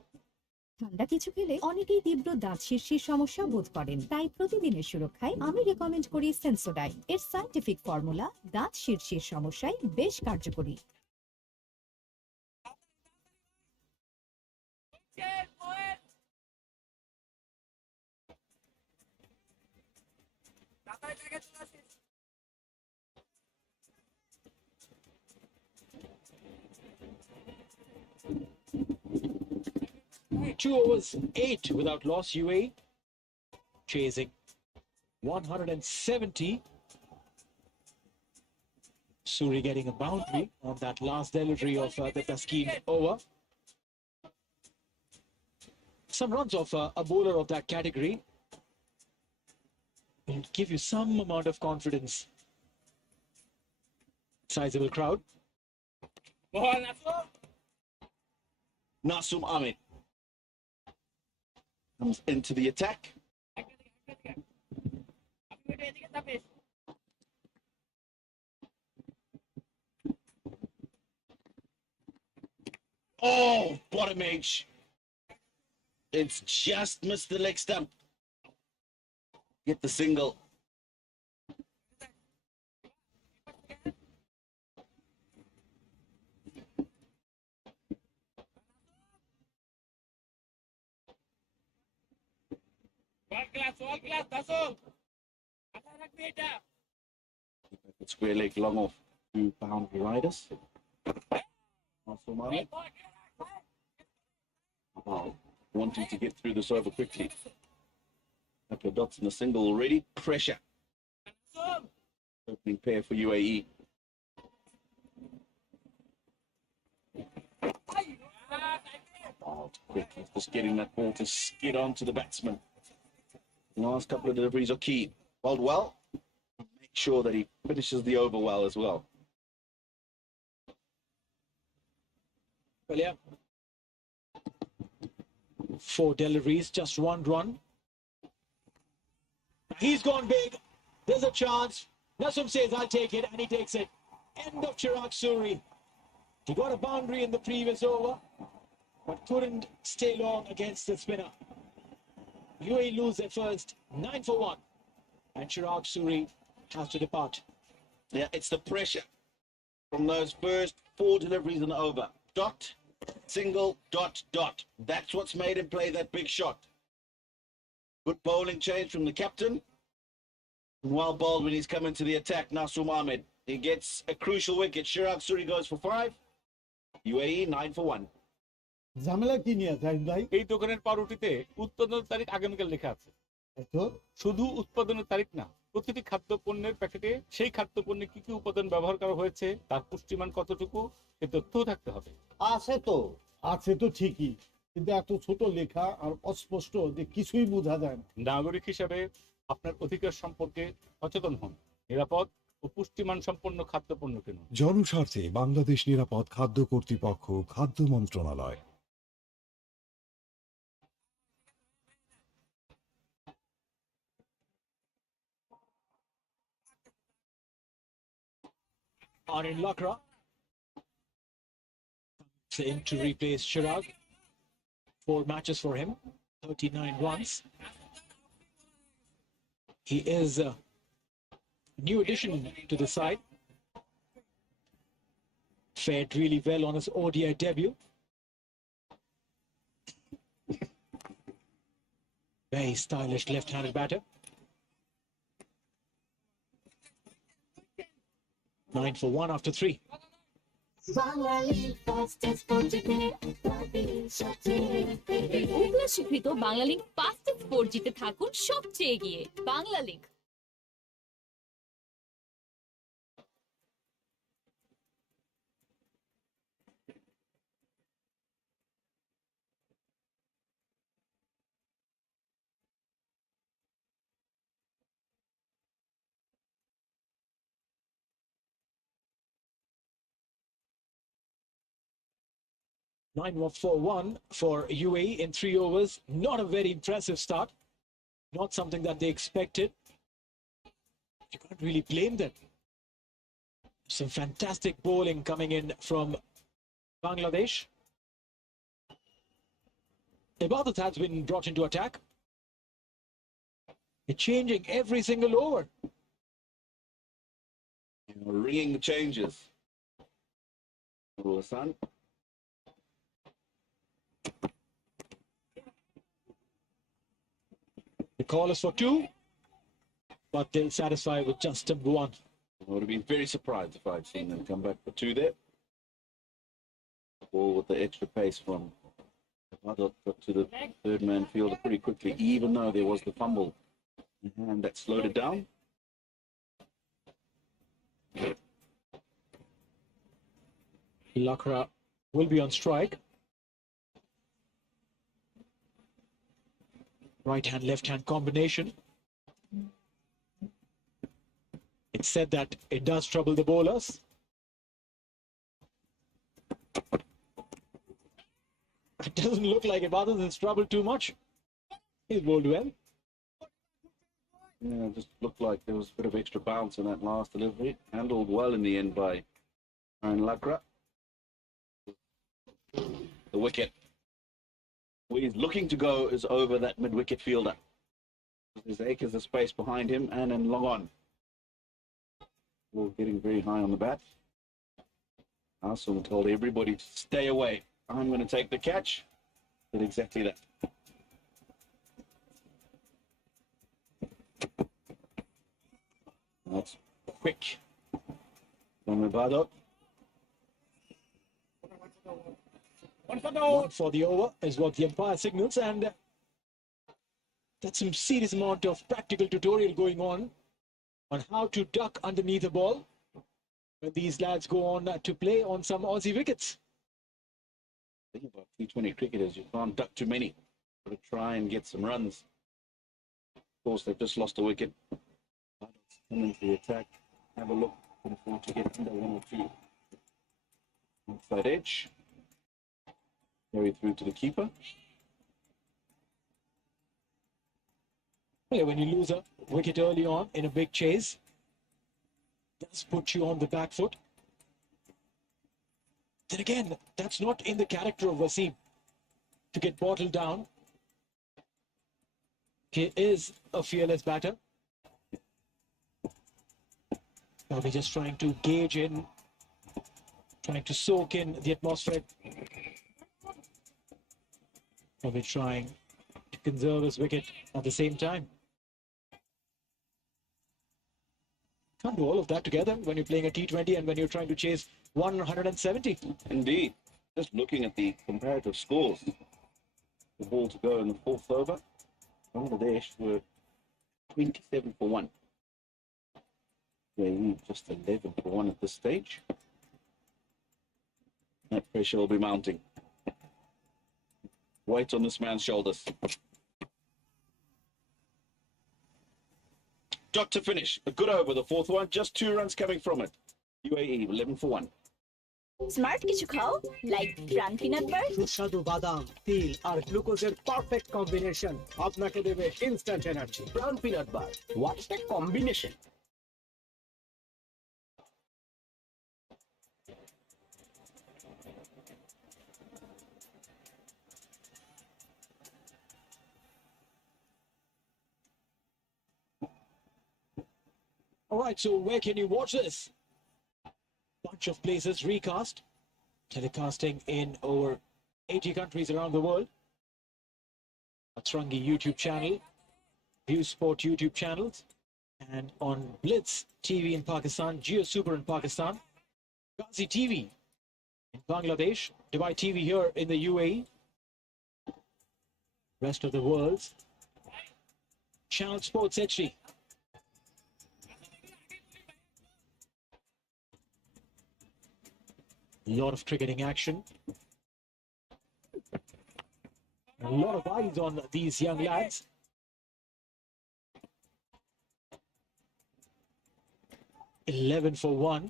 ঠান্ডা কিছু খেলে অনেকেই তীব্র দাঁত শীর্ষের সমস্যা বোধ করেন, তাই প্রতিদিনের সুরক্ষায় আমি রেকমেন্ড করি সেন্সোডাইন। এর সায়েন্টিফিক ফর্মুলা দাঁত শীর্ষের সমস্যায় বেশ কার্যকরী। Two overs, 8 without loss. UAE chasing 170. Suri getting a boundary on that last delivery of the Taskin over. Some runs of a bowler of that category will give you some amount of confidence. Sizable crowd. Nasum Ahmed comes into the attack. Oh, bottom edge. It's just missed the leg stump. Get the single. Square leg long off 2 boundary riders. Wanting to get through this over quickly. Couple of dots in the single already. Pressure. Opening pair for UAE. Oh, quick. Just getting that ball to skid onto the batsman. The last couple of deliveries are key. Bowled well. Make sure that he finishes the over well as well. Well, yeah. 4 deliveries, just 1 run. He's gone big. There's a chance. Nasum says, I'll take it, and he takes it. End of Chirag Suri. He got a boundary in the previous over, but couldn't stay long against the spinner. UAE lose their first 9 for 1, and Chirag Suri has to depart. Yeah, it's the pressure from those first 4 deliveries in the over. Dot, single, dot, dot. That's what's made him play that big shot. Good bowling change from the captain. Well bowled when he's coming to the attack, Nasum Ahmed. He gets a crucial wicket. Chirag Suri goes for 5. UAE 9 for 1. ঝামেলা কি নিয়ে জাহিদ ভাই? এই দোকানের পাউরুটিতে উৎপাদনের তারিখ আগামীকাল লেখা আছে। শুধু উৎপাদনের তারিখ না, প্রতিটি খাদ্য পণ্যের প্যাকেটে সেই খাদ্য পণ্যে কি কি উপাদান ব্যবহার করা হয়েছে, তার পুষ্টিমান কতটুকু, সে তথ্যও থাকতে হবে। আছে তো ঠিকই, কিন্তু এত ছোট লেখা আর অস্পষ্ট যে কিছুই বোঝা যায় না। নাগরিক হিসাবে আপনার অধিকার সম্পর্কে সচেতন হন। নিরাপদ ও পুষ্টিমান সম্পন্ন খাদ্যপণ্য কিনুন। জনস্বার্থে বাংলাদেশ নিরাপদ খাদ্য কর্তৃপক্ষ, খাদ্য মন্ত্রণালয়। Anil Lakra in to replace Chirag. 4 matches for him, 39 runs. He is a new addition to the side. Fared really well on his ODI debut. Very stylish left-handed batter. 9 for 1 after 3. উপলা স্বীকৃত Bangla link fastest 4 জিতে থাকুন সবচেয়ে এগিয়ে। Bangla link. Nine for 1 for UAE in 3 overs. Not a very impressive start. Not something that they expected. You can't really blame them. Some fantastic bowling coming in from Bangladesh. Ibadat has been brought into attack. They're changing every single over. Ringing the changes. Hassan. The call is for 2, but they'll satisfy with just number 1. I would have been very surprised if I'd seen them come back for 2 there. Ball with the extra pace from Ibadat got to the third man fielder pretty quickly, even though there was the fumble and that slowed it down. Lakra will be on strike. Right hand, left hand combination. It's said that it does trouble the bowlers. It doesn't look like Ibadat is troubled too much. He's bowled well. Yeah, it just looked like there was a bit of extra bounce in that last delivery. Handled well in the end by Aaron Lakra. The wicket. Where he's looking to go is over that mid-wicket fielder. There's acres of space behind him and then long on. Ball getting very high on the bat. Arsenal told everybody to stay away. I'm going to take the catch. Did exactly that. That's quick from Ibadat. 1 for the over is what the umpire signals, and that's some serious amount of practical tutorial going on how to duck underneath the ball when these lads go on to play on some Aussie wickets. The thing about T20 cricket is you can't duck too many. Got to try and get some runs. Of course, they've just lost a wicket. Come into the attack. Have a look. Can afford to get under 1 or 2. Inside edge. Carry through to the keeper. Yeah, when you lose a wicket early on in a big chase, does put you on the back foot. Then again, that's not in the character of Wasim to get bottled down. He is a fearless batter. Probably just trying to gauge in, trying to soak in the atmosphere. Probably trying to conserve his wicket at the same time. Can't do all of that together when you're playing a T20 and when you're trying to chase 170. Indeed. Just looking at the comparative scores, the ball to go in the fourth over, Bangladesh were 27 for 1. UAE just 11 for 1 at this stage. That pressure will be mounting. Weight on this man's shoulders. Dot to finish. A good over, the fourth one. Just 2 runs coming from it. UAE 11 for 1. Smart কিছু খাও like প্রাণ peanut বার। সুস্বাদু বাদাম, তিল আর গ্লুকোজের perfect combination আপনাকে দেবে instant energy. প্রাণ peanut bar, what a combination! All right, so where can you watch this? Bunch of places recast, telecasting in over 80 countries around the world. Atrangi YouTube channel, View Sport YouTube channels, and on Blitz TV in Pakistan, Jio Super in Pakistan, Ghazi TV in Bangladesh, Dubai TV here in the UAE, rest of the world, Channel Sports HD. A lot of cricketing action. A lot of eyes on these young lads. "11 for 1.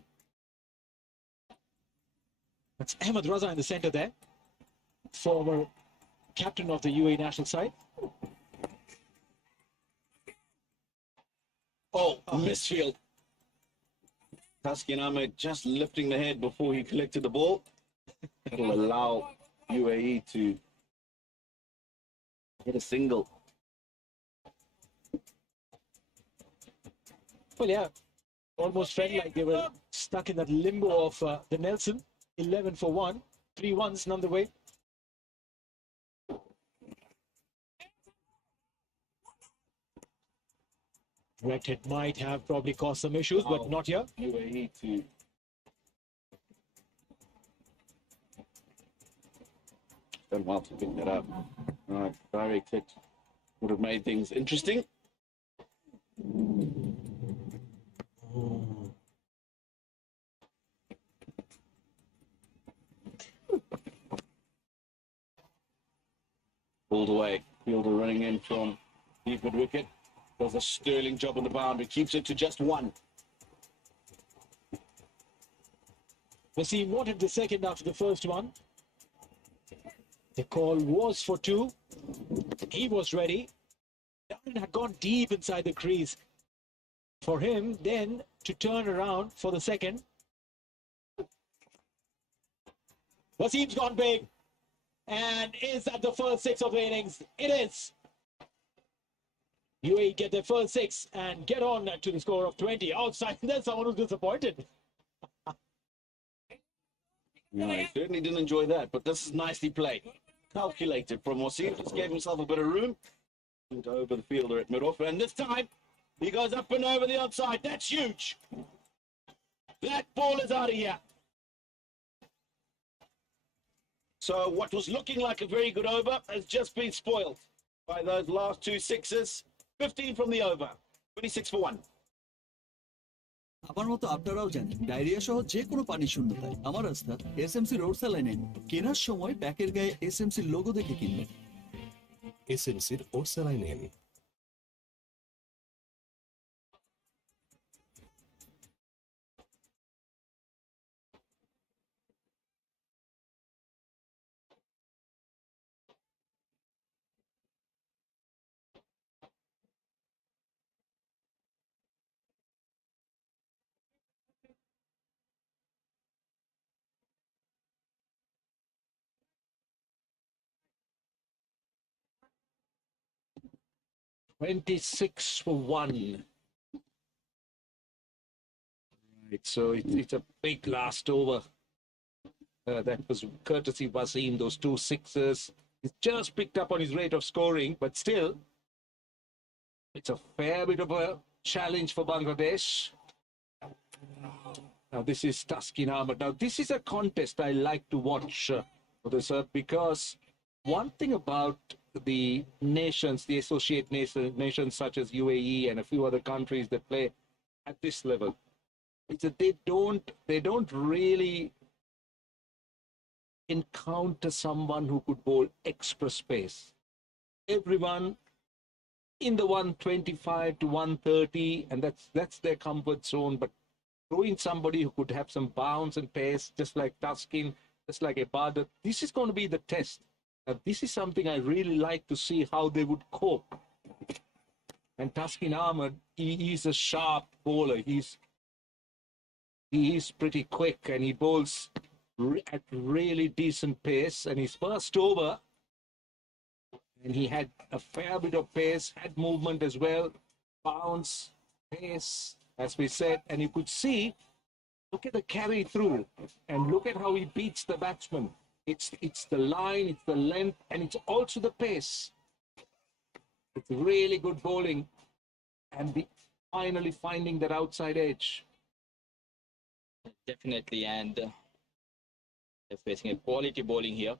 That's Ahmed Raza in the center there. Former captain of the UAE national side. Oh, misfield. Taskin Ahmed just lifting the head before he collected the ball. It'll allow UAE to hit a single. Well, yeah, almost felt like they were stuck in that limbo of the Nelson. 11 for 1, 3 ones none the way. Direct hit might have probably caused some issues, but not here. UAE to done well to pick that up. All right, direct hit would have made things interesting. Pulled away. Fielder running in from deep mid wicket. Does a sterling job on the boundary. Keeps it to just 1. Wasim wanted the second after the first one. The call was for 2. He was ready. Darren had gone deep inside the crease. For him then to turn around for the second. Wasim's gone big. And is that the first 6 of the innings? It is. UAE get their first 6 and get on to the score of 20. Outside, there's someone who's disappointed. No, he certainly didn't enjoy that, but this is nicely played. Calculated from Wasim. Just gave himself a bit of room. Went over the fielder at mid-off, and this time he goes up and over the outside. That's huge. That ball is out of here. So what was looking like a very good over has just been spoiled by those last 2 sixes. 15 from the over. 26 for 1. আমার মতো আপনারাও জানেন diarrhoea সহ যে কোনো পানি শূন্যতায় আমার আস্থা এসএমসি রোড স্যালাইন। কেনার সময় প্যাকের গায়ে এসএমসি লোগো দেখে কিনবেন। এসএমসির Orsaline. 26 for 1. Right, so it's a big last over. That was courtesy Wasim, those 2 sixes. He's just picked up on his rate of scoring, but still, it's a fair bit of a challenge for Bangladesh. Now, this is Taskin Ahmed. Now, this is a contest I like to watch for the Sept, because one thing about the nations, the associate nations such as UAE and a few other countries that play at this level, is that they don't really encounter someone who could bowl express pace. Everyone in the 125 to 130, and that's their comfort zone. But throwing somebody who could have some bounce and pace, just like Taskin, just like Ibadat, this is going to be the test. This is something I really like to see how they would cope. And Taskin Ahmed, he is a sharp bowler. He is pretty quick, and he bowls at really decent pace. And his first over, and he had a fair bit of pace, had movement as well, bounce, pace, as we said. And you could see, look at the carry through, and look at how he beats the batsman. It's the line, it's the length, and it's also the pace. It's really good bowling, and finally finding that outside edge. Definitely, and they're facing a quality bowling here.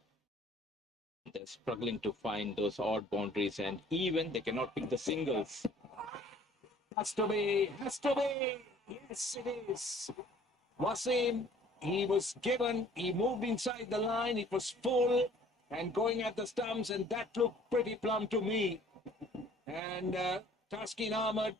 They're struggling to find those odd boundaries, and even they cannot pick the singles. Has to be. Yes, it is. Wasim, he was given, he moved inside the line, it was full, and going at the stumps, and that looked pretty plumb to me. And Taskin Ahmed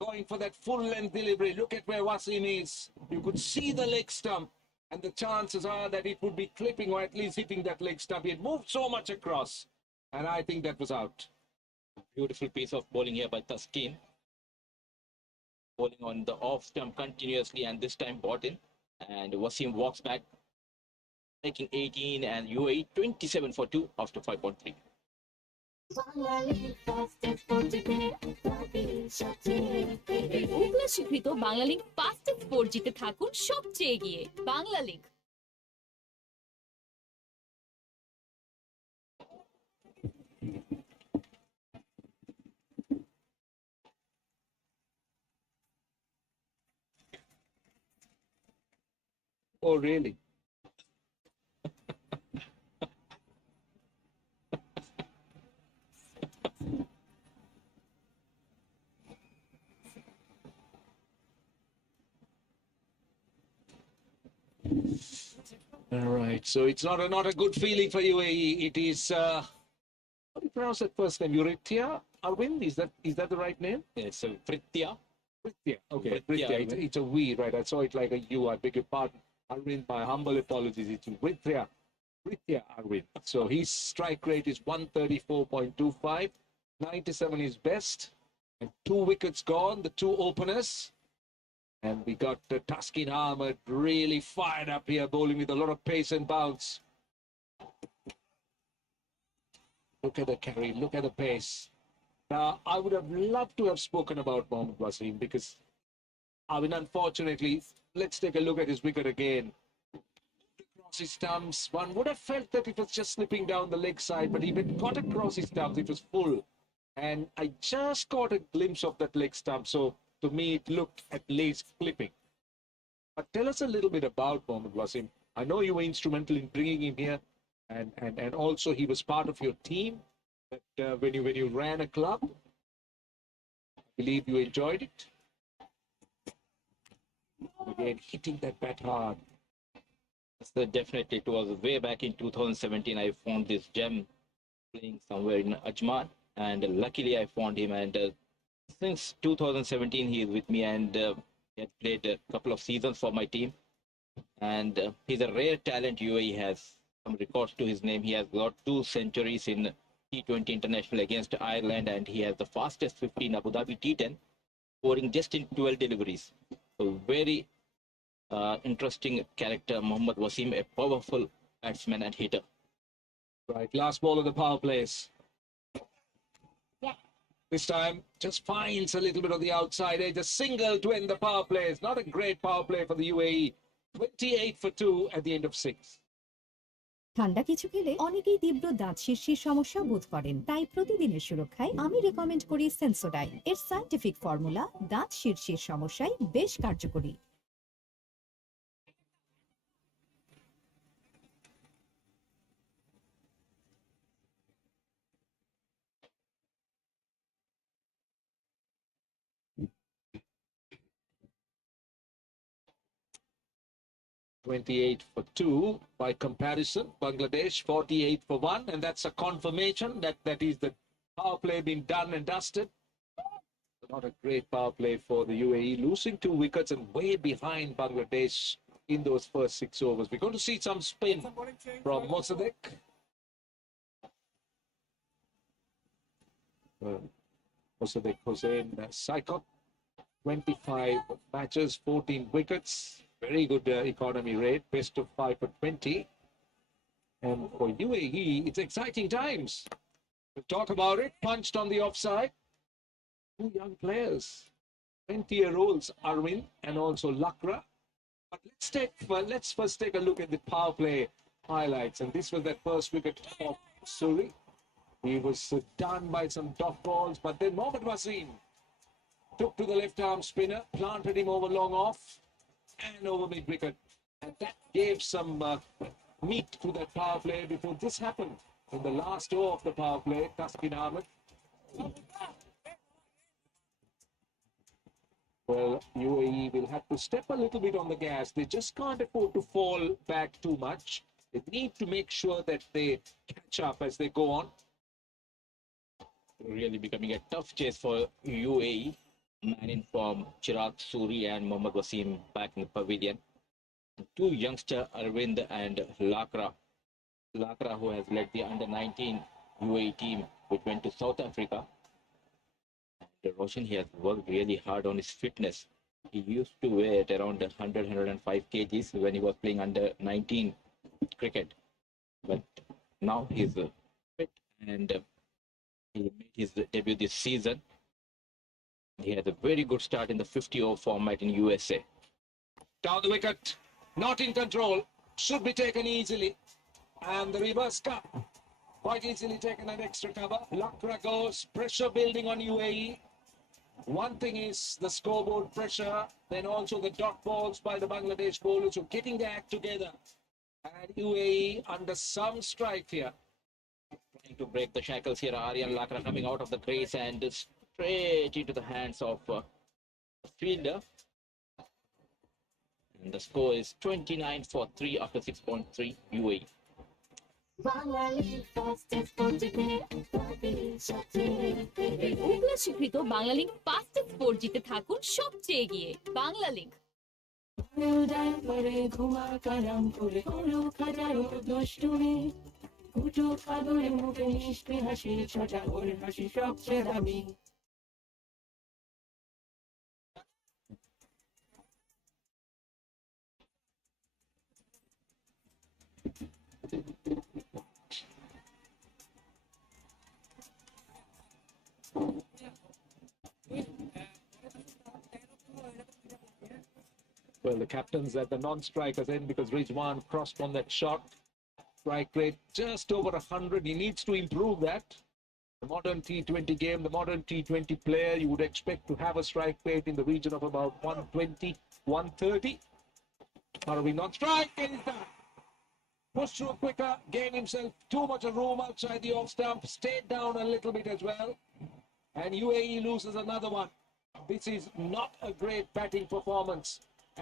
going for that full-length delivery. Look at where Wasim is. You could see the leg stump, and the chances are that it would be clipping or at least hitting that leg stump. He had moved so much across, and I think that was out. Beautiful piece of bowling here by Taskin. Bowling on the off stump continuously, and this time bought in. And Wasim walks back, taking 18, and UAE 27 for 2 after 5.3. ওগুলা স্বীকৃত Bangla link fastest 4 জিতে থাকুন সবচেয়ে এগিয়ে Bangla link. Oh, really? All right, so it's not a good feeling for UAE. It is, how do you pronounce that first name? Eurythia Arvind? Is that the right name? Yes, so Prithya. Prithya, okay, Prithya Prithya. It's a we, right? I saw it like a U. I beg your pardon. Arvind, my humble apologies. It's Prithya Arvind. So his strike rate is 134.25. 97 is best. And 2 wickets gone, the 2 openers. And we got Taskin Ahmed really fired up here, bowling with a lot of pace and bounce. Look at the carry, look at the pace. Now, I would have loved to have spoken about Mohammad Wasim, because, I mean, unfortunately, let's take a look at his wicket again. Across his stumps, one would have felt that it was just slipping down the leg side, but even got across his stumps, it was full. And I just caught a glimpse of that leg stump, so to me, it looked at least clipping. But tell us a little bit about Mohammad Wasim. I know you were instrumental in bringing him here, and also he was part of your team. But when you ran a club, I believe you enjoyed it. Again, hitting that bat hard. So definitely, it was way back in 2017. I found this gem playing somewhere in Ajman, and luckily I found him. And since 2017, he is with me, and he had played a couple of seasons for my team. And he's a rare talent. UAE has some records to his name. He has got 2 centuries in T20 International against Ireland, and he has the fastest 50 in Abu Dhabi T10, scoring just in 12 deliveries. So very interesting character, Mohammad Wasim, a powerful batsman and hitter. Right, last ball of the power plays. This time, just finds a little bit on the outside edge. A single to end the power play. It's not a great power play for the UAE. 28 for 2 at the end of 6. ঠান্ডা কিছু খেলে অনেকেই তীব্র দাঁত শীর্ষের সমস্যা বোধ করেন, তাই প্রতিদিনের সুরক্ষায় আমি রেকমেন্ড করি সেন্সোডাইন। এর সায়েন্টিফিক ফর্মুলা দাঁত শীর্ষের সমস্যায় বেশ কার্যকরী। $28 for 2 by comparison. Bangladesh 48 for 1, and that's a confirmation that that is the power play being done and dusted. Not a great power play for the UAE, losing 2 wickets and way behind Bangladesh in those first 6 overs. We're going to see some spin from Mossadegh. Mossadegh Hossain Saikot, 25 matches, 14 wickets. Very good economy rate, best of 5 for 20. And for UAE, it's exciting times. We'll talk about it. Punched on the offside. 2 young players, 20-year-olds, Arvind and also Lakra. But let's first take a look at the power play highlights. And this was that first wicket of Suri. He was done by some dot balls, but then Mohammad Wasim took to the left-arm spinner, planted him over long off and over mid-wicket. And that gave some meat to that power play before this happened. In the last over of the power play, Taskin Ahmed. Well, UAE will have to step a little bit on the gas. They just can't afford to fall back too much. They need to make sure that they catch up as they go on. Really becoming a tough chase for UAE. Man in form, Chirag Suri and Mohammad Wasim back in the pavilion. 2 youngster, Arvind and Lakra. Lakra, who has led the under-19 UAE team, which went to South Africa. And Roshan, he has worked really hard on his fitness. He used to weigh at around 100-105 kgs when he was playing under-19 cricket. But now he's fit and he made his debut this season. He had a very good start in the 50-over format in USA. Down the wicket, not in control, should be taken easily. And the reverse cut, quite easily taken an extra cover. Lakra goes, pressure building on UAE. One thing is the scoreboard pressure, then also the dot balls by the Bangladesh bowlers who are getting their act together. And UAE under some strife here. Trying to break the shackles here, Aryan Lakra coming out of the crease and straight into the hands of the fielder. And the score is 29 for 3 after 6.3 UAE. ওগুলো স্বীকৃত Bangla link fastest 4 জিতে থাকুন সবচেয়ে এগিয়ে। Bangla link. Well, the captain's at the non-strikers end because Rizwan crossed on that shot. Strike rate just over 100. He needs to improve that. The modern T20 game, the modern T20 player, you would expect to have a strike rate in the region of about 120, 130. Aravind on strike, and he's done. Pushed through quicker, gave himself too much room outside the off stump, stayed down a little bit as well. And UAE loses another one. This is not a great batting performance.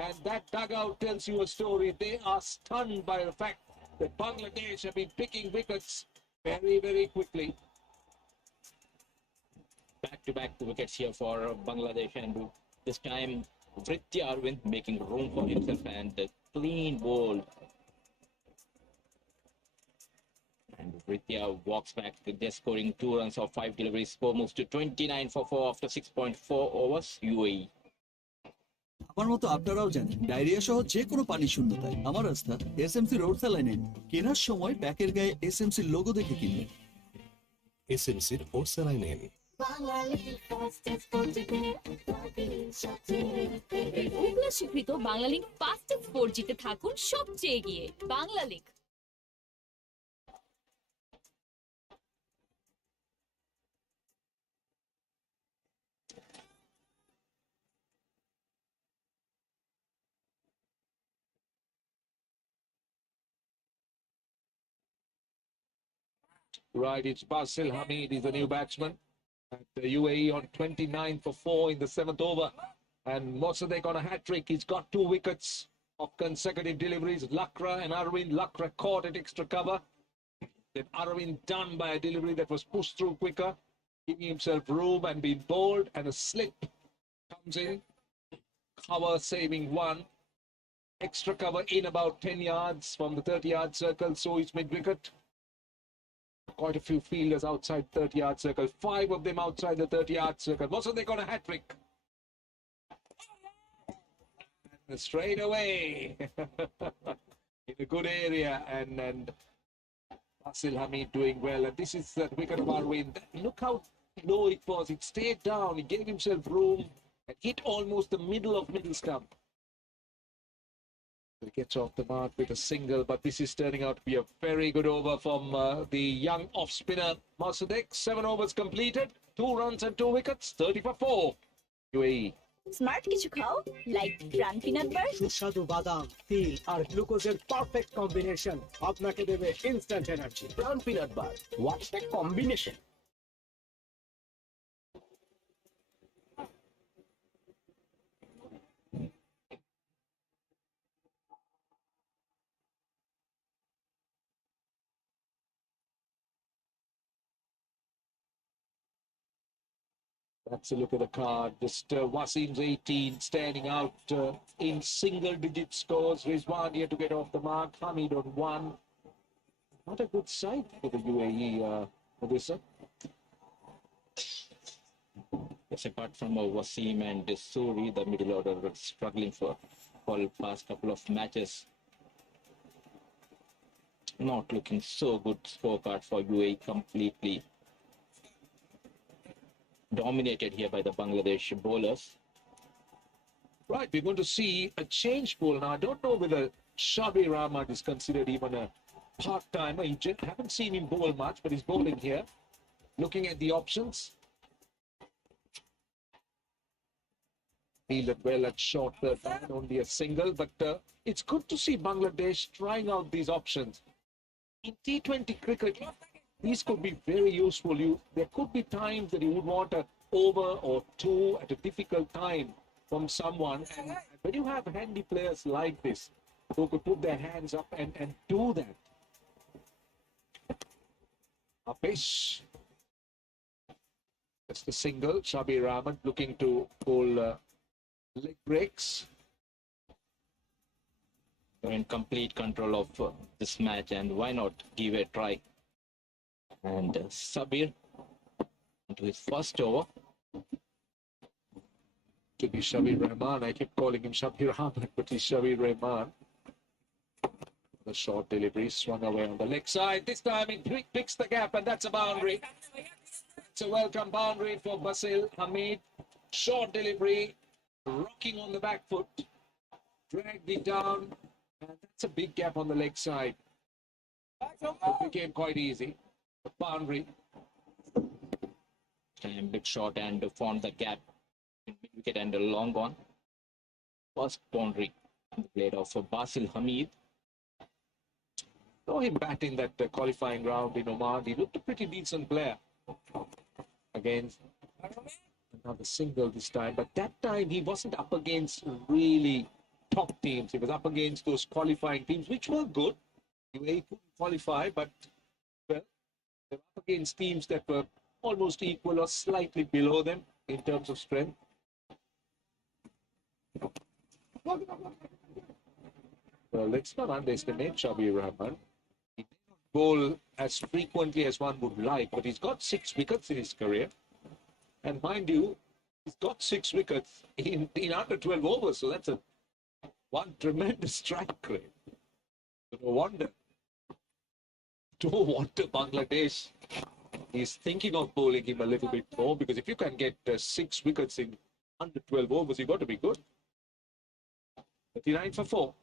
And that dugout tells you a story. They are stunned by the fact that Bangladesh have been picking wickets very, very quickly. Back-to-back wickets here for Bangladesh, and this time Vritti Arvind making room for himself and clean bowled. And Vritti walks back, they're scoring 2 runs of 5 deliveries. Score moves to 29 for 4 after 6.4 overs. UAE. আমার মতো আপনারাও জানেন diarrhoea সহ যে কোনো পানি শূন্যতায় আমার আস্থা এসএমসি রোড স্যালাইন। কেনার সময় প্যাকের গায়ে এসএমসি লোগো দেখে কিনবেন। এসএমসির ওরসালাইন ওগুলো স্বীকৃত বাংলালিংক ফাস্টেস্ট 4Gতে থাকুন সবচেয়ে এগিয়ে Banglalink. Right, it's Basil Hamid. He's the new batsman at the UAE on 29 for 4 in the 7th over. And Mossadegh on a hat-trick. He's got 2 wickets of consecutive deliveries. Lakra and Arvind. Lakra caught at extra cover. Then Arvind done by a delivery that was pushed through quicker, giving himself room and being bowled. And a slip comes in. Cover saving 1. Extra cover in about 10 yards from the 30-yard circle. So it's mid-wicket. Quite a few fielders outside 30-yard circle. 5 of them outside the 30-yard circle. Mossadegh got a hat-trick. And straight away. In a good area. And Basil Hamid doing well. And this is the wicket of Arvind. Look how low it was. It stayed down. He gave himself room and hit almost the middle of middle stump. He gets off the mark with a single, but this is turning out to be a very good over from the young off-spinner Mossadegh. 7 overs completed, 2 runs and 2 wickets, 30 for 4. UAE. Smart কিছু খাও like প্রাণ peanut বার। সুস্বাদু বাদাম, তিল আর গ্লুকোজের perfect combination আপনাকে দেবে instant energy. প্রাণ peanut bar, what the combination. That's a look at the card. Just Wasim's 18 standing out in single-digit scores. Rizwan here to get off the mark. Hamid on 1. Not a good sight for the UAE, Odisha. Yes, apart from Wasim and Suri, the middle order were struggling for the past couple of matches. Not looking so good scorecard for UAE, completely dominated here by the Bangladesh bowlers. Right, we're going to see a change bowl. Now, I don't know whether Shabir Rahman is considered even a part-timer. Haven't seen him bowl much, but he's bowling here. Looking at the options. Fielded well at short third man, only a single. But it's good to see Bangladesh trying out these options. In T20 cricket, these could be very useful. There could be times that you would want an over or 2 at a difficult time from someone. And when you have handy players like this, who could put their hands up and do that. Apish. That's the single. Shabir Rahman looking to bowl leg breaks. They're in complete control of this match, and why not give it a try? And Sabir into his first over. To be Shabir Rahman. I keep calling him Shabir Rahman, but he's Shabir Rahman. The short delivery swung away on the leg side. This time it picks the gap, and that's a boundary. It's a welcome boundary for Basil Hamid. Short delivery, rocking on the back foot. Dragged it down, and that's a big gap on the leg side. It became quite easy. The boundary. And big shot and found the gap in mid-wicket and a long on. First boundary played off for Basil Hamid. Saw him bat in that qualifying round in Oman. He looked a pretty decent player. Again, another single this time. But that time he wasn't up against really top teams. He was up against those qualifying teams, which were good. UAE couldn't qualify, but well, they were up against teams that were almost equal or slightly below them in terms of strength. Well, let's not underestimate Shabir Rahman. He did not bowl as frequently as one would like, but he's got 6 wickets in his career. And mind you, he's got 6 wickets in under 12 overs, so that's one tremendous strike rate. So no wonder Bangladesh He's thinking of bowling him a little bit more because if you can get 6 wickets in under 12 overs, you've got to be good. 39 for 4.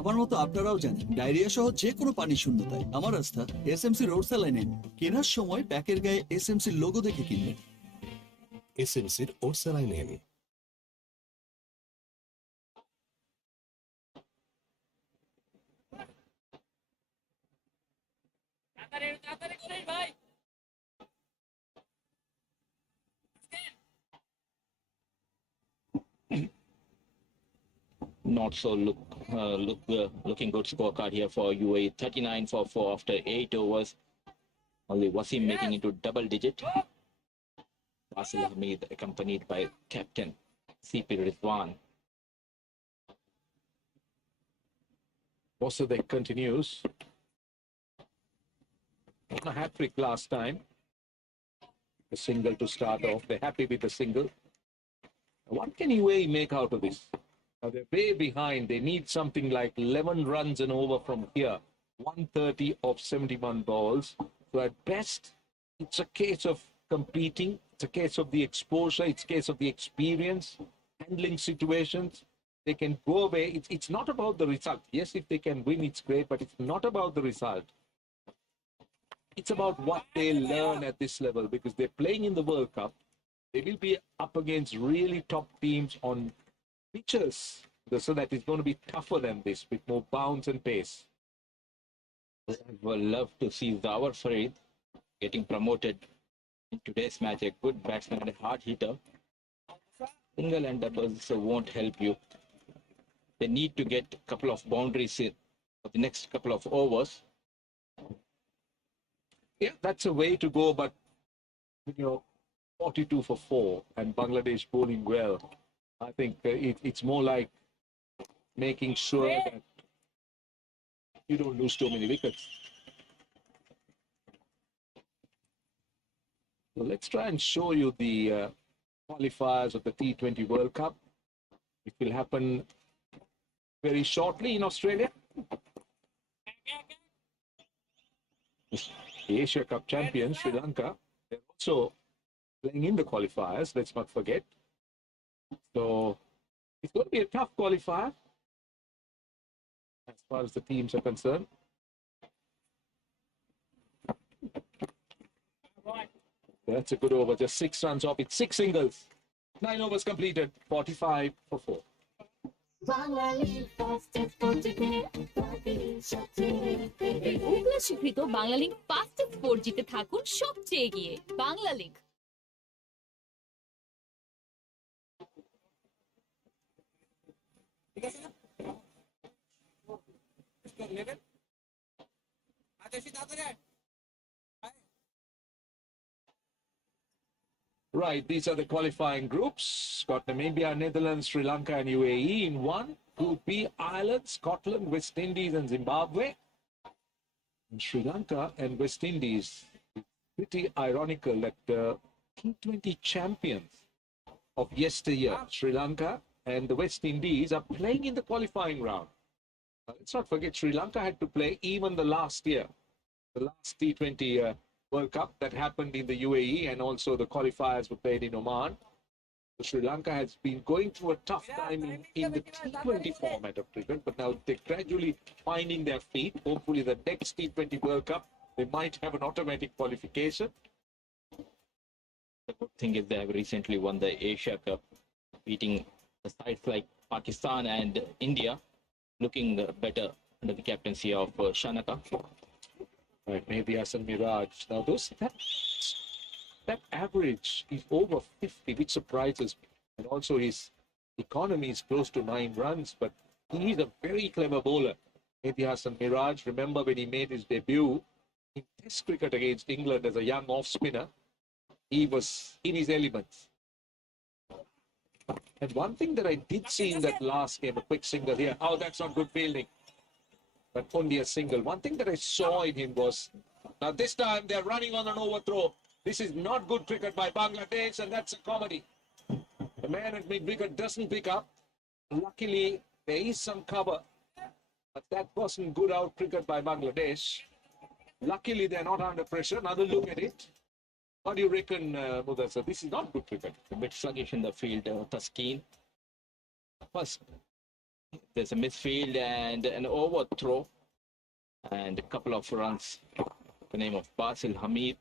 আমার মতো আপনারাও জানেন diarrhoea সহ যে কোনো পানি শূন্যতায় আমার আস্থা এসএমসি রোড স্যালাইন। কেনার সময় প্যাকের গায়ে এসএমসি লোগো দেখে কিনবেন। এসএমসির Orsaline. Not so looking good scorecard here for UAE. 39 for 4 after 8 overs. Only Wasim making into double digit. Fasil Hamid accompanied by captain CP Rizwan. Mosadek continues. On a hat-trick last time. A single to start off. They're happy with the single. What can UAE make out of this? Now they're way behind. They need something like 11 runs and over from here. 130 of 71 balls. So at best, it's a case of competing. It's a case of the exposure. It's a case of the experience. Handling situations. They can go away. It's not about the result. Yes, if they can win, it's great. But it's not about the result. It's about what they learn at this level. Because they're playing in the World Cup. They will be up against really top teams on pitches, so that it's going to be tougher than this with more bounce and pace. I would love to see Zawar Farid getting promoted in today's match. A good batsman and a hard hitter. Single and doubles won't help you. They need to get a couple of boundaries in for the next couple of overs. Yeah, that's a way to go, but when you're 42 for 4 and Bangladesh bowling well, I think it's more like making sure that you don't lose too many wickets. So let's try and show you the qualifiers of the T20 World Cup. It will happen very shortly in Australia. The Asia Cup champions, Sri Lanka, they're also playing in the qualifiers, let's not forget. So it's going to be a tough qualifier as far as the teams are concerned. That's a good over, just 6 runs off. It's 6 singles. 9 overs completed, 45 for 4. স্বীকৃত Bangla link fastest 4 জিতে থাকুন সবচেয়ে এগিয়ে। Bangla link. Right, these are the qualifying groups. Got Namibia, Netherlands, Sri Lanka and UAE in one. Group B, Ireland, Scotland, West Indies and Zimbabwe. And Sri Lanka and West Indies. Pretty ironical that T20 champions of yesteryear, Sri Lanka and the West Indies, are playing in the qualifying round. Let's not forget Sri Lanka had to play even the last year. The last T20 World Cup that happened in the UAE, and also the qualifiers were played in Oman. So Sri Lanka has been going through a tough time in the T20 format of cricket, but now they're gradually finding their feet. Hopefully the next T20 World Cup, they might have an automatic qualification. The good thing is they have recently won the Asia Cup, beating the sides like Pakistan and India, looking better under the captaincy of Shanaka. Right, maybe Hassan Miraj. Now that average is over 50, which surprises me. And also his economy is close to 9 runs, but he's a very clever bowler. Maybe Hassan Miraj, remember when he made his debut in Test cricket against England as a young off-spinner, he was in his elements. And one thing that I did see in that last game, a quick single here. Oh, that's not good fielding. But only a single. One thing that I saw in him was, now this time they're running on an overthrow. This is not good cricket by Bangladesh, and that's a comedy. The man at mid-wicket doesn't pick up. Luckily, there is some cover, but that wasn't good out cricket by Bangladesh. Luckily, they're not under pressure. Another look at it. What do you reckon, Mudassar? This is not good cricket. A bit sluggish in the field, Taskeen. First, there's a misfield and an overthrow and a couple of runs. The name of Basil Hamid.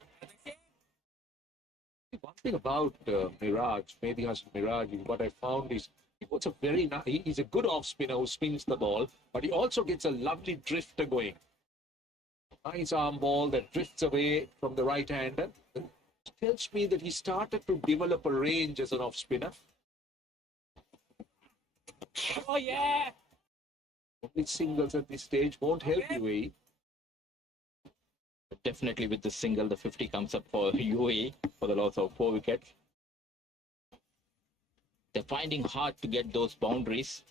One thing about Miraj, Mehdi Hasan Miraj, is what I found is he's a good off spinner who spins the ball, but he also gets a lovely drifter going. Nice arm ball that drifts away from the right hander. It tells me that he started to develop a range as an off spinner. Oh, yeah! Only singles at this stage won't help UAE. Definitely with the single, the 50 comes up for UAE for the loss of 4 wickets. They're finding hard to get those boundaries.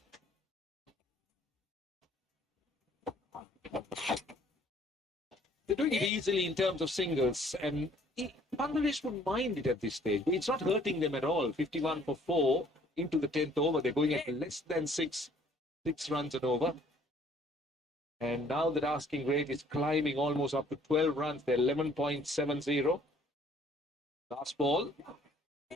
They're doing it easily in terms of singles, and Bangladesh wouldn't mind it at this stage. It's not hurting them at all. 51 for 4 into the 10th over. They're going at less than 6 runs and over. And now that asking rate is climbing almost up to 12 runs. They're 11.70. Last ball.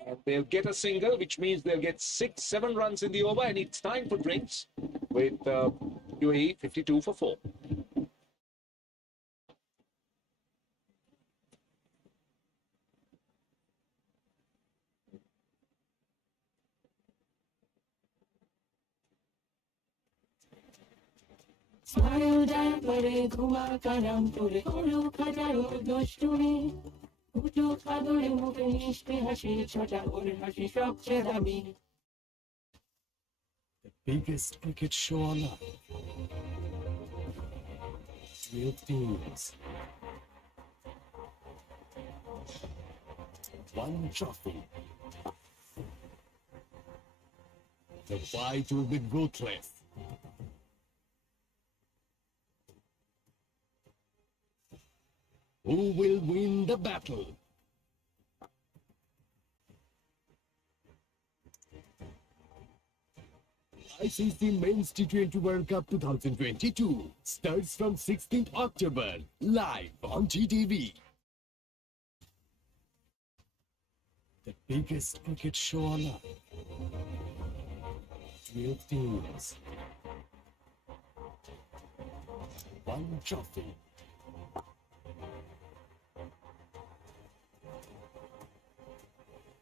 And they'll get a single, which means they'll get 6-7 runs in the over. And it's time for drinks with UAE 52 for 4. The biggest cricket show on earth. Real teams. One trophy. The fight will be ruthless. Who will win the battle? ICC Men's T20 World Cup 2022 starts from 16th October, live on GTV. The biggest cricket show on earth. 12 teams. One trophy.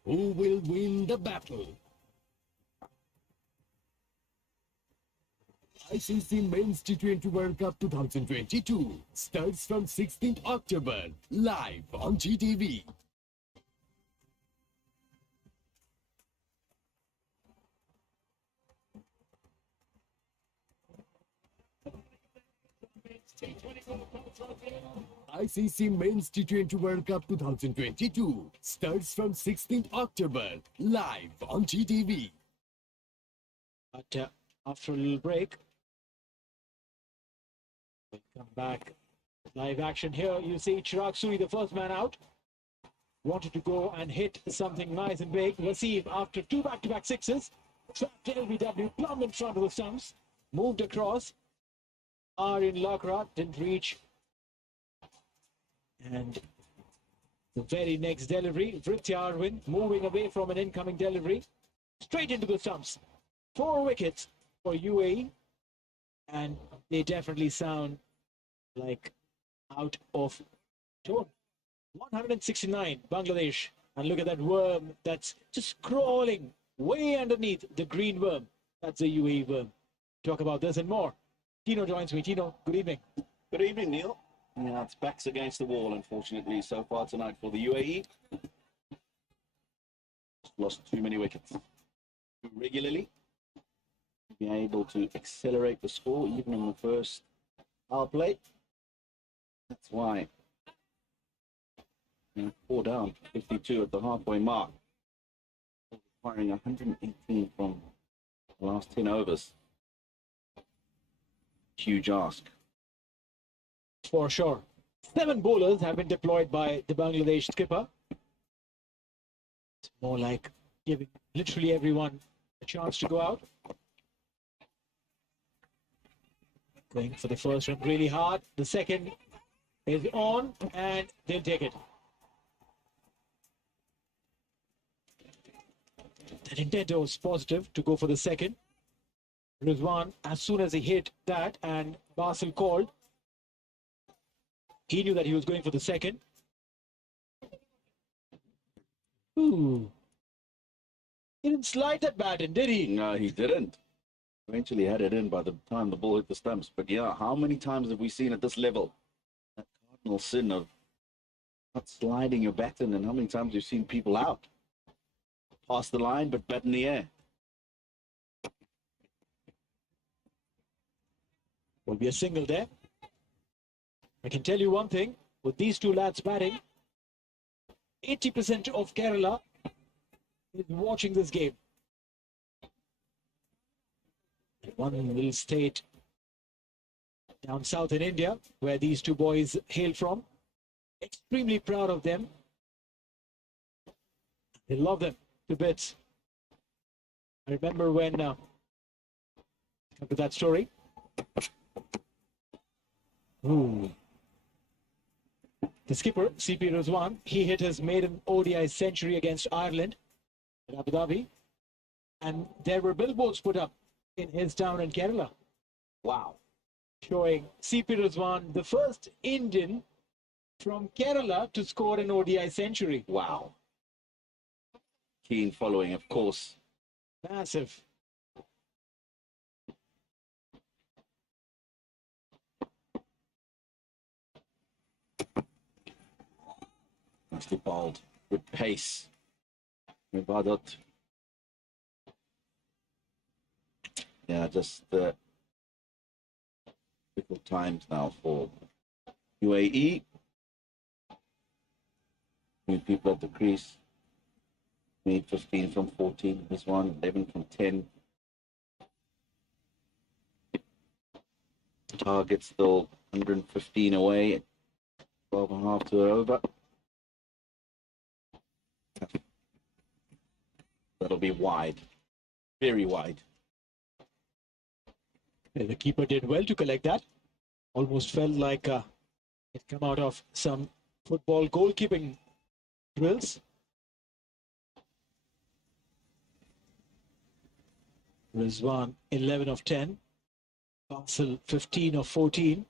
Who will win the battle? ICC Men's T20 World Cup 2022 starts from 16th October, live on GTV. ICC Men's T20 World Cup 2022 starts from 16th October, live on GTV. But after a little break, we'll come back. Live action here. You see Chirag Suri, the first man out, wanted to go and hit something nice and big. Wasim, after 2 back-to-back sixes, trapped LBW plumb in front of the stumps, moved across. In Lakrat didn't reach. And the very next delivery, Vritya Arvind moving away from an incoming delivery, straight into the stumps. 4 wickets for UAE, and they definitely sound like out of tone. 169 Bangladesh, and look at that worm that's just crawling way underneath the green worm. That's a UAE worm. Talk about this and more. Tino joins me. Tino, good evening. Good evening, Neil. Yeah, it's backs against the wall, unfortunately, so far tonight for the UAE. Lost too many wickets. Regularly, be able to accelerate the score, even in the first power play. That's why. 4 down, 52 at the halfway mark. Requiring 118 from the last 10 overs. Huge ask. For sure. 7 bowlers have been deployed by the Bangladesh skipper. It's more like giving literally everyone a chance to go out. Going for the first one really hard. The second is on and they'll take it. That intent was positive to go for the second. Rizwan, as soon as he hit that and Basil called, he knew that he was going for the second. Ooh. He didn't slide that bat in, did he? No, he didn't. Eventually had it in by the time the ball hit the stumps. But yeah, how many times have we seen at this level that cardinal sin of not sliding your bat in, and how many times you've seen people out? Past the line, but bat in the air. Will be a single there. I can tell you one thing, with these two lads batting, 80% of Kerala is watching this game. One little state down south in India, where these two boys hail from. Extremely proud of them. They love them to bits. I remember when, come to that story. Ooh. The skipper, CP Rizwan, he hit his maiden ODI century against Ireland at Abu Dhabi. And there were billboards put up in his town in Kerala. Wow. Showing CP Rizwan, the first Indian from Kerala to score an ODI century. Wow. Keen following, of course. Massive. Nicely bowled with pace. Mibadot. Yeah, just difficult times now for UAE. New people at the crease. Made 15 from 14. This one, 11 from 10. Target still 115 away. 12 and a half to over. That'll be wide. Very wide. And the keeper did well to collect that. Almost felt like it come out of some football goalkeeping drills. Rizwan 11 of 10. Basil 15 of 14.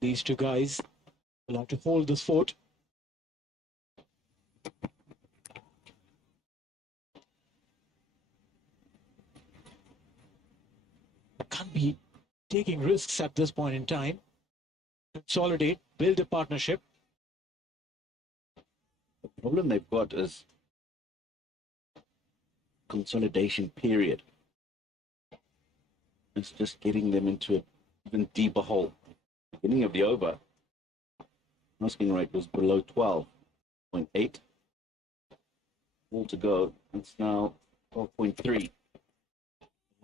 These two guys will have to hold this fort. Can't be taking risks at this point in time. Consolidate, build a partnership. The problem they've got is consolidation period. It's just getting them into an even deeper hole. Beginning of the over, asking rate was below 12.8. All to go. It's now 12.3.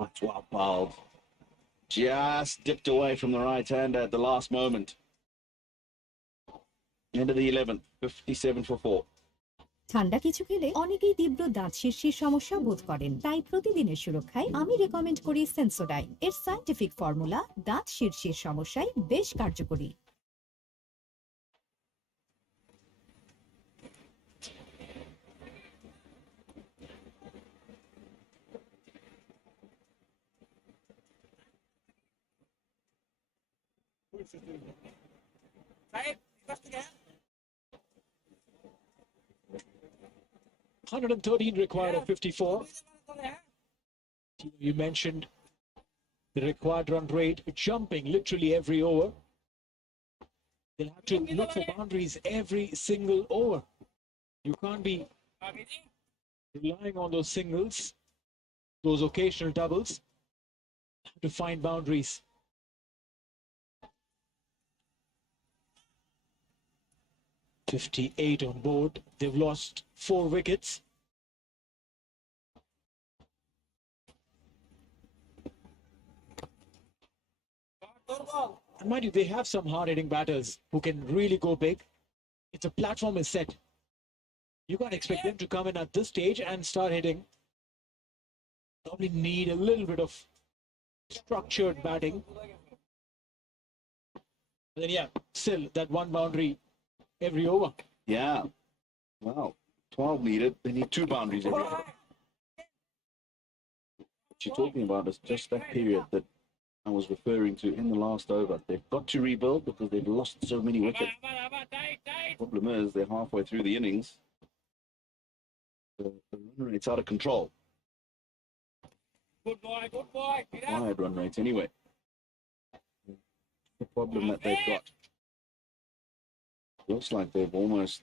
Much well bowled. Just dipped away from the right hander at the last moment. End of the 11th, 57 for 4. ঠান্ডা কিছু খেলে অনেকেই তীব্র দাঁত শীর্ষের সমস্যা বোধ করেন, তাই প্রতিদিনের সুরক্ষায় আমি রেকমেন্ড করি সেন্সোডাইন। এর সায়েন্টিফিক ফর্মুলা দাঁত শীর্ষের সমস্যায় বেশ কার্যকরী। $113 required of 54. You mentioned the required run rate jumping literally every over. They'll have to look for boundaries every single over. You can't be relying on those singles, those occasional doubles, to find boundaries. $58 on board. They've lost 4 wickets. And mind you, they have some hard-hitting batters who can really go big. If the platform is set, you can't expect them to come in at this stage and start hitting. Probably need a little bit of structured batting But then, yeah, still that one boundary every over. Yeah. Well, 12 needed. They need 2 boundaries every over. What you're talking about is just that period that I was referring to in the last over. They've got to rebuild because they've lost so many wickets. Problem is, they're halfway through the innings. The run rate's out of control. Good boy, good boy. Wide run rates anyway. The problem that they've got. Looks like they've almost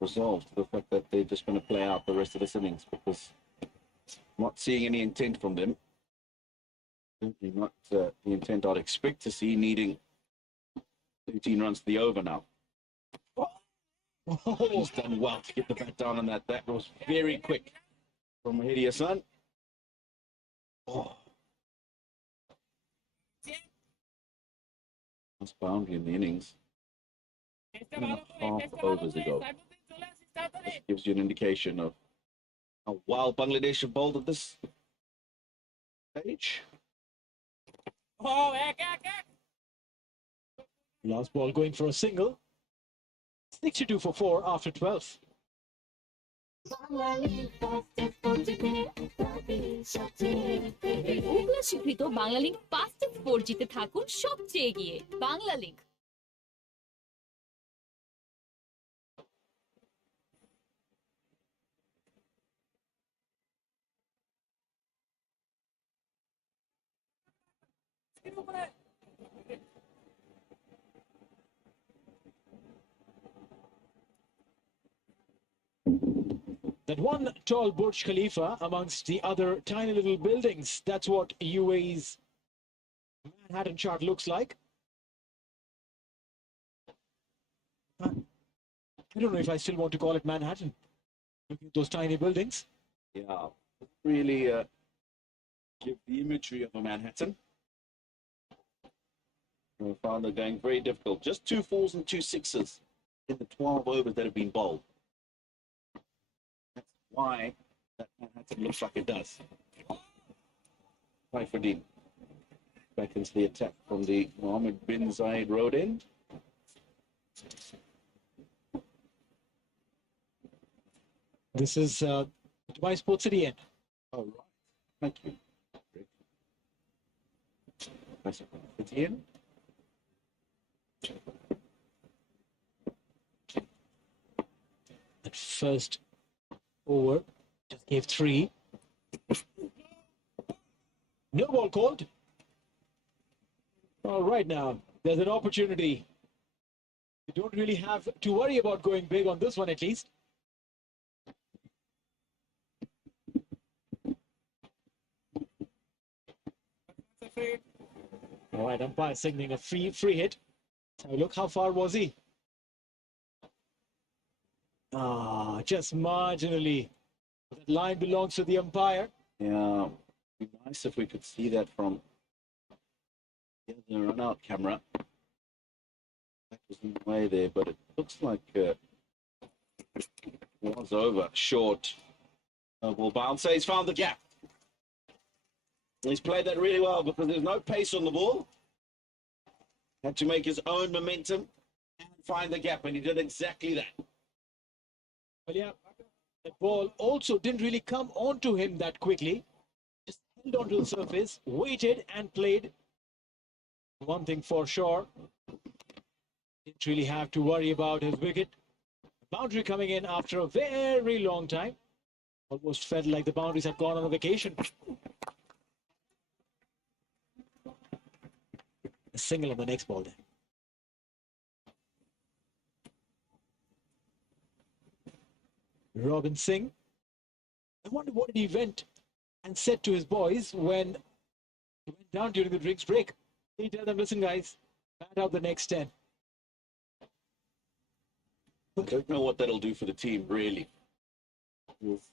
resolved the fact that they're just going to play out the rest of this innings because not seeing any intent from them. Certainly not the intent I'd expect to see, needing 13 runs to the over now. Oh, he's done well to get the bat down on that. That was very quick from Mehdi Hassan. Oh. Last boundary in the innings. 1.5 overs ago. This gives you an indication of how well Bangladesh have bowled at this stage. Last ball going for a single. 62 for 4 after 12. ওগুলা স্বীকৃত Bangla link fastest 4G তে থাকুন সবচেয়ে এগিয়ে Bangla link. That one tall Burj Khalifa amongst the other tiny little buildings. That's what UAE's Manhattan chart looks like. I don't know if I still want to call it Manhattan. Looking at those tiny buildings. Yeah, really give the imagery of a Manhattan. I found they're going very difficult. Just 2 4s and 2 6s in the 12 overs that have been bowled. That's why that Manhattan looks like it does. Saifuddin back into the attack from the Mohammed bin Zayed road end. This is Dubai Sports City end. Oh, right. Thank you. Nice City end. That first over just gave 3. No ball called. All right, now there's an opportunity. You don't really have to worry about going big on this one, at least. All right, umpire signaling a free hit. So look, how far was he? Just marginally. That line belongs to the umpire. Yeah, it'd be nice if we could see that from the run-out camera. That was in the way there, but it looks like it was over. Short. Ball bounce. He's found the gap. He's played that really well because there's no pace on the ball. Had to make his own momentum and find the gap, and he did exactly that. Well, yeah, the ball also didn't really come onto him that quickly. Just held onto the surface, waited and played. One thing for sure, didn't really have to worry about his wicket. Boundary coming in after a very long time. Almost felt like the boundaries had gone on a vacation. A single on the next ball then. Robin Singh. I wonder what he went and said to his boys when he went down during the drinks break. He tell them, listen guys, bat out the next 10. I don't know what that'll do for the team, really. With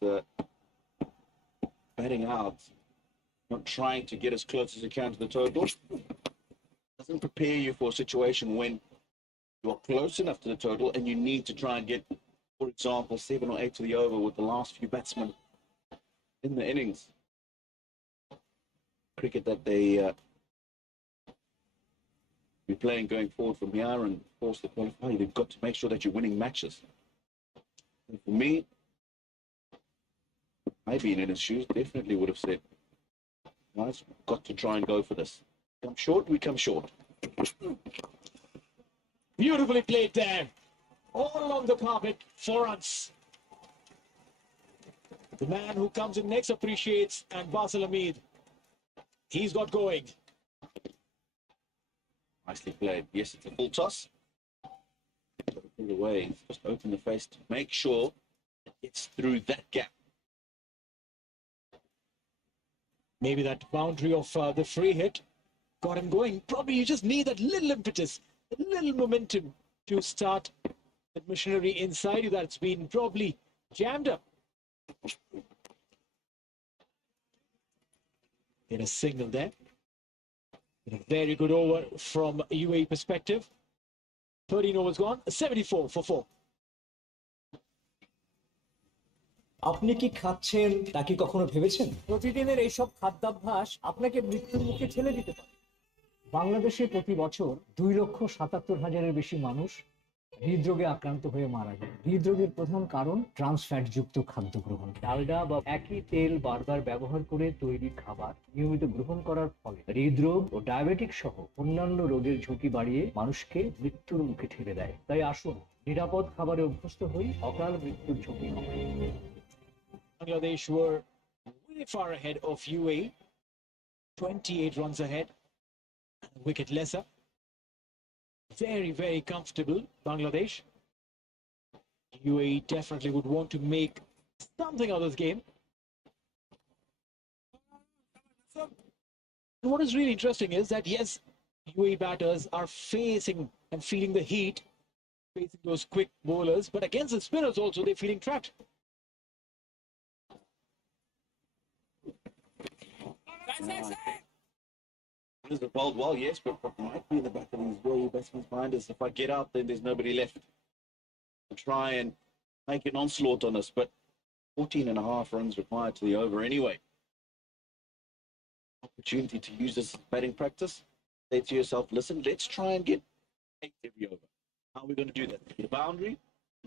batting out, not trying to get as close as you can to the total, doesn't prepare you for a situation when you're close enough to the total and you need to try and get, for example, 7 or 8 to the over with the last few batsmen in the innings. Cricket that they be playing going forward from here and force the qualify, they've got to make sure that you're winning matches. And for me, I'd been in his shoes, definitely would have said, guys, we've got to try and go for this. Come short, we come short. Beautifully played there. All along the carpet for runs. The man who comes in next appreciates, and Basel Hamid, he's got going. Nicely played. Yes, it's a full toss. Open the way, just open the face to make sure it gets through that gap. Maybe that boundary of the free hit got him going. Probably you just need that little impetus, a little momentum to start that machinery inside you that's been probably jammed up. Get a signal there. A very good over from UAE perspective. 13 overs gone, 74 for 4. আপনি কি খাচ্ছেন তা কি কখনো ভেবেছেন? প্রতিদিনের এইসব খাদ্যাভ্যাস আপনাকে মৃত্যুর মুখে ঠেলে দিতে পারে। বাংলাদেশে প্রতি বছর 2,77,000-এর বেশি মানুষ হৃদরোগে আক্রান্ত হয়ে মারা যায়। হৃদরোগের প্রধান কারণ ট্রান্স ফ্যাটযুক্ত খাদ্য গ্রহণ। ডালডা বা একই তেল বারবার ব্যবহার করে তৈরি খাবার নিয়মিত গ্রহণ করার ফলে হৃদরোগ ও ডায়াবেটিক সহ অন্যান্য রোগের ঝুঁকি বাড়িয়ে মানুষকে মৃত্যুর মুখে ঠেলে দেয়। তাই আসুন নিরাপদ খাবারে অভ্যস্ত হই, অকাল মৃত্যুর ঝুঁকি কমাই। Bangladesh were way far ahead of UAE, 28 runs ahead, a wicket lesser. Very, very comfortable, Bangladesh. UAE definitely would want to make something of this game. And what is really interesting is that, yes, UAE batters are facing and feeling the heat, facing those quick bowlers, but against the spinners also, they're feeling trapped. This is bowled well, yes, but what might be in the back of these UAE batsmen's mind is if I get out, then there's nobody left to try and make an onslaught on us. But 14.5 runs required to the over anyway. Opportunity to use this batting practice. Say to yourself, listen, let's try and get 8 every over. How are we going to do that? Get a boundary,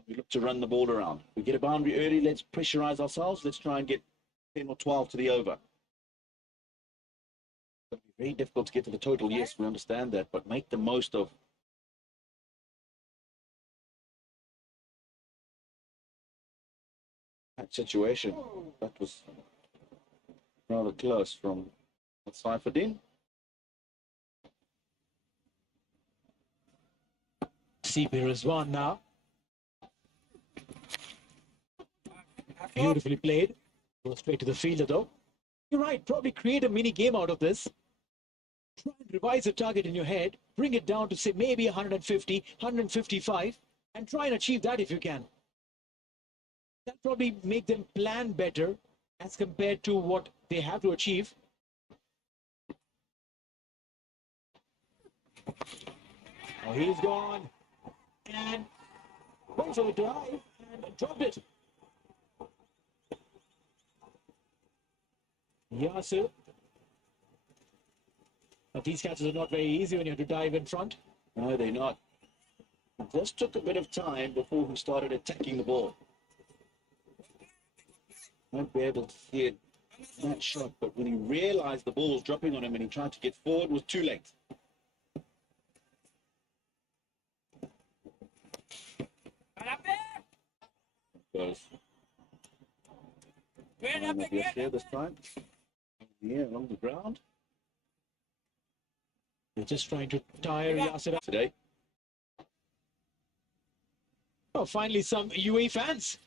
we look to run the ball around. We get a boundary early, let's pressurize ourselves, let's try and get 10 or 12 to the over. It'll be very difficult to get to the total, yes, we understand that, but make the most of that situation. That was rather close from Saifuddin. Seep is one now. Beautifully played. Go straight to the fielder though. You're right, probably create a mini game out of this. Try and revise the target in your head, bring it down to say maybe 150, 155, and try and achieve that if you can. That'll probably make them plan better as compared to what they have to achieve. Oh, he's gone. And went for the drive and dropped it. Yasir. But these catches are not very easy when you have to dive in front. No, they're not. It just took a bit of time before he started attacking the ball. Won't be able to see it in that shot, but when he realized the ball was dropping on him and he tried to get forward, it was too late. Goes. There this time. Yeah, along the ground. They're just trying to tire Yasir up today. Oh, finally some UAE fans.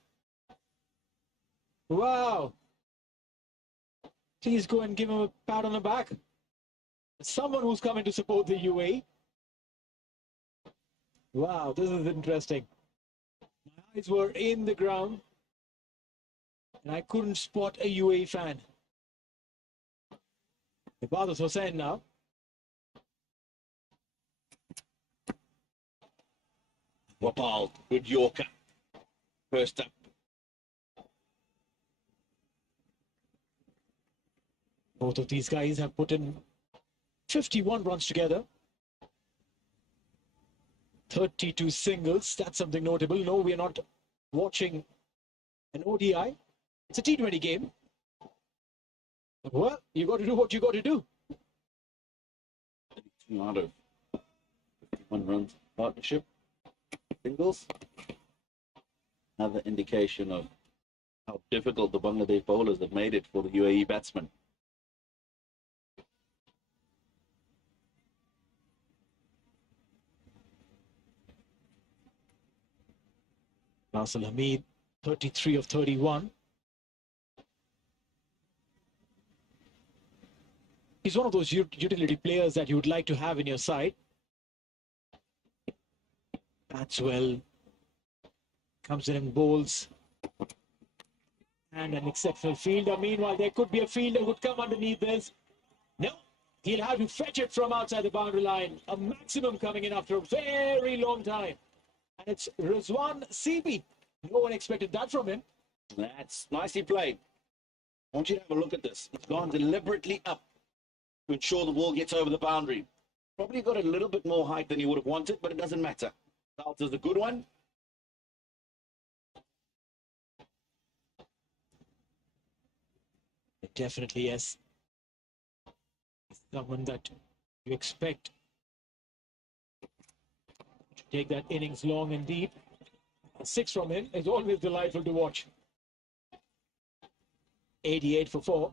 Wow. Please go and give him a pat on the back. Someone who's coming to support the UAE. Wow, this is interesting. My eyes were in the ground and I couldn't spot a UAE fan. Ibadat Hussain now. Wapal, good Yorker. First up. Both of these guys have put in 51 runs together. 32 singles. That's something notable. No, we are not watching an ODI. It's a T20 game. Well, you got to do what you got to do. 2 out of 51 runs partnership. Singles. Another indication of how difficult the Bangladesh bowlers have made it for the UAE batsmen. Nasir Hamid, 33 of 31. He's one of those utility players that you would like to have in your side. Bats well. Comes in and bowls. And an exceptional fielder. Meanwhile, there could be a fielder who would come underneath this. No, he'll have to fetch it from outside the boundary line. A maximum coming in after a very long time. And it's Rizwan Sibi. No one expected that from him. That's nicely played. I want you to have a look at this. It's gone deliberately up to ensure the ball gets over the boundary. Probably got a little bit more height than he would have wanted, but it doesn't matter. Salt is a good one. Definitely, yes. Someone that you expect to take that innings long and deep. A 6 from him is always delightful to watch. 88 for 4.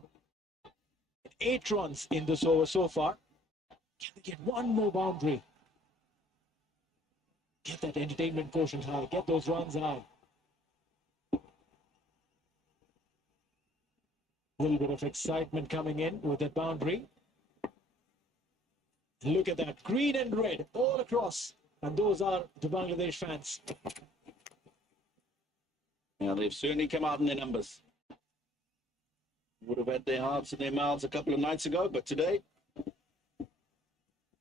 8 runs in this over so far. Can they get one more boundary? Get that entertainment quotient high. Get those runs high. A little bit of excitement coming in with that boundary. Look at that. Green and red all across. And those are the Bangladesh fans. Yeah, they've certainly come out in their numbers. Would have had their hearts in their mouths a couple of nights ago, but today,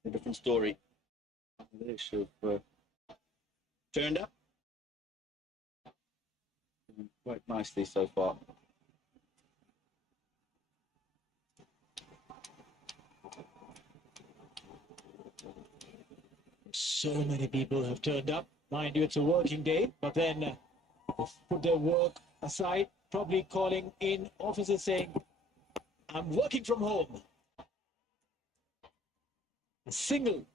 a different story. They should have turned up quite nicely so far. So many people have turned up. Mind you, it's a working day, but then put their work aside, probably calling in officers saying, I'm working from home. A single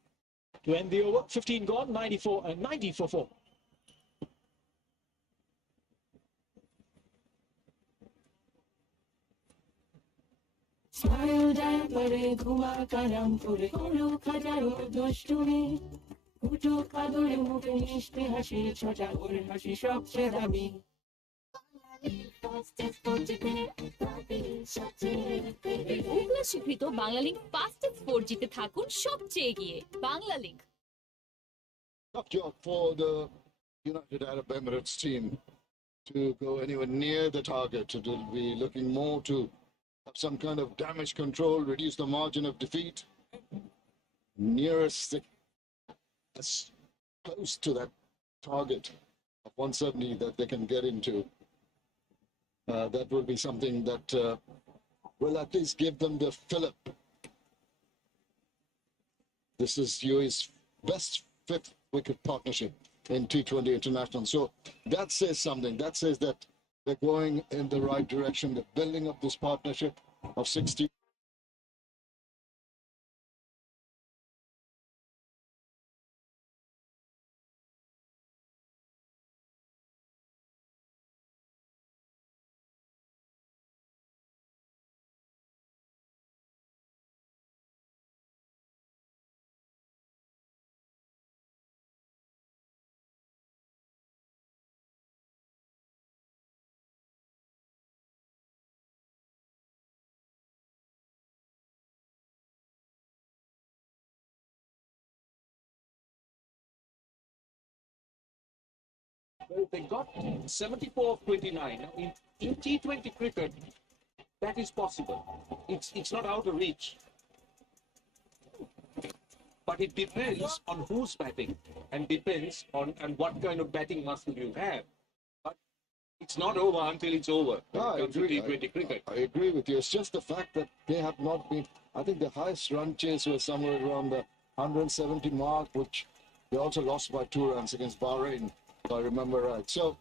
to end the over. 15 gone, 90 for 4. স্বীকৃত Banglalink fastest 4 জিতে থাকুন সবচেয়ে এগিয়ে Banglalink Tough job for the United Arab Emirates team to go anywhere near the target. It will be looking more to have some kind of damage control, reduce the margin of defeat. Nearest, as close to that target of 170 that they can get into. That will be something that will at least give them the fillip. This is UAE's best 5th wicket partnership in T20 International. So that says something. That says that they're going in the right direction. The building of this partnership of 60. Well, they got 74 of 29. Now, in T20 cricket, that is possible. It's not out of reach. But it depends on who's batting and depends on what kind of batting muscle you have. But it's not over until it's over when it comes to T20 cricket. I agree with you. It's just the fact that they have not been. I think the highest run chase was somewhere around the 170 mark, which They also lost by 2 runs against Bahrain, if I remember right. So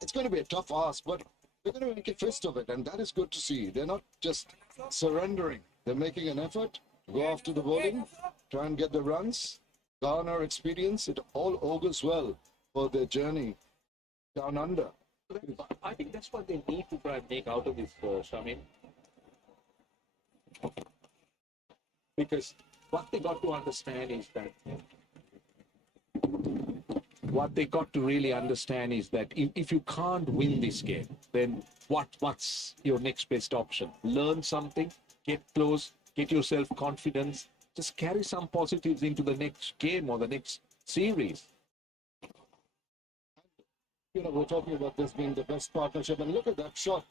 it's going to be a tough ask, but they're going to make a fist of it, and that is good to see. They're not just surrendering. They're making an effort to go after the bowling, try and get the runs, garner experience. It all augurs well for their journey down under. I think that's what they need to try and make out of this, Shamin. Because what they got to understand is that if you can't win this game, then what's your next best option? Learn something, get close, get yourself confidence, just carry some positives into the next game or the next series. You know, we're talking about this being the best partnership, and look at that shot.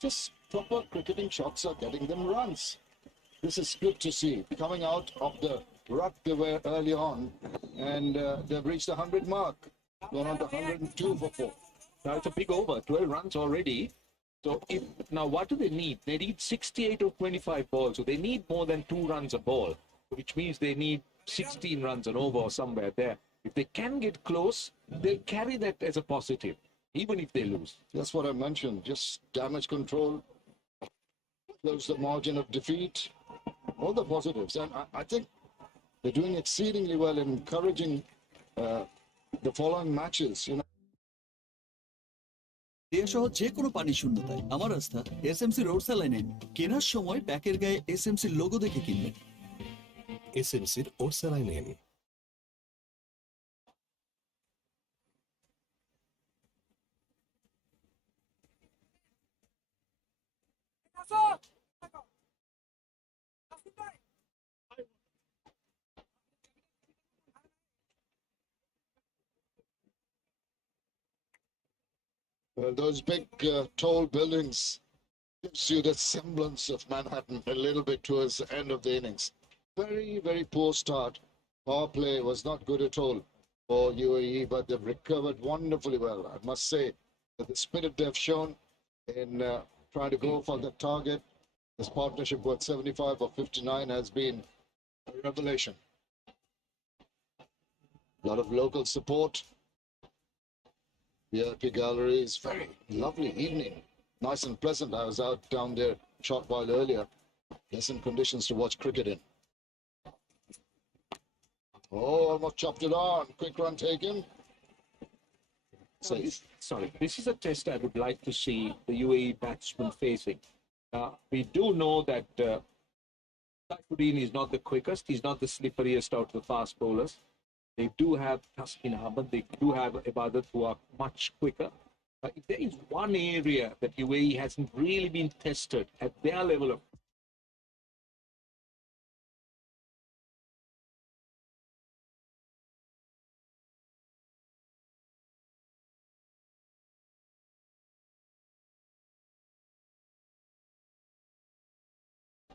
Just proper cricketing shots are getting them runs. This is good to see. Coming out of the rut they were early on, and they've reached the 100 mark. Gone on to 102 for 4. Now it's a big over, 12 runs already. So now what do they need? They need 68 or 25 balls. So they need more than 2 runs a ball, which means they need 16 runs an over or somewhere there. If they can get close, they'll carry that as a positive, even if they lose. That's what I mentioned. Just damage control, close the margin of defeat, all the positives. And I think they're doing exceedingly well in encouraging the following matches, you know. সহ যে কোনো পানি শূন্যতায় আমার আস্থা SMC road saline কেনার সময় প্যাকের গায়ে SMC logo দেখে কিনবেন। এসএমসির Orsaline. Those big tall buildings gives you the semblance of Manhattan a little bit towards the end of the innings. Very, very poor start. Power play was not good at all for UAE, but they've recovered wonderfully well. I must say that the spirit they've shown in trying to go for the target, this partnership worth 75 or 59 has been a revelation. A lot of local support. VIP galleries, very lovely evening. Nice and pleasant. I was out down there a short while earlier. Pleasant conditions to watch cricket in. Oh, almost chopped it on. Quick run taken. Safe. Sorry, this is a test I would like to see the UAE batsman facing. We do know that Saifuddin is not the quickest. He's not the slipperiest out of the fast bowlers. They do have Taskin Ahmed. They do have Ibadat who are much quicker. But if there is one area that UAE hasn't really been tested at their level of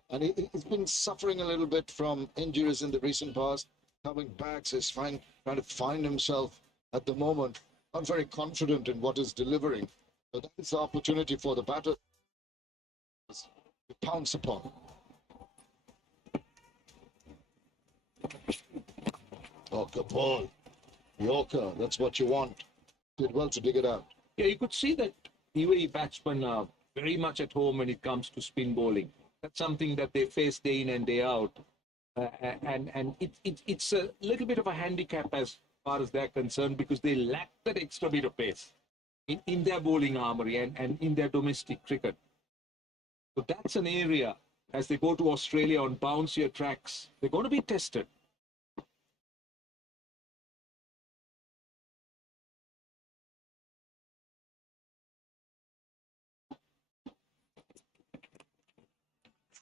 And he's been suffering a little bit from injuries in the recent past. Coming back, he's trying to find himself at the moment. Not very confident in what he's delivering. So that is the opportunity for the batter to pounce upon. Oh, good ball. Yorker, that's what you want. Did well to dig it out. Yeah, you could see that UAE batsmen are very much at home when it comes to spin bowling. That's something that they face day in and day out. And it's a little bit of a handicap as far as they're concerned because they lack that extra bit of pace in their bowling armory and in their domestic cricket. So that's an area, as they go to Australia on bouncier tracks, they're going to be tested.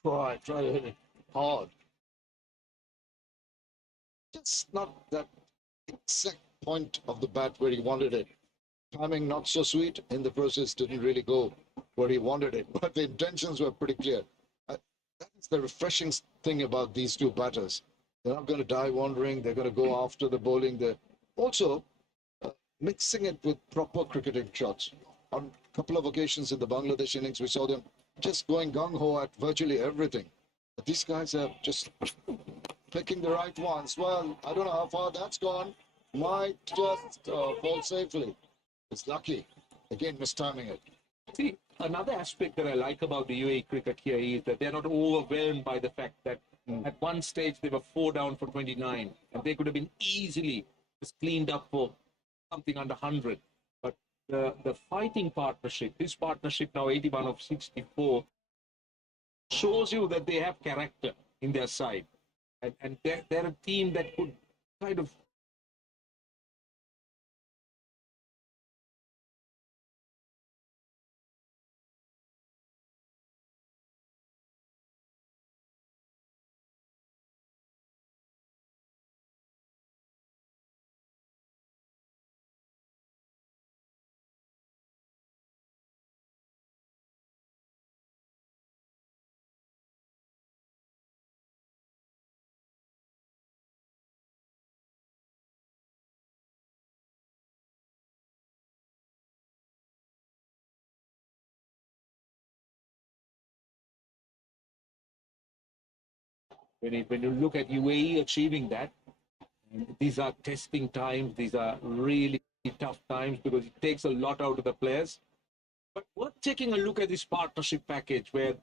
Try to hit it hard. Just not that exact point of the bat where he wanted it. Timing not so sweet. In the process, didn't really go where he wanted it, but the intentions were pretty clear. That is the refreshing thing about these two batters. They're not going to die wandering. They're going to go after the bowling. They're also mixing it with proper cricketing shots. On a couple of occasions in the Bangladesh innings, we saw them just going gung-ho at virtually everything. But these guys have just picking the right ones. Well, I don't know how far that's gone. Might just fall safely. It's lucky. Again, mistiming it. See, another aspect that I like about the UAE cricket here is that they're not overwhelmed by the fact that at one stage they were 4 down for 29, and they could have been easily just cleaned up for something under 100. But the fighting partnership, this partnership now 81 of 64, shows you that they have character in their side. And they're a team that could kind of when you look at UAE achieving that, these are testing times. These are really tough times because it takes a lot out of the players. But worth taking a look at this partnership package where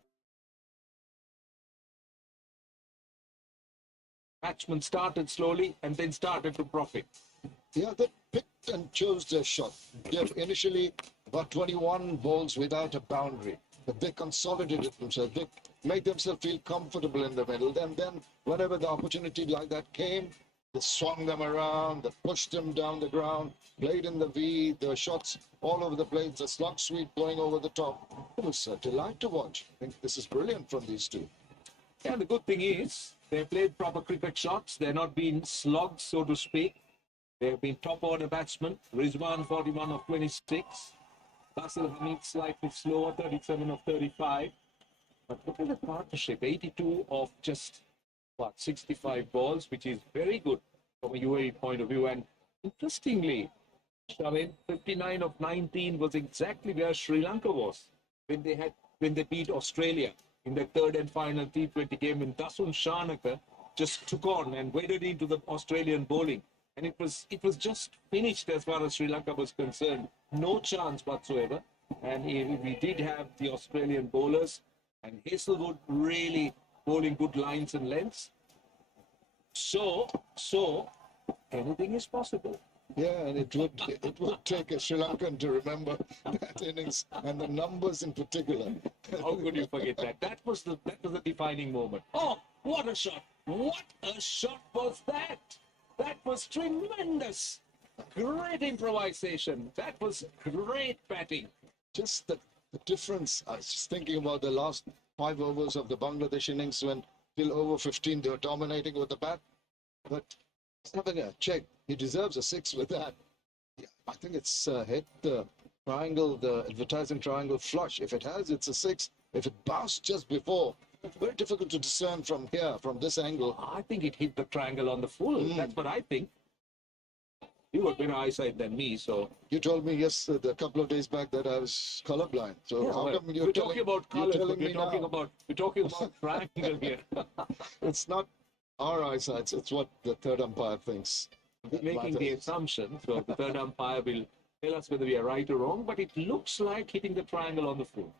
batsmen started slowly and then started to profit. Yeah, they picked and chose their shot. They have initially about 21 balls without a boundary, but they consolidated themselves. They made themselves feel comfortable in the middle. And then whenever the opportunity like that came, they swung them around, they pushed them down the ground, played in the V, the shots all over the place, the slug sweep going over the top. It was a delight to watch. I think this is brilliant from these two. Yeah, the good thing is they played proper cricket shots. They're not being slogged, so to speak. They've been top order batsmen. Rizwan 41 of 26. Basil Hamid slightly slower, 37 of 35. But look at the partnership, 82 of just, 65 balls, which is very good from a UAE point of view. And interestingly, Shavin, 59 of 19 was exactly where Sri Lanka was when they beat Australia in the third and final T20 game when Dasun Shanaka just took on and waded into the Australian bowling. And it was just finished as far as Sri Lanka was concerned. No chance whatsoever. And we did have the Australian bowlers and Hazelwood really bowling good lines and lengths. So anything is possible. Yeah, and it would take a Sri Lankan to remember that innings and the numbers in particular. How could you forget that? That was the defining moment. Oh, what a shot! What a shot was that! That was tremendous. Great improvisation. That was great batting. Just the difference. I was just thinking about the last 5 overs of the Bangladesh innings when till over 15 they were dominating with the bat. But he's having a check. He deserves a 6 with that. Yeah, I think it's hit the triangle, the advertising triangle flush. If it has, it's a 6. If it bounced just before, it's very difficult to discern from here, from this angle. I think it hit the triangle on the full. That's what I think. You have better eyesight than me, so... You told me a couple of days back that I was colorblind. So Yeah, how well, come you're we're telling, talking about you're colors, telling but me now? we're talking about triangle here. It's not our eyesight, it's what the third umpire thinks. We're making the assumption, so the third umpire will tell us whether we are right or wrong, but it looks like hitting the triangle on the full.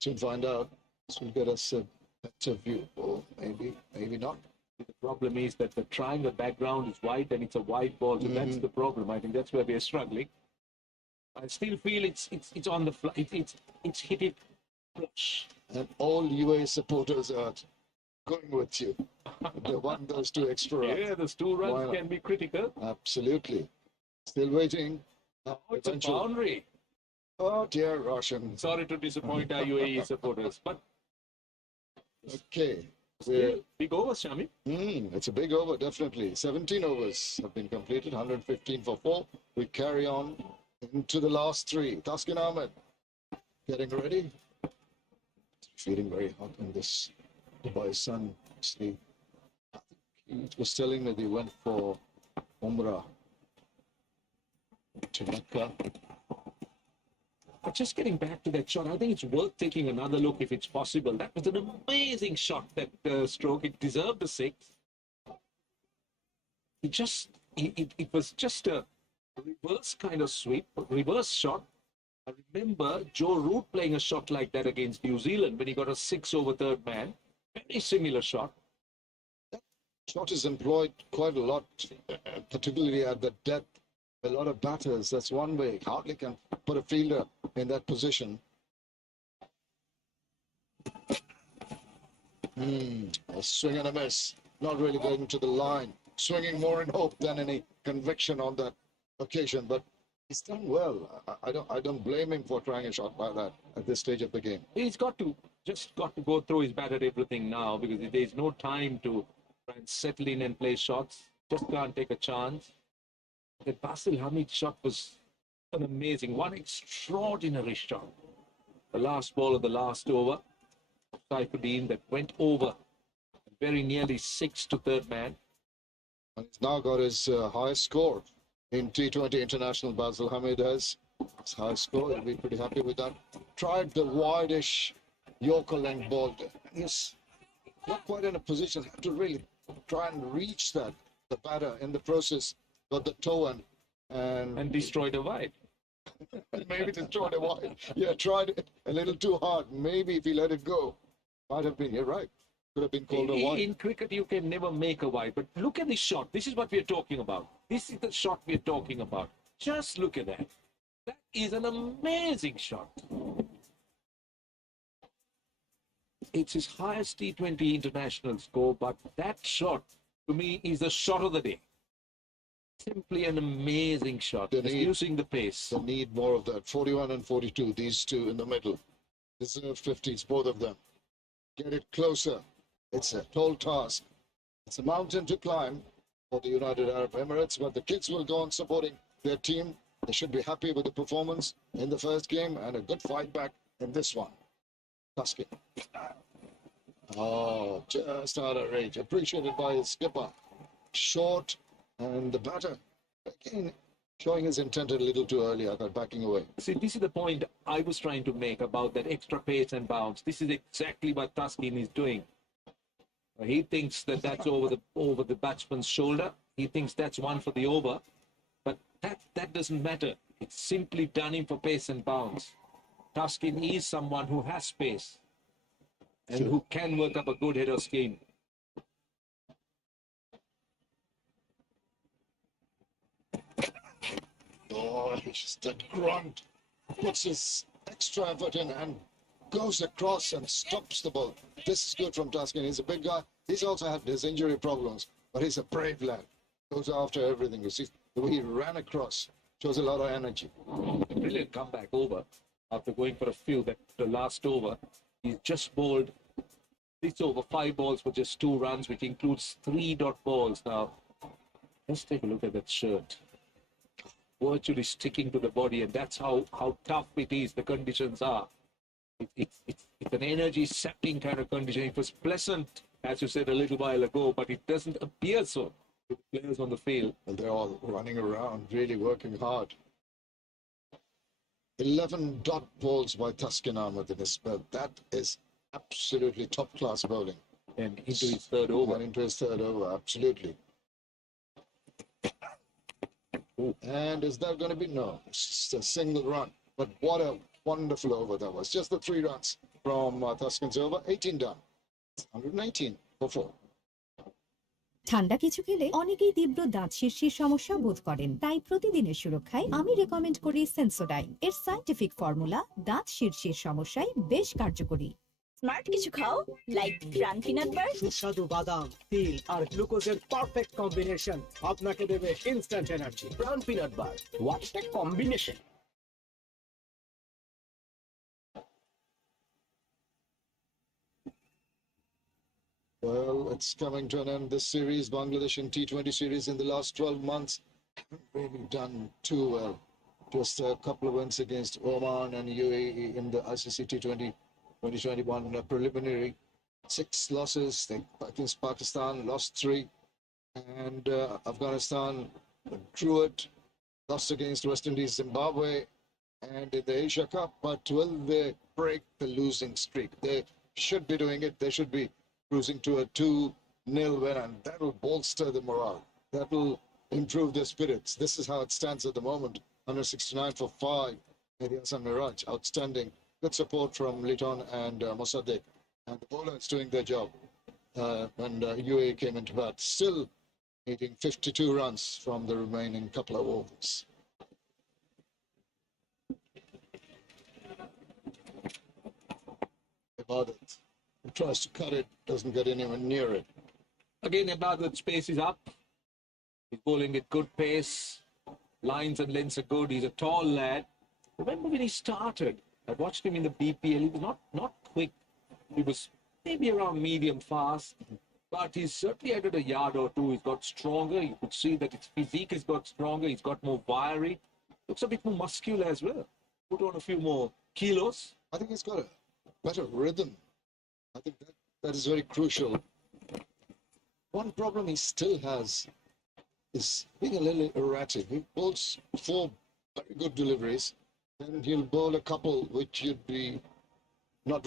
Should find out. This will get us a better view. Or maybe not. The problem is that the triangle background is white and it's a white ball, so that's the problem. I think that's where we are struggling. I still feel it's on the it's hit it flush. And all UAE supporters are going with you. They won those 2 extra runs. Yeah, those 2 Why runs not? can be critical. Absolutely. Still waiting. Oh, it's a boundary. Oh dear, Roshan. Sorry to disappoint our UAE supporters, but okay. still big over, Shami. It's a big over, definitely. 17 overs have been completed, 115 for 4. We carry on into the last 3. Taskin Ahmed getting ready. Feeling very hot in this Dubai sun. Actually, I think he was telling me they went for Umrah to Mecca. But just getting back to that shot, I think it's worth taking another look if it's possible. That was an amazing shot, that stroke. It deserved the six. It was just a reverse kind of sweep, reverse shot. I remember Joe Root playing a shot like that against New Zealand when he got a 6 over third man. Very similar shot. Shot is employed quite a lot, particularly at the depth. A lot of batters, that's one way. Hardly can put a fielder in that position. A swing and a miss. Not really going to the line. Swinging more in hope than any conviction on that occasion, but he's done well. I don't blame him for trying a shot like that at this stage of the game. He's got to go through his bat at everything now, because there's no time to try and settle in and play shots. Just can't take a chance. The Basil Hamid shot was an amazing, one extraordinary shot. The last ball of the last over, Saifuddin, that went over very nearly 6 to third man. And he's now got his highest score in T20 International. Basil Hamid has his highest score. He'll be pretty happy with that. Tried the wide-ish Yorker length ball. He's not quite in a position, have to really try and reach that. The batter in the process got the toe and destroyed a wide. Maybe destroyed a wide. Yeah, tried it a little too hard. Maybe if he let it go, might have been. You're right. Could have been called a wide. In cricket, you can never make a wide. But look at this shot. This is what we're talking about. This is the shot we're talking about. Just look at that. That is an amazing shot. It's his highest T20 international score, but that shot, to me, is the shot of the day. Simply an amazing shot. Using the pace. They need more of that. 41 and 42, these two in the middle. Deserve 50s, both of them. Get it closer. It's a tall task. It's a mountain to climb for the United Arab Emirates, but the kids will go on supporting their team. They should be happy with the performance in the first game and a good fight back in this one. Tuskin. Oh, just out of range. Appreciated by his skipper. Short, and the batter, again, showing his intent a little too early. I thought backing away. See, this is the point I was trying to make about that extra pace and bounce. This is exactly what Tuskin is doing. He thinks that that's over the batsman's shoulder. He thinks that's one for the over. But that doesn't matter. It's simply done him for pace and bounce. Tuskin is someone who has pace and who can work up a good header scheme. Oh, just that grunt. Puts his extra effort in and goes across and stops the ball. This is good from Tuskin. He's a big guy. He's also had his injury problems, but he's a brave lad. Goes after everything. You see the way he ran across. Shows a lot of energy. A brilliant comeback over after going for a few. That the last over, he's just bowled this over 5 balls for just 2 runs, which includes 3 dot balls. Now, let's take a look at that shirt. Virtually sticking to the body, and that's how tough it is. The conditions are. It's an energy-sapping kind of condition. It was pleasant, as you said a little while ago, but it doesn't appear so to the players on the field. And they're all running around, really working hard. 11 dot balls by Tuskin Ahmed in his spell. That is absolutely top-class bowling. And into his third over. And into his third over, absolutely. And is that going to be? No, it's just a single run. But what a wonderful over that was. Just the 3 runs from Tuskin's over. 18 done. 118 for 4. ঠান্ডা কিছু খেলে অনেকেই তীব্র দাঁত শীর্ষের সমস্যা বোধ করেন, তাই প্রতিদিনের সুরক্ষায় আমি রেকমেন্ড করি সেন্সোডাইন। এর সায়েন্টিফিক ফর্মুলা দাঁত শীর্ষের সমস্যায় বেশ কার্যকরী। স্মার্ট কিছু খাও, লাইক ক্রান পিনাট বার। সুস্বাদু বাদাম, তিল আর গ্লুকোজের পারফেক্ট কম্বিনেশন আপনাকে দেবে ইনস্ট্যান্ট এনার্জি। ক্রান peanut bar, what a combination! Well, it's coming to an end, this series. Bangladesh in T20 series in the last 12 months haven't really done too well. Just a couple of wins against Oman and UAE in the ICC T20 2021 preliminary. 6 losses. Against Pakistan lost 3. And Afghanistan drew it. Lost against West Indies, Zimbabwe. and in the Asia Cup, but will they break the losing streak? They should be doing it. They should be cruising to a 2-0 win, and that will bolster the morale. That will improve their spirits. This is how it stands at the moment. 169 for 5. Mehdi Hassan Miraj, outstanding. Good support from Liton and Mossadegh. And the bowlers doing their job. And UAE came into bat, still needing 52 runs from the remaining couple of overs. Ibadat, he tries to cut it, doesn't get anywhere near it. Again, Ibadat's pace is up. He's bowling with good pace. Lines and lengths are good. He's a tall lad. Remember when he started, I watched him in the BPL. He was not quick. He was maybe around medium fast, but he's certainly added a yard or two. He's got stronger. You could see that his physique has got stronger. He's got more wiry. Looks a bit more muscular as well. Put on a few more kilos. I think he's got a better rhythm. I think that is very crucial. One problem he still has is being a little erratic. He bowls 4 very good deliveries, then he'll bowl a couple which you'd be not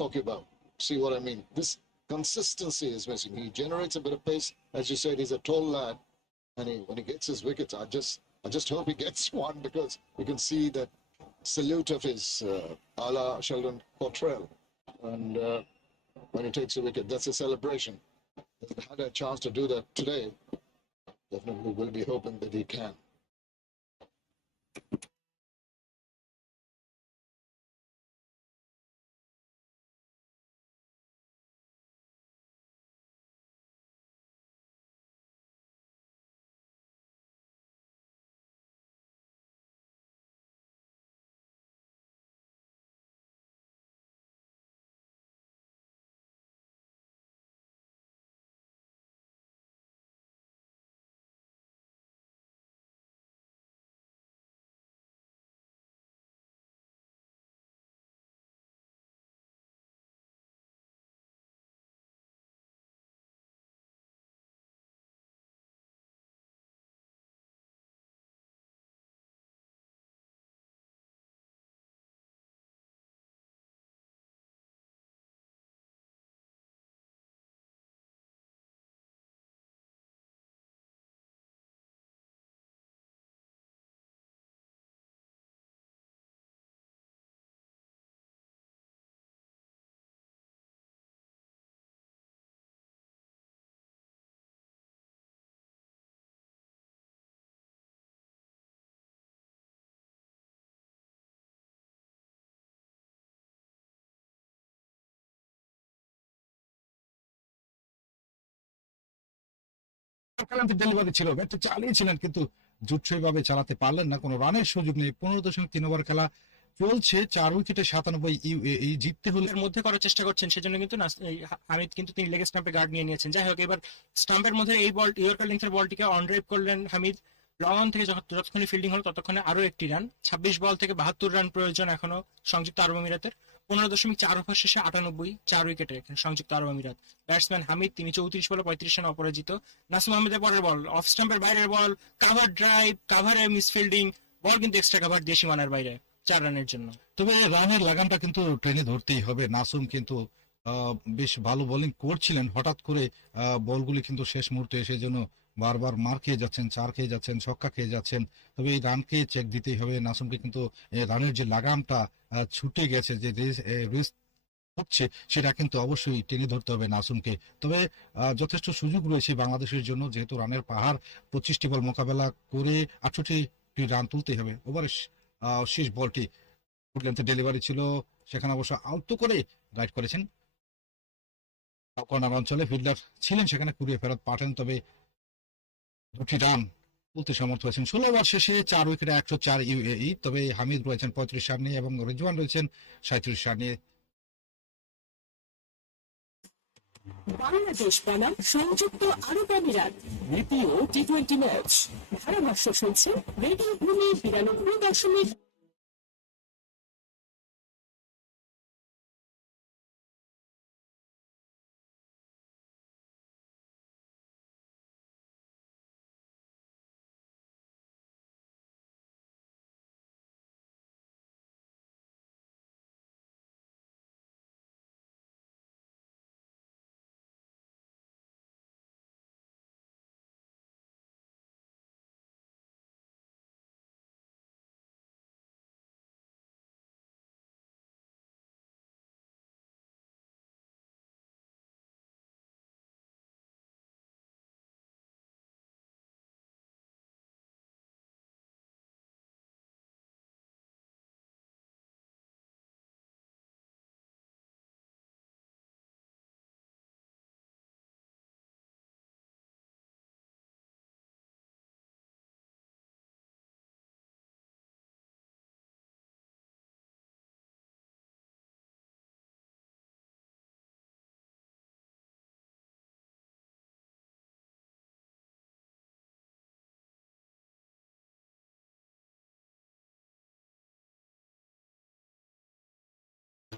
talking about. See what I mean? This consistency is missing. He generates a bit of pace. As you said, he's a tall lad, and when he gets his wickets, I just hope he gets one, because you can see that salute of his a la Sheldon Cottrell, and when he takes a wicket, that's a celebration. If he had a chance to do that today, definitely will be hoping that he can. Delivery ছিল, ব্যাটটা চালিয়েছিলেন কিন্তু জুৎসইভাবে চালাতে পারলেন না, কোনো রানের সুযোগ নেই। 15.3 ওভার খেলা চলছে, 4 উইকেটে 97 UAE। জিততে হলে এর মধ্যে করার চেষ্টা করছেন, সেজন্য কিন্তু হামিদ কিন্তু তিনি লেগ স্টাম্পে গার্ড নিয়ে নিয়েছেন। যাই হোক, এবার স্টাম্পের মধ্যে এই বল ইয়র্কার লেন্থের বলটিকে অন ড্রাইভ করলেন হামিদ। লং অন থেকে যতক্ষণে ফিল্ডিং হলো ততক্ষণে আরো একটি রান। 26 বল থেকে 72 রান প্রয়োজন এখনো সংযুক্ত আরব আমিরাতের। 15.4 ওভার শেষে 98, 4 উইকেটে সংযুক্ত আরব আমিরাত। ব্যাটসম্যান হামিদ তিনি 34 বলে 35 রানে অপরাজিত। নাসিম আহমেদের পরের বল, অফ স্টাম্পের বাইরের বল, কাভার ড্রাইভ, কাভারে মিসফিল্ডিং, বল কিন্তু এক্সট্রা কাভার দিয়ে সীমানার বাইরে 4 রানের জন্য। তবে রানের লাগামটা কিন্তু ট্রেনে ধরতেই হবে। নাসুম কিন্তু বেশ ভালো বোলিং করছিলেন, হঠাৎ করে বলগুলি কিন্তু শেষ মুহূর্তে এসে যেন বারবার মার খেয়ে যাচ্ছেন, 4 খেয়ে যাচ্ছেন, ছক্কা খেয়ে যাচ্ছেন। তবে এই রানকে চেক দিতেই হবে। নাসুমকে কিন্তু রানের যে লাগামটা ছুটে গেছে, যে রিস্ক হচ্ছে, সেটা কিন্তু অবশ্যই টেনে ধরতে হবে নাসুমকে। তবে যথেষ্ট সুযোগ রয়েছে বাংলাদেশের জন্য, যেহেতু রানের পাহাড় 25টি বল মোকাবেলা করে 68টি রান তুলতে হবে। ওভারের শেষ বলটি ডেলিভারি ছিল, সেখানে অবশ্য আলতো করে গাইড করেছেন কর্নার অঞ্চলে, ফিল্ডার ছিলেন সেখানে, কুড়িয়ে ফেরত পাঠান। তবে 2টি রান তুলতে সমর্থ হয়েছেন। 16 ওভার শেষে 4 উইকেটে 104 UAE। তবে হামিদ রয়েছেন 35 রান নিয়ে এবং রিজওয়ান রয়েছেন 37 রান নিয়ে। বাংলাদেশ বনাম সংযুক্ত আরব আমিরাত দ্বিতীয় T20 ম্যাচ ধারাভাষ্য শুনছে রেডিও ভূমি 92.।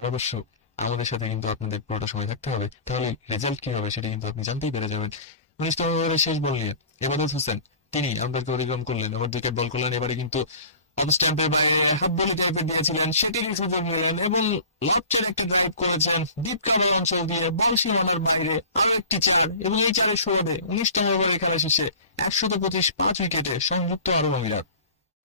অবশ্য আমাদের সাথে কিন্তু আপনাদের পুরোটা সময় থাকতে হবে, তাহলে রেজাল্ট কি হবে সেটা কিন্তু আপনি জানতেই পেরে যাবেন। 19তম ওভারের শেষ বল নিয়ে এবাদত হোসেন তিনি আমাদেরকে অতিক্রম করলেন, আবার উইকেট বল করলেন। এবারে কিন্তু অফ স্টাম্পে বাইরে হাফ বলি টাইপের দিয়েছিলেন, সেটিরই সুযোগ নিলেন এবং লবচার একটা ড্রাইভ করেছেন ডিপ কাভার অঞ্চল দিয়ে, বল সীমানার বাইরে আরো একটি 4 এবং এই 4-এর সুবাদে 19তম ওভারে খেলা শেষে 125 5 উইকেটে সংযুক্ত আরব আমিরাত।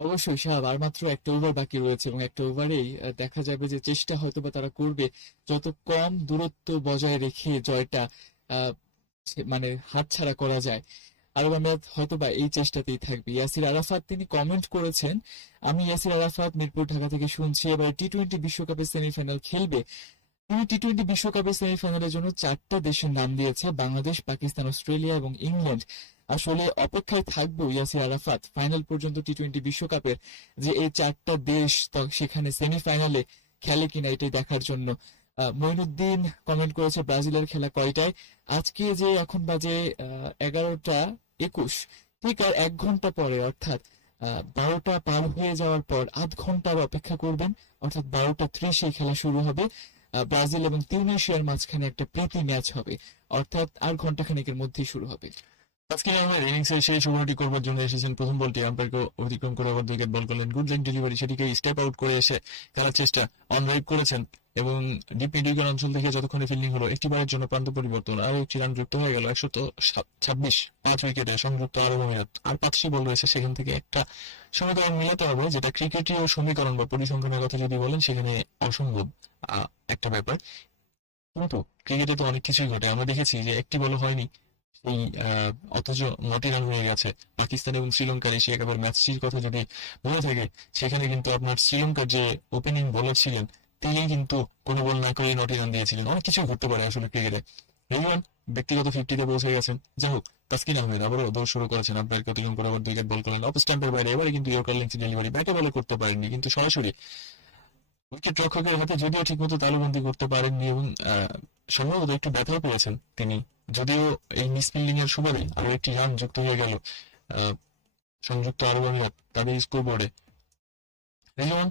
অবশ্যই সাহেব, আর মাত্র একটা ওভার বাকি রয়েছে এবং একটা ওভারেই দেখা যাবে যে চেষ্টা হয়তো বা তারা করবে যত কম দূরত্ব বজায় রেখে জয়টা মানে হাতছাড়া করা যায়। আরব আমিরাত হয়তো বা এই চেষ্টাতেই থাকবে। ইয়াসির আরাফাত তিনি কমেন্ট করেছেন, আমি ইয়াসির আরাফাত মিরপুর ঢাকা থেকে শুনছি, এবার টি-20 বিশ্বকাপের সেমিফাইনাল খেলবে। তিনি টি-20 বিশ্বকাপের সেমিফাইনালের জন্য 4টা দেশের নাম দিয়েছে, বাংলাদেশ, পাকিস্তান, অস্ট্রেলিয়া এবং ইংল্যান্ড। আসলে অপেক্ষায় থাকবো ইয়াসির আরাফাত ফাইনাল পর্যন্ত টি-20 বিশ্বকাপের, যে এই 4টা দেশ সেখানে সেমিফাইনালে খেলে কিনা এটাই দেখার জন্য। মঈনুদ্দিন কমেন্ট করেছে, ব্রাজিলের খেলা কয়টায়? আজকে যে এখন বাজে 11টা 21, ঠিক আর 1 ঘন্টা পরে, অর্থাৎ 12টা পার হয়ে যাওয়ার পর আধ ঘন্টা অপেক্ষা করবেন, অর্থাৎ 12টা 30 খেলা শুরু হবে। ব্রাজিল এবং তিউনিশিয়ার মাঝখানে একটা প্রীতি ম্যাচ হবে, অর্থাৎ আর ঘন্টাখানেকের মধ্যেই শুরু হবে। আজকে আমার ইনিংসের সেই শুরুটি করবার জন্য এসেছেন। প্রথম বলটি আম্পায়ারকে অতিক্রম করে আবার উইকেট বল করলেন, গুড লেগ ডেলিভারি, সেটিকে স্টেপ আউট করে এসে খেলার চেষ্টা অন রাইট করেছেন এবং ডিপ মিড উইকেট অঞ্চল থেকে যতক্ষণে ফিল্ডিং হলো একটি বারের জন্য প্রান্ত পরিবর্তন, আরো একটি রান যুক্ত হয়ে গেল। 126 5 উইকেটে সংযুক্ত আরব আমিরাত। আর 5টি বল রয়েছে, সেখান থেকে একটা সমীকরণ মিলাতে হবে, যেটা ক্রিকেটীয় সমীকরণ বা পরিসংখ্যানের কথা যদি বলেন সেখানে অসম্ভব একটা ব্যাপার। কিন্তু ক্রিকেটে তো অনেক কিছুই ঘটে, আমরা দেখেছি যে একটি বল হয়নি এই অথচ 9টি রান হয়ে গেছে। পাকিস্তান এবং শ্রীলঙ্কার এসে একবার ম্যাচটির কথা যদি বলে থাকে, সেখানে কিন্তু আপনার শ্রীলঙ্কার যে ওপেনিং বোলার ছিলেন তিনি কিন্তু কোনো বল না করে 9টি রান দিয়েছিলেন। অনেক কিছু ঘটতে পারে আসলে ক্রিকেটে। রিয়ান ব্যক্তিগত 50-তে পৌঁছে গেছেন। যাই হোক, তাসকিন আহমেদ আবারও দৌড় শুরু করেছেন, আম্পায়ারকে অতিক্রম করে আবার উইকেট বল করলেন অফ স্টাম্পের বাইরে। এবারে কিন্তু ইয়র্কার লেন্থ ডেলিভারি, ব্যাটে বলে করতে পারেননি, কিন্তু সরাসরি উইকেট রক্ষকের হাতে যদিও ঠিক মতো তালুবন্দি করতে পারেননি এবং সম্ভবত একটু ব্যথাও পেয়েছেন তিনি, যদিও এই মিসফিল্ডিং এর সুবাদে আরো একটি রান যুক্ত হয়ে গেল সংযুক্ত আরব আমিরাত তাদের স্কোরবোর্ডে। রিজওয়ান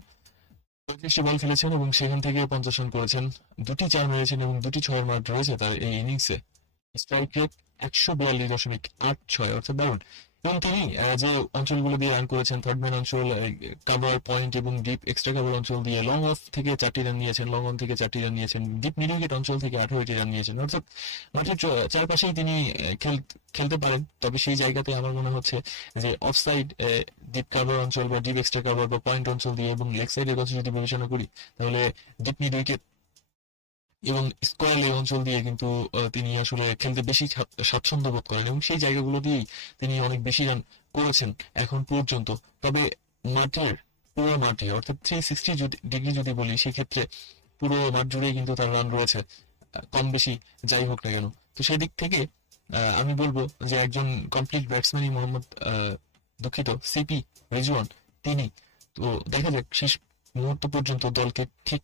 35টি বল খেলেছেন এবং সেখান থেকে 50 রান করেছেন, 2টি 4 মেরেছেন এবং 2টি 6-এর মার্ক রয়েছে তার এই ইনিংসে। স্ট্রাইক রেট 142.86, অর্থাৎ দারুণ। এবং তিনি যে অঞ্চলগুলো দিয়ে রান করেছেন, থার্ড ম্যান অঞ্চল, কাভার পয়েন্ট এবং ডিপ এক্সট্রা কাভার অঞ্চল দিয়ে, লং অফ থেকে 4টি রান নিয়েছেন, লং অন থেকে 4টি রান নিয়েছেন, ডিপ মিড উইকেট অঞ্চল থেকে 18টি রান নিয়েছেন। অর্থাৎ মাঠের চারপাশেই তিনি খেলতে পারেন। তবে সেই জায়গাতে আমার মনে হচ্ছে যে অফ সাইড ডিপ কাভার অঞ্চল বা ডিপ এক্সট্রা কাভার বা পয়েন্ট অঞ্চল দিয়ে এবং লেগ সাইডের কথা যদি বিবেচনা করি, তাহলে ডিপ মিড উইকেট এবং স্কোয়ার এই অঞ্চল দিয়ে কিন্তু তিনি আসলে খেলতে বেশি স্বাচ্ছন্দ্য বোধ করেন এবং সেই জায়গাগুলো দিয়েই তিনি অনেক বেশি রান করেছেন এখন পর্যন্ত। তবে পুরো মাঠে অর্থাৎ 360 ডিগ্রি যদি বলি, সেক্ষেত্রে পুরো মাঠ জুড়েই কিন্তু তার রান রয়েছে, কম বেশি যাই হোক না কেন। তো সেই দিক থেকে আমি বলবো যে একজন কমপ্লিট ব্যাটসম্যানই সিপি রিজওয়ান তিনি। তো দেখা যাক শেষ মুহূর্ত পর্যন্ত দলকে ঠিক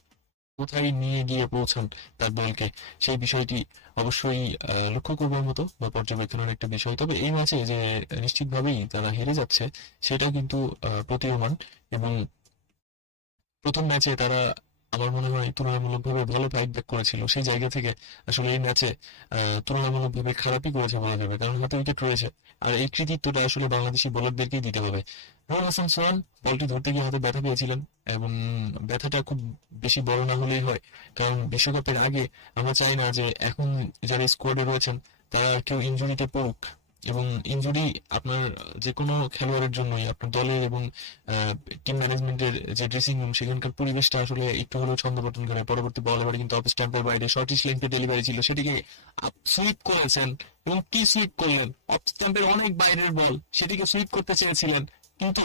কোথায় নিয়ে গিয়ে পৌঁছান তার দলকে, সেই বিষয়টি অবশ্যই লক্ষ্য করবার মতো বা পর্যবেক্ষণের একটা বিষয়। তবে এই ম্যাচে যে নিশ্চিতভাবেই তারা হেরে যাচ্ছে সেটাও কিন্তু প্রতীয়মান এবং প্রথম ম্যাচে তারা আমার মনে হয় তুলনামূলকভাবে ভালো ফাইট ব্যাক করেছিল, সেই জায়গা থেকে আসলে এই ম্যাচে তুলনামূলকভাবে খারাপই করেছে বলা যাবে, কারণ হাতে উইকেট রয়েছে। আর এই কৃতিত্বটা আসলে বাংলাদেশি বোলারদেরকেই দিতে হবে। রুহুল হাসান সোহান বলটি ধরতে গিয়ে হাতে ব্যথা পেয়েছিলেন এবং ব্যথাটা খুব বেশি বড় না হলেই হয়, কারণ বিশ্বকাপের আগে আমরা চাই না যে এখন যারা স্কোয়াডে রয়েছেন তারা কেউ ইনজুরিতে পড়ুক, এবং ইনজুরি আপনার যে কোনো খেলোয়াড়ের জন্যই, আপনার দলের এবং টিম ম্যানেজমেন্টের যে ড্রেসিং রুম সেখানকার পরিবেশটা আসলে একটু হলেও ছন্দপতন করে। পরবর্তী বল এবারে কিন্তু অফ স্ট্যাম্পের বাইরে শর্টিশ লেন্থের ডেলিভারি ছিল, সেটিকে সুইপ করেছেন এবং কি সুইপ করলেন, অফ স্ট্যাম্পের অনেক বাইরের বল, সেটিকে সুইপ করতে চেয়েছিলেন, কিন্তু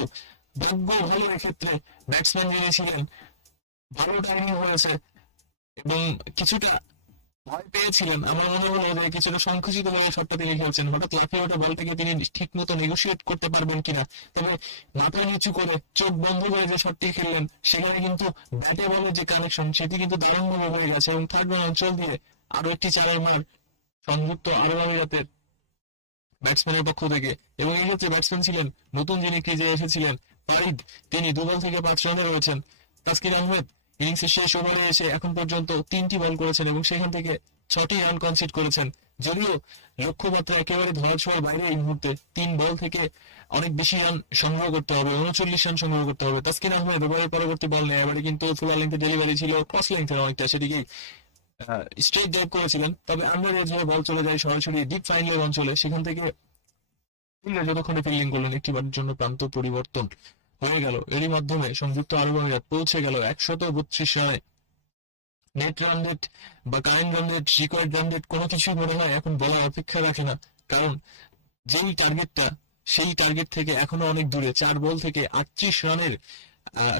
ভাগ্য ভালো এক্ষেত্রে ব্যাটসম্যান যিনি ছিলেন ভালো টাইমিং হয়েছে এবং কিছুটা ভয় পেয়েছিলেন। আমার মনে হলো যে কিছুটা সংকুচিত হয়ে শটটা তিনি খেলছেন, হঠাৎ লাফিয়ে ওঠা বলটাকে তিনি ঠিক মতো নেগোসিয়েট করতে পারবেন কিনা। তবে মাথা নিচু করে চোখ বন্ধ করে যে শটটি খেললেন, সেখানে কিন্তু ব্যাটে বলের যে কানেকশন সেটি কিন্তু দারুণভাবে হয়ে গেছে এবং থার্ড ম্যান অঞ্চল দিয়ে আরো একটি 4-এর মার সংযুক্ত আরব আমিরাতের ব্যাটসম্যানের পক্ষ থেকে। এবং এই ক্ষেত্রে ব্যাটসম্যান ছিলেন নতুন যিনি ক্রিজে এসেছিলেন ফারিদ, তিনি 2 বল থেকে 5 রানে রয়েছেন। তাসকিন আহমেদ ইনিংসের শেষ ওভারে এসে এখন পর্যন্ত 3টি বল করেছেন এবং সেখান থেকে 6টি রান কনসিড করেছেন। যদিও লক্ষ্যমাত্রা একেবারে ধরাছোঁয়ার বাইরে এই মুহূর্তে 3 বল থেকে অনেক বেশি রান সংগ্রহ করতে হবে, 39 রান সংগ্রহ করতে হবে। তাসকিন আহমেদ এবারে পরবর্তী বল নেয়, এবারে কিন্তু ফুল লেন্থে ডেলিভারি ছিল, ক্রস লেন্থের অনেকটা, সেদিকেই স্ট্রেট ড্রাইভ করেছিলেন। তবে আন্ডার এজ হয়ে বল চলে যায় সরাসরি ডিপ ফাইনাল অঞ্চলে, সেখান থেকে যতক্ষণে ফিল্ডিং করলেন একটিবারের জন্য প্রান্ত পরিবর্তন হয়ে গেল। এরই মাধ্যমে সংযুক্ত আরব আমিরাত পৌঁছে গেল 132 রানে। নেট রান রেট বা current run rate, required run rate কোনো কিছুই মনে হয় এখন বলার অপেক্ষা রাখে না, কারণ যেই টার্গেটটা সেই টার্গেট থেকে এখনো অনেক দূরে। 4 বল থেকে 38 রানের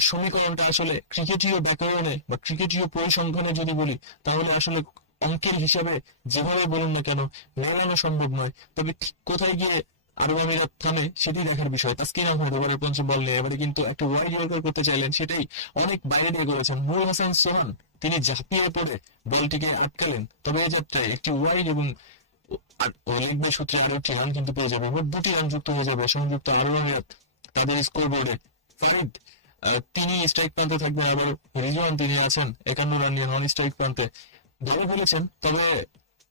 সমীকরণটা আসলে ক্রিকেটীয় ব্যাকরণে বা ক্রিকেটীয় পরিসংখ্যানে যদি বলি তাহলে আসলে অঙ্কের হিসাবে যেভাবে বলুন না কেন মেলানো সম্ভব নয়। তবে ঠিক কোথায় গিয়ে আরব আমিরাত থামে সেটি দেখার বিষয়। তাসকিন আহমেদ এবারে পঞ্চম বল নিয়ে এবারে কিন্তু একটা ওয়াইড ইয়র্কার করতে চাইলেন, সেটাই অনেক বাইরে দিয়ে করেছেন নুর হাসান সোহান। তিনি ঝাঁপিয়ে পড়ে বলটিকে আটকালেন, তবে এই যাত্রায় একটি ওয়াইড এবং লেগ সূত্রে আরো একটি রান কিন্তু পেয়ে যাবে। মোট 2টি রান যুক্ত হয়ে যাবে সংযুক্ত আরব আমিরাত তাদের স্কোরবোর্ডে। ফারিদ তিনি স্ট্রাইক প্রান্তে থাকবেন, আবার রিজওয়ান তিনি আছেন 51 রান নিয়ে নন স্ট্রাইক প্রান্তে। দলে ফেলেছেন, তবে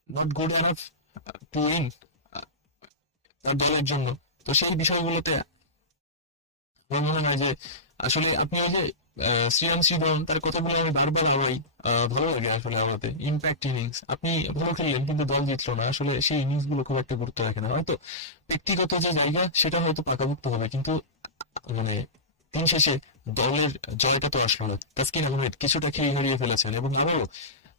not good enough to win তার দলের জন্য। তো সেই বিষয়গুলোতে আমার মনে হয় যে আসলে আপনি ওই যে শ্রীরাম শ্রীধরন তার কথাগুলো আমি বারবার আওয়াই, ভালো লাগে আসলে আমাদের ইম্প্যাক্ট ইনিংস। আপনি ভালো খেললেন কিন্তু দল জিতলো না, আসলে সেই ইনিংস গুলো খুব একটা গুরুত্ব রাখে না। হয়তো ব্যক্তিগত যে জায়গা সেটা হয়তো পাকাভুক্ত হবে, কিন্তু মানে দিন শেষে দলের জয়টা তো আসলো না। তাসকিন আহমেদ কিছুটা খেয়ে হারিয়ে ফেলেছেন এবং আবারও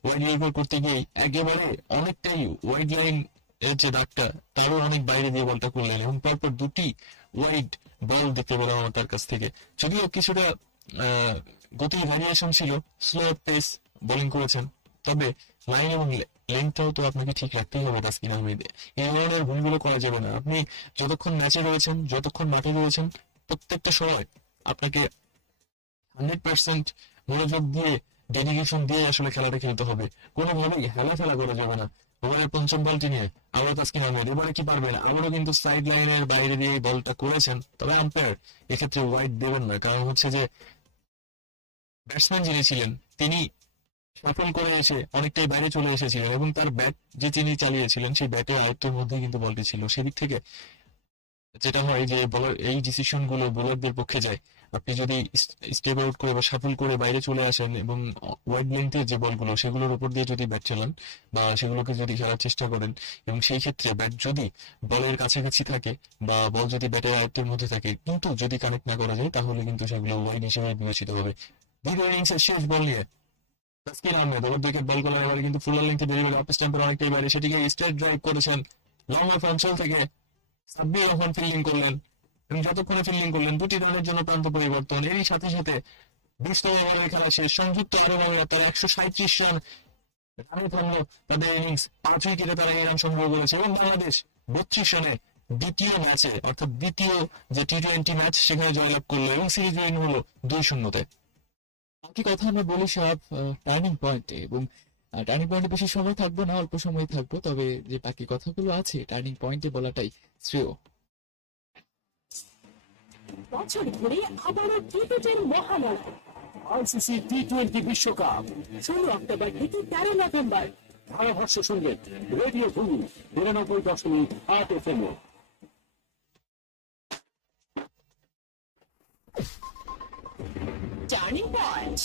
ওয়াইড নির্ভর করতে গিয়ে একেবারে অনেকটাই ওয়াইড লাইন এর যে দাগটা তারও অনেক বাইরে দিয়ে বলটা করলেন এবং পরপর 2টি ওয়াইড বল দেখতে পেলাম আমার তার কাছ থেকে। যদিও কিছুটা গতির ভ্যারিয়েশন ছিল, স্লো পেস বোলিং করেছেন, তবে লাইন এবং লেন্থটাও তো আপনাকে ঠিক রাখতেই হবে তাসকিন আহমেদ। এই ধরনের ভুলগুলো করা যাবে না। আপনি যতক্ষণ ম্যাচে রয়েছেন, যতক্ষণ মাঠে রয়েছেন, প্রত্যেকটা সময় আপনাকে 100% মনোযোগ দিয়ে ডেডিকেশন দিয়ে আসলে খেলাটা খেলতে হবে। কোনোভাবেই হেলাফেলা করা যাবে না। ওভারের পঞ্চম বলটি নিয়ে আবারও তাসকিন আহমেদ, এবারে কি পারবেন? আবারও কিন্তু সাইড লাইনের বাইরে দিয়ে বলটা করেছেন, তবে আম্পায়ার এক্ষেত্রে ওয়াইড দেবেন না, কারণ হচ্ছে যে ব্যাটসম্যান যিনি ছিলেন তিনি সফল করে এসে অনেকটাই বাইরে চলে এসেছিলেন এবং তার ব্যাট যে তিনি চালিয়েছিলেন সেই ব্যাটের আয়ত্তের মধ্যেই কিন্তু বলটি ছিল। সেদিক থেকে যেটা হয় যে এই ডিসিশন গুলো বোলারদের পক্ষে যায়। আপনি যদি স্টেপ আউট করে বা শাফল করে বাইরে চলে আসেন এবং ওয়াইড লেন্থের যে বলগুলো সেগুলোর উপর দিয়ে যদি ব্যাট চালান বা সেগুলোকে যদি খেলার চেষ্টা করেন এবং সেই ক্ষেত্রে ব্যাট যদি বলের কাছাকাছি থাকে বা বল যদি ব্যাটের আয়ত্তের মধ্যে থাকে কিন্তু যদি কানেক্ট না করা যায় তাহলে কিন্তু সেগুলো ওয়াইড হিসেবে বিবেচিত হবে। দ্বিতীয় ইনিংসের শেষ বল নিয়ে তাসকিন আহমেদ ওভার উইকেট বল করার এবারে কিন্তু ফুল লেন্থে ডেলিভারি অফ স্ট্যাম্পের অনেকটাই বাইরে, সেটিকে স্ট্রেট ড্রাইভ করেছেন লং অফ অঞ্চল থেকে। সাব্বির রহমান ফিল্ডিং করলেন এবং যতক্ষণে ফিল্ডিং করলেন 2টি রানের জন্য প্রান্ত পরিবর্তন। এরই সাথে সাথে 20তম ওভারের খেলা শেষ। সংযুক্ত আরব আমিরাত তারা 137 রান রানে থামলো তাদের ইনিংস। 5 উইকেটে তারা এই রান সংগ্রহ করেছে এবং বাংলাদেশ 32 রানে দ্বিতীয় ম্যাচে অর্থাৎ দ্বিতীয় যে T20 ম্যাচ সেখানে জয়লাভ করলো এবং সিরিজ উইন হলো 2-0-তে। বাকি কথা আমরা বলি সব টার্নিং পয়েন্টে, এবং টার্নিং পয়েন্টে বেশি সময় থাকবো না, অল্প সময় থাকবো, তবে যে বাকি কথাগুলো আছে টার্নিং পয়েন্টে বলাটাই শ্রেয়। বছর ঘুরে আবারও ক্রিকেটের মহালয়া আইসিসি টি20 বিশ্বকাপ 16 অক্টোবর থেকে 13 নভেম্বর। ধারাভাষ্য সঙ্গীত রেডিও ভূমি 99.8 FM। Turning point.